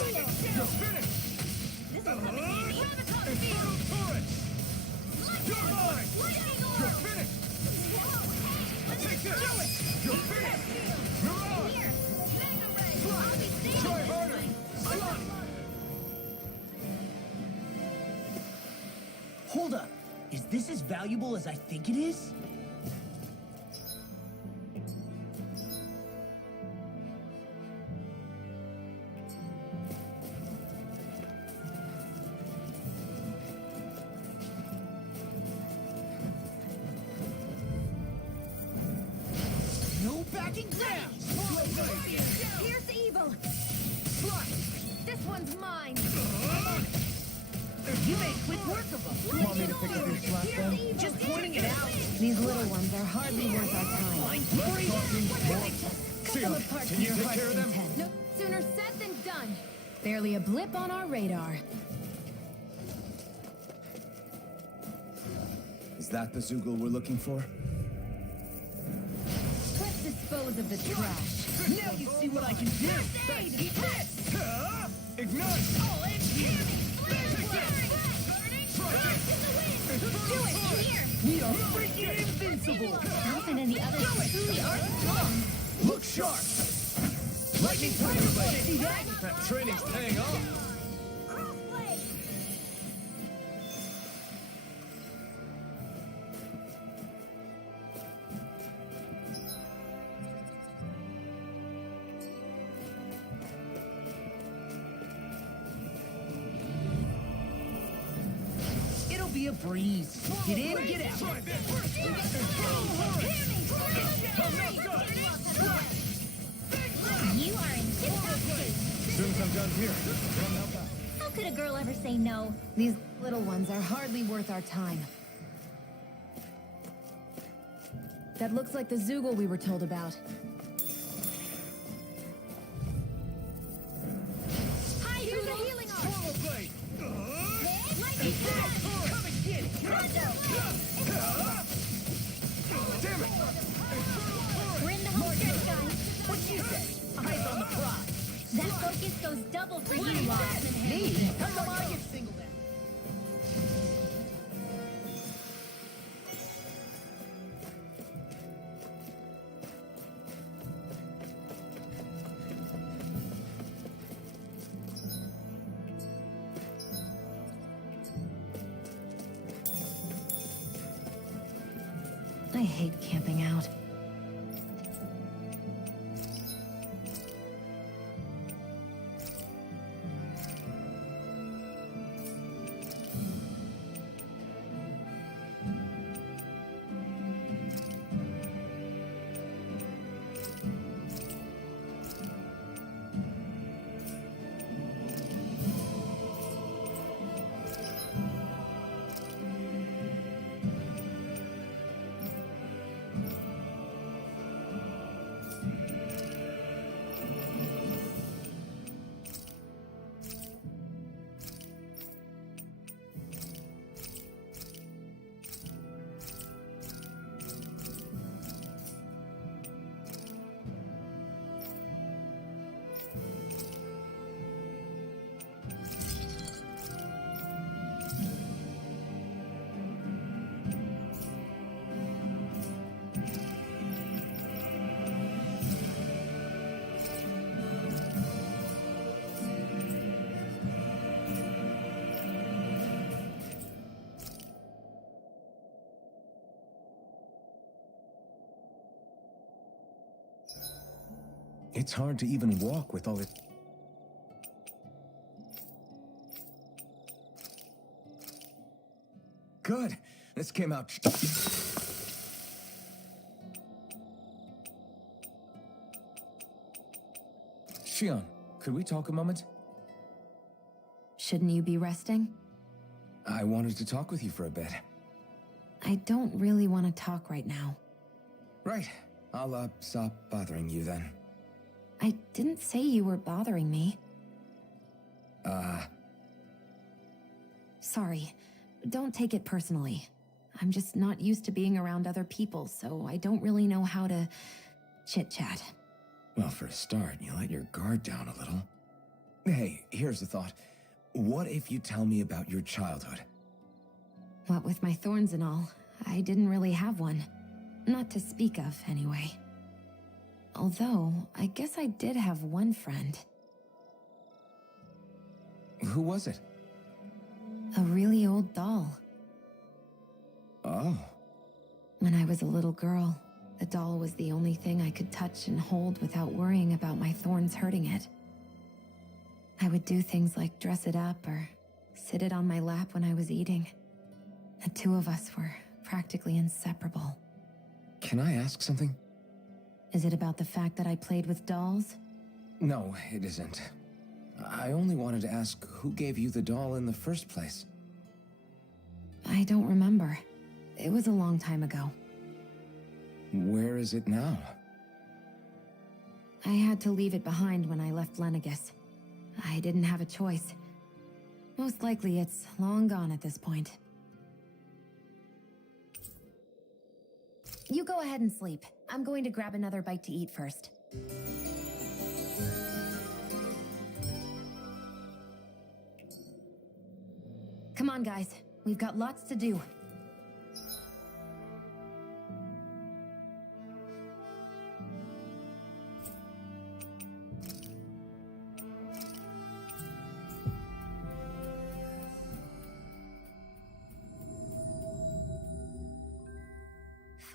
You're finished! Infernal turret! You're mine! You're finished! Take this! You're finished! Mirage! Try harder! Slot! Hold up. Is this as valuable as I think it is? No backing down! Here's evil! This one's mine! You made quick work of them! Want me to pick up your slack then? Just pointing it out! These little ones are hardly worth our time. Cut them apart to your heart's content. No sooner said than done. Barely a blip on our radar. Is that the Zoogle we're looking for? Let's dispose of the trash. Now you see what I can do! Eat this! Ignite! Oh, it's here! Do it! Here! We are freaking invincible! Alpha and the others truly are strong! Look sharp! Lightning Tiger Blade! See that? That training's paying off. It'll be a breeze. Get in, get out. You are in tip-top shape! As soon as I'm done here, come help out. How could a girl ever say no? These little ones are hardly worth our time. That looks like the Zoogle we were told about. Hi, who's the healing arm? Swallow blade! Lightning flash! Come and get it! Damn it! We're in the home stretch, guys. What you say? Eyes on the prize. That focus goes double for you, Lost. Me? How come I get singled out? I hate camping out. It's hard to even walk with all it. Good. This came out. Shion, could we talk a moment? Shouldn't you be resting? I wanted to talk with you for a bit. I don't really want to talk right now. Right. I'll, stop bothering you then. I didn't say you were bothering me. Sorry. Don't take it personally. I'm just not used to being around other people, so I don't really know how to chit-chat. Well, for a start, you let your guard down a little. Hey, here's the thought. What if you tell me about your childhood? What with my thorns and all, I didn't really have one. Not to speak of, anyway. Although, I guess I did have one friend. Who was it? A really old doll. Oh. When I was a little girl, the doll was the only thing I could touch and hold without worrying about my thorns hurting it. I would do things like dress it up or sit it on my lap when I was eating. The two of us were practically inseparable. Can I ask something? Is it about the fact that I played with dolls? No, it isn't. I only wanted to ask who gave you the doll in the first place. I don't remember. It was a long time ago. Where is it now? I had to leave it behind when I left Lenegis. I didn't have a choice. Most likely it's long gone at this point. You go ahead and sleep. I'm going to grab another bite to eat first. Come on, guys. We've got lots to do.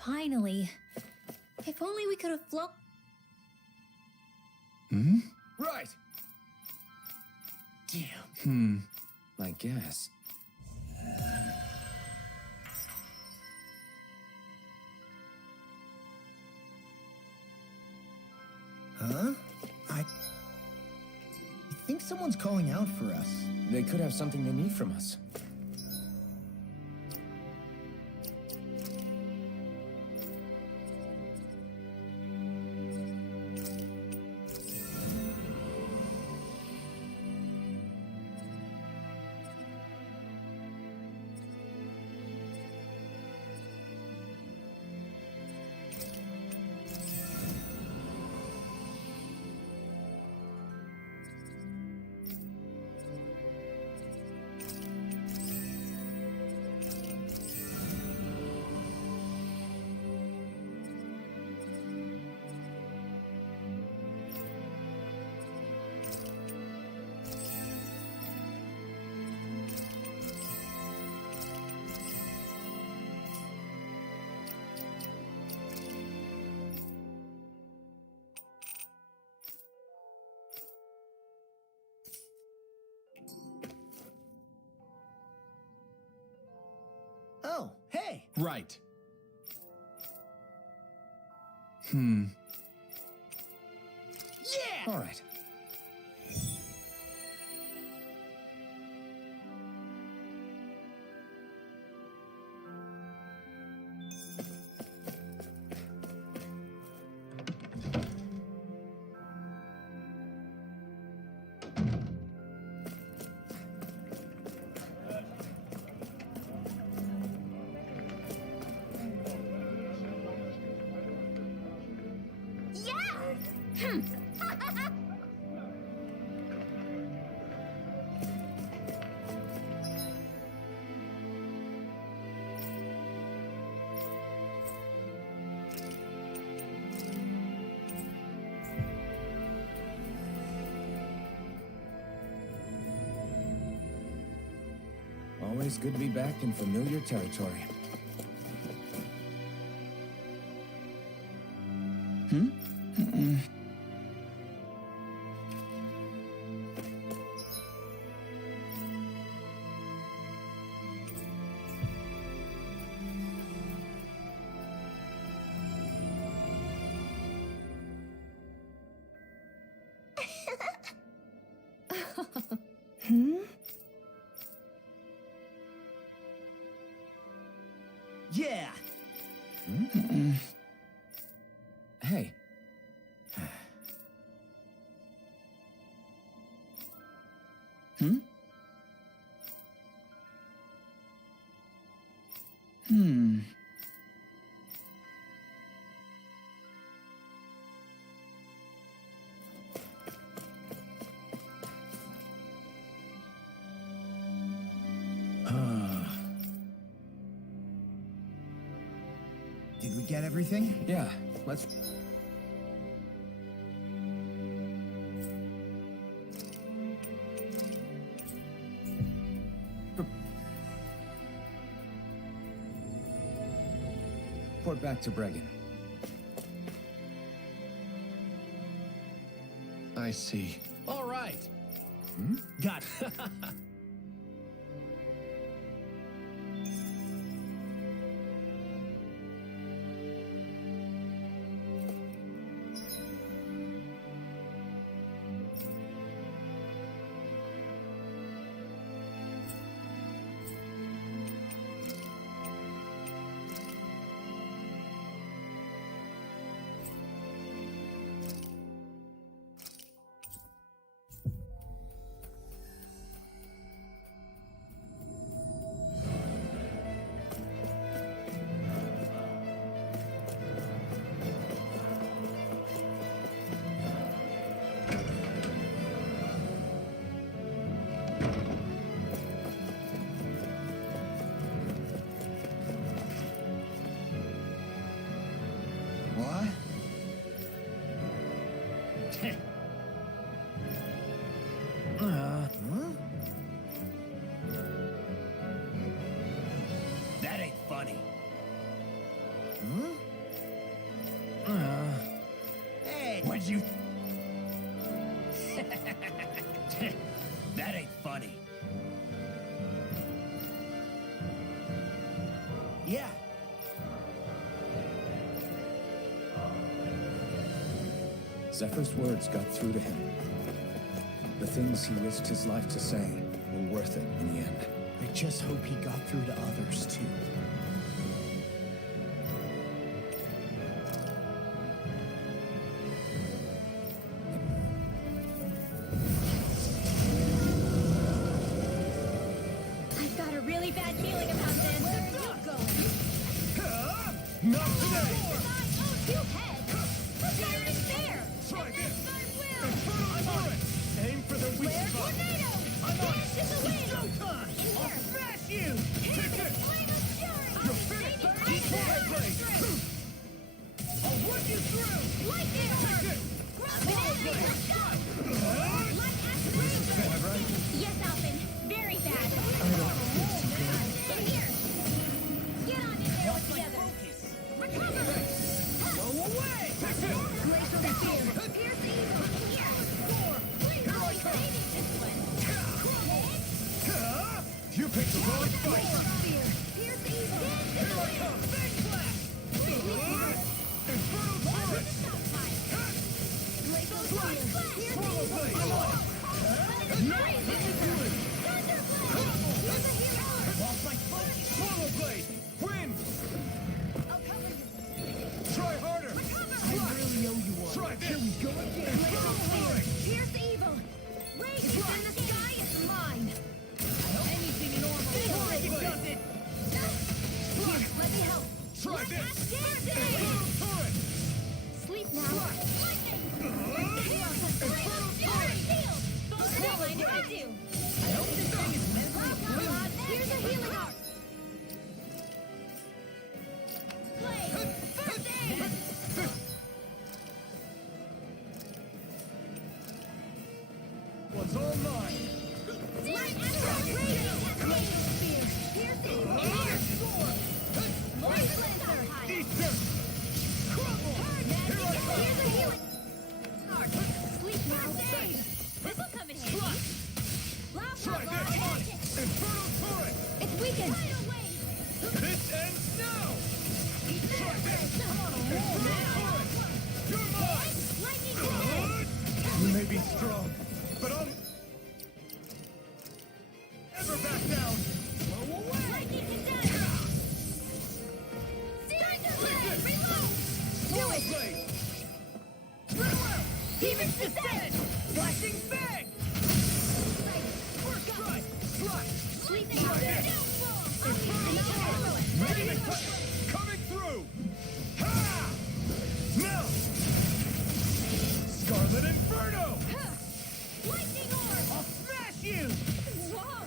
Finally. If only we could have flown. Right! Damn. I guess. Huh? I think someone's calling out for us. They could have something they need from us. Oh, hey! Right. Yeah! All right. Always good to be back in familiar territory. Yeah! Hey. Did we get everything? Yeah, let's... Report back to Bregan. I see. All right. Got it. That ain't funny. Hey, what'd you... That ain't funny. Yeah. Zephyr's words got through to him. The things he risked his life to say were worth it in the end. I just hope he got through to others, too. I've got a really bad feeling about this. Where are you going? Not today! Two heads! The fire is there! Try this! Will! Infernal Torrent! Aim for the weak Flare spot! tornado! Dance in the wind! Showtime! In I'll here! smash you! Hit Take it! this! Flame of fury! You're finished! Sword Blade! I'll run you through! Lightning Take Arc! this! Banana Blade! shot! Light aspiration! Yes, Alvin. Very bad. In here! Get on in there with the others! Recover! Go away! Take this! Glacial Spear! Pierce evil! In here! Please, I'll be saving this one! You picked the wrong fight! Glacial Spear! Pierce evil! Dance in the wind! Big blast! Infernal Torrent! Stop fire! Glacial Spear! Pierce Swallow evil! Blade! I'm on! Thunderblade! Here's a hero! Lost my focus! Swallow Blade! Win! I'll cover you! Try harder! I really owe you one. Try this! Here we go again. Infernal Torrent! Pierce evil! Radiance in the sky is mine! Anything in normal. Feel it! Does it? Here, let me help! Try this! Dance in the Infernal wind! Torrent! Sleep now! Lightning! Infernal Torrent! Shield! Now I know what to do! I hope this thing is mentally Cloud, here's a healing arc! Blade! First aid! What's all mine? Light Astral Radiant! Glacial Spear! Pierce evil! Air! Voice Lancer! Eat dirt! Crumble! Magic! Here I come! Here's a healing arc! Sleep now! This'll come in handy! Loud, Try loud, this! loud! Infernal Torrent! It's weakened! Right away! This ends now! Try this! Infernal Torrent! You're mine! Lightning Blade! You may be strong, but I'll never back down! Lightning Condense! Thunderblade! Reload! Do it! Blade! Demon's Descent! Flashing bang! First strike! Slide! Sleep Try this! Ready to cut! Coming through! Ha! Now! Scarlet Inferno! Lightning Orb! I'll smash you! Whoa!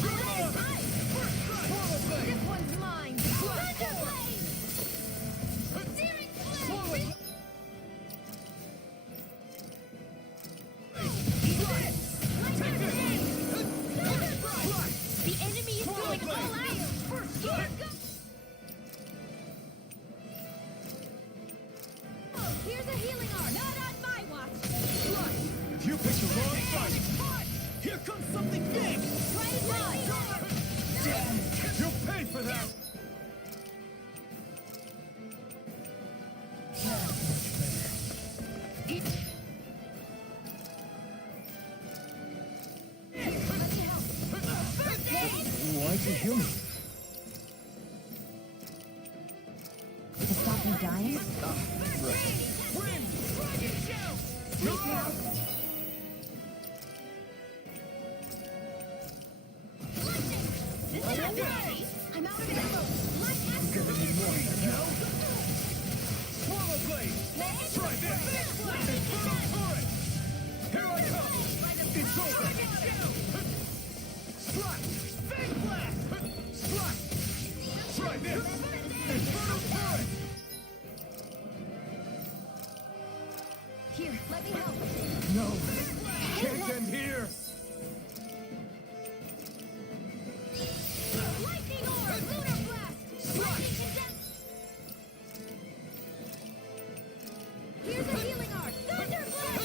Come on! Nice! First strike! Swallow Blade! This one's mine! Thunderblade! Searing Blade! The enemy is going all out! First strike! Here's a healing arc! Not on my watch! You picked the wrong fight! Here comes something big! Try to die! You'll pay for that! Why'd you heal me? To stop you dying? Win! Sleep now! This is not ready! I'm out of ammo! Light Gonna need more, you know? Swallow Blade! Try this! Infernal Torrent! Here I come! It's over! Slap! Fang Blast! Slap! Try this! Infernal Torrent! Here, let me help! No! Can't end here! Lightning orb! Lunar blast! Lightning condense! Here's a healing art! Thunder blast!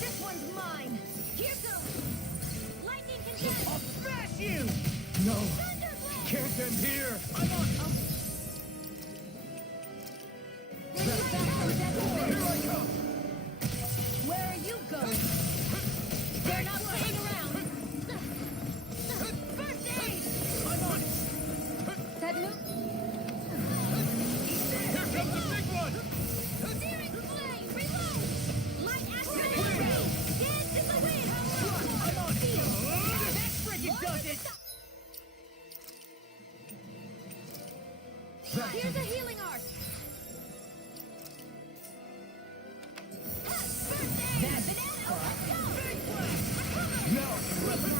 This one's mine! Here goes! Lightning condense! I'll smash you! No! Thunder blast! Can't end here! I'm on! Here I come! Where are you going? They're not playing around! First aid! I'm on it! That move... Here comes the big one! Searing flame! Reload! Light activation! Dance in the wind! I'm on it! That freaking does it! Here's a healing art! First aid! Banana, let's go! Big blast! Now I can weapon!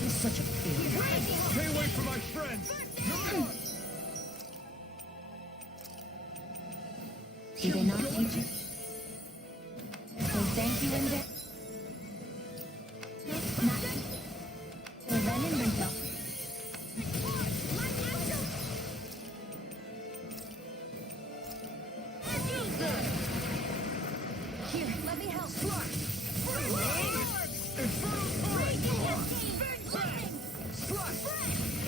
He's such a Stay away from my friend! Do they not teach it? So thank you and then. Not. So then and then. Here, let me help.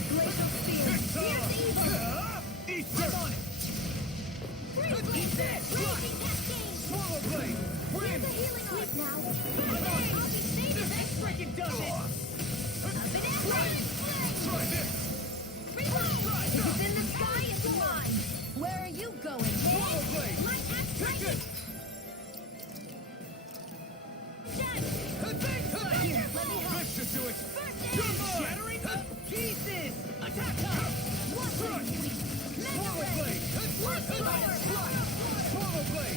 Glacial spear. Eat this! I'm on it! Eat this! Swallow blade! Win! Sleep now. That freaking does it! Try this! If it's in the sky, it's mine. Where are you going? Swallow blade! Take this! Here, let me help. This should do it! You're shattering the pieces. Attack us. Swallow blade!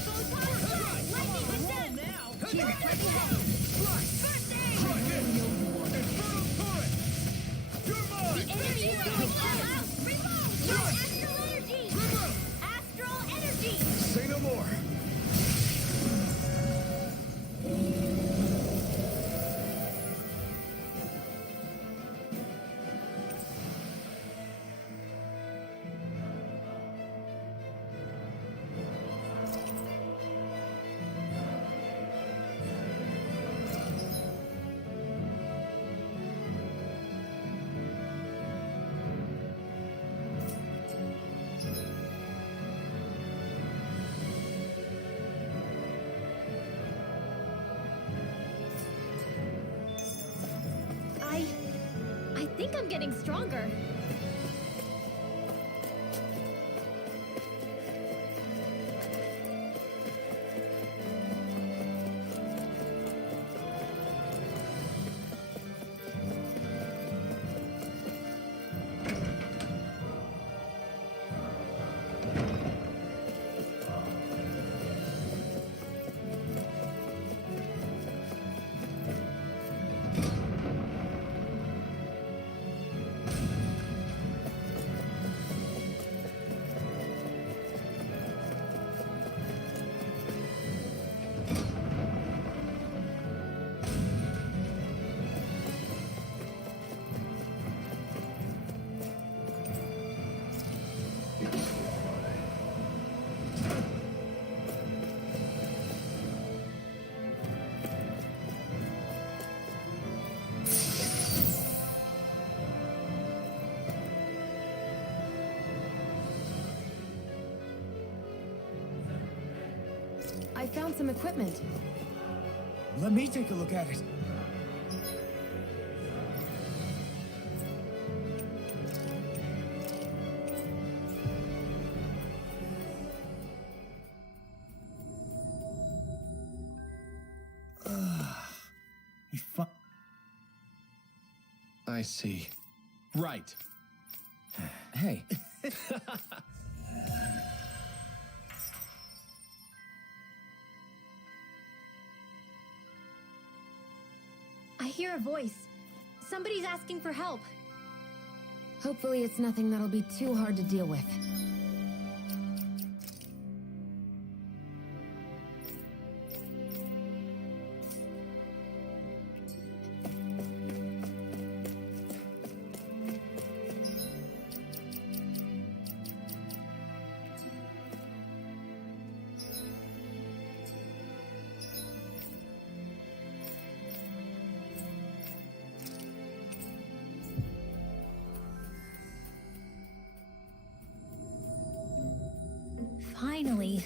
Swallow blade! Lightning condemn. Here, let me help. First aid. Try this! Infernal turret! You're mine! Enemy is going all out. Reload. Your astral energy. Astral energy. Say no more! I think I'm getting stronger. I found some equipment. Let me take a look at it. I see. Right. Hey, I hear a voice. Somebody's asking for help. Hopefully it's nothing that'll be too hard to deal with. Finally.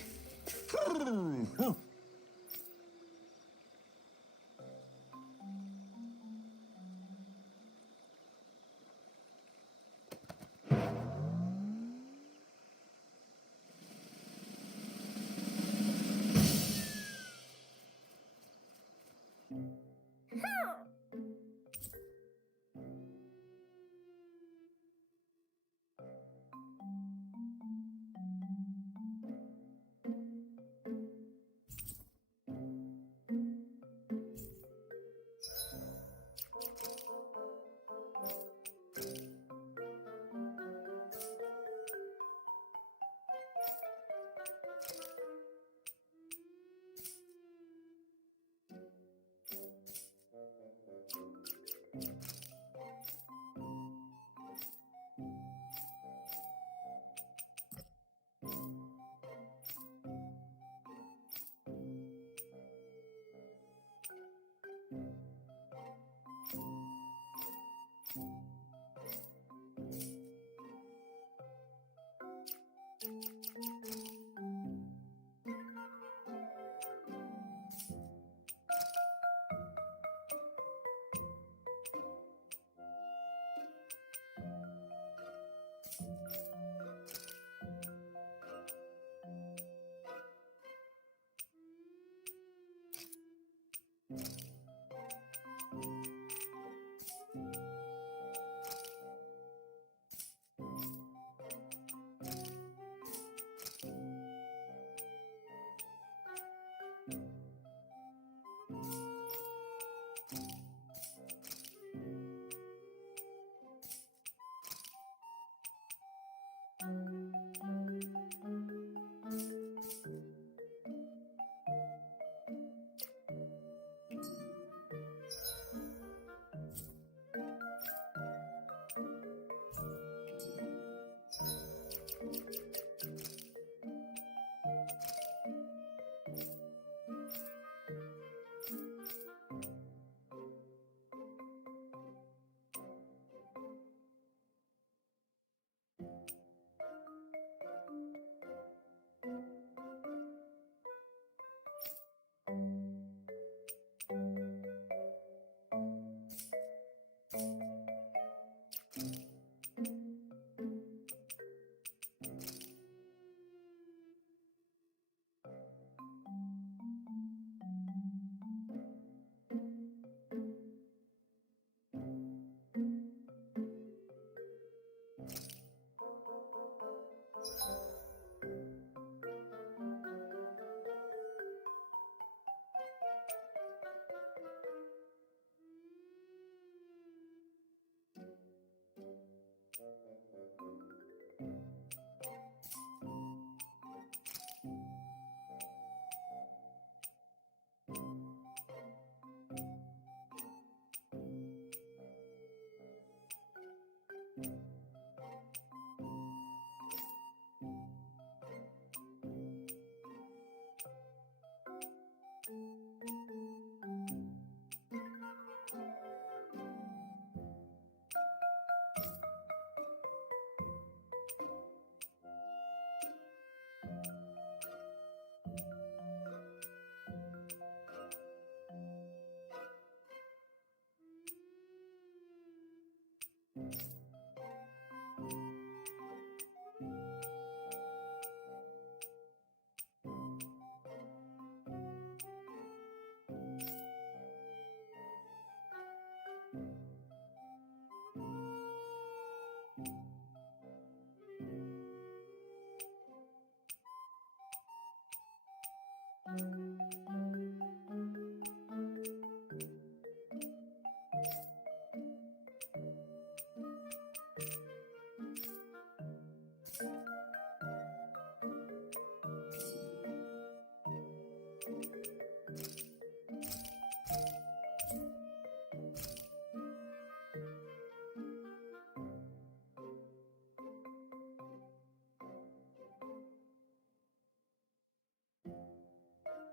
you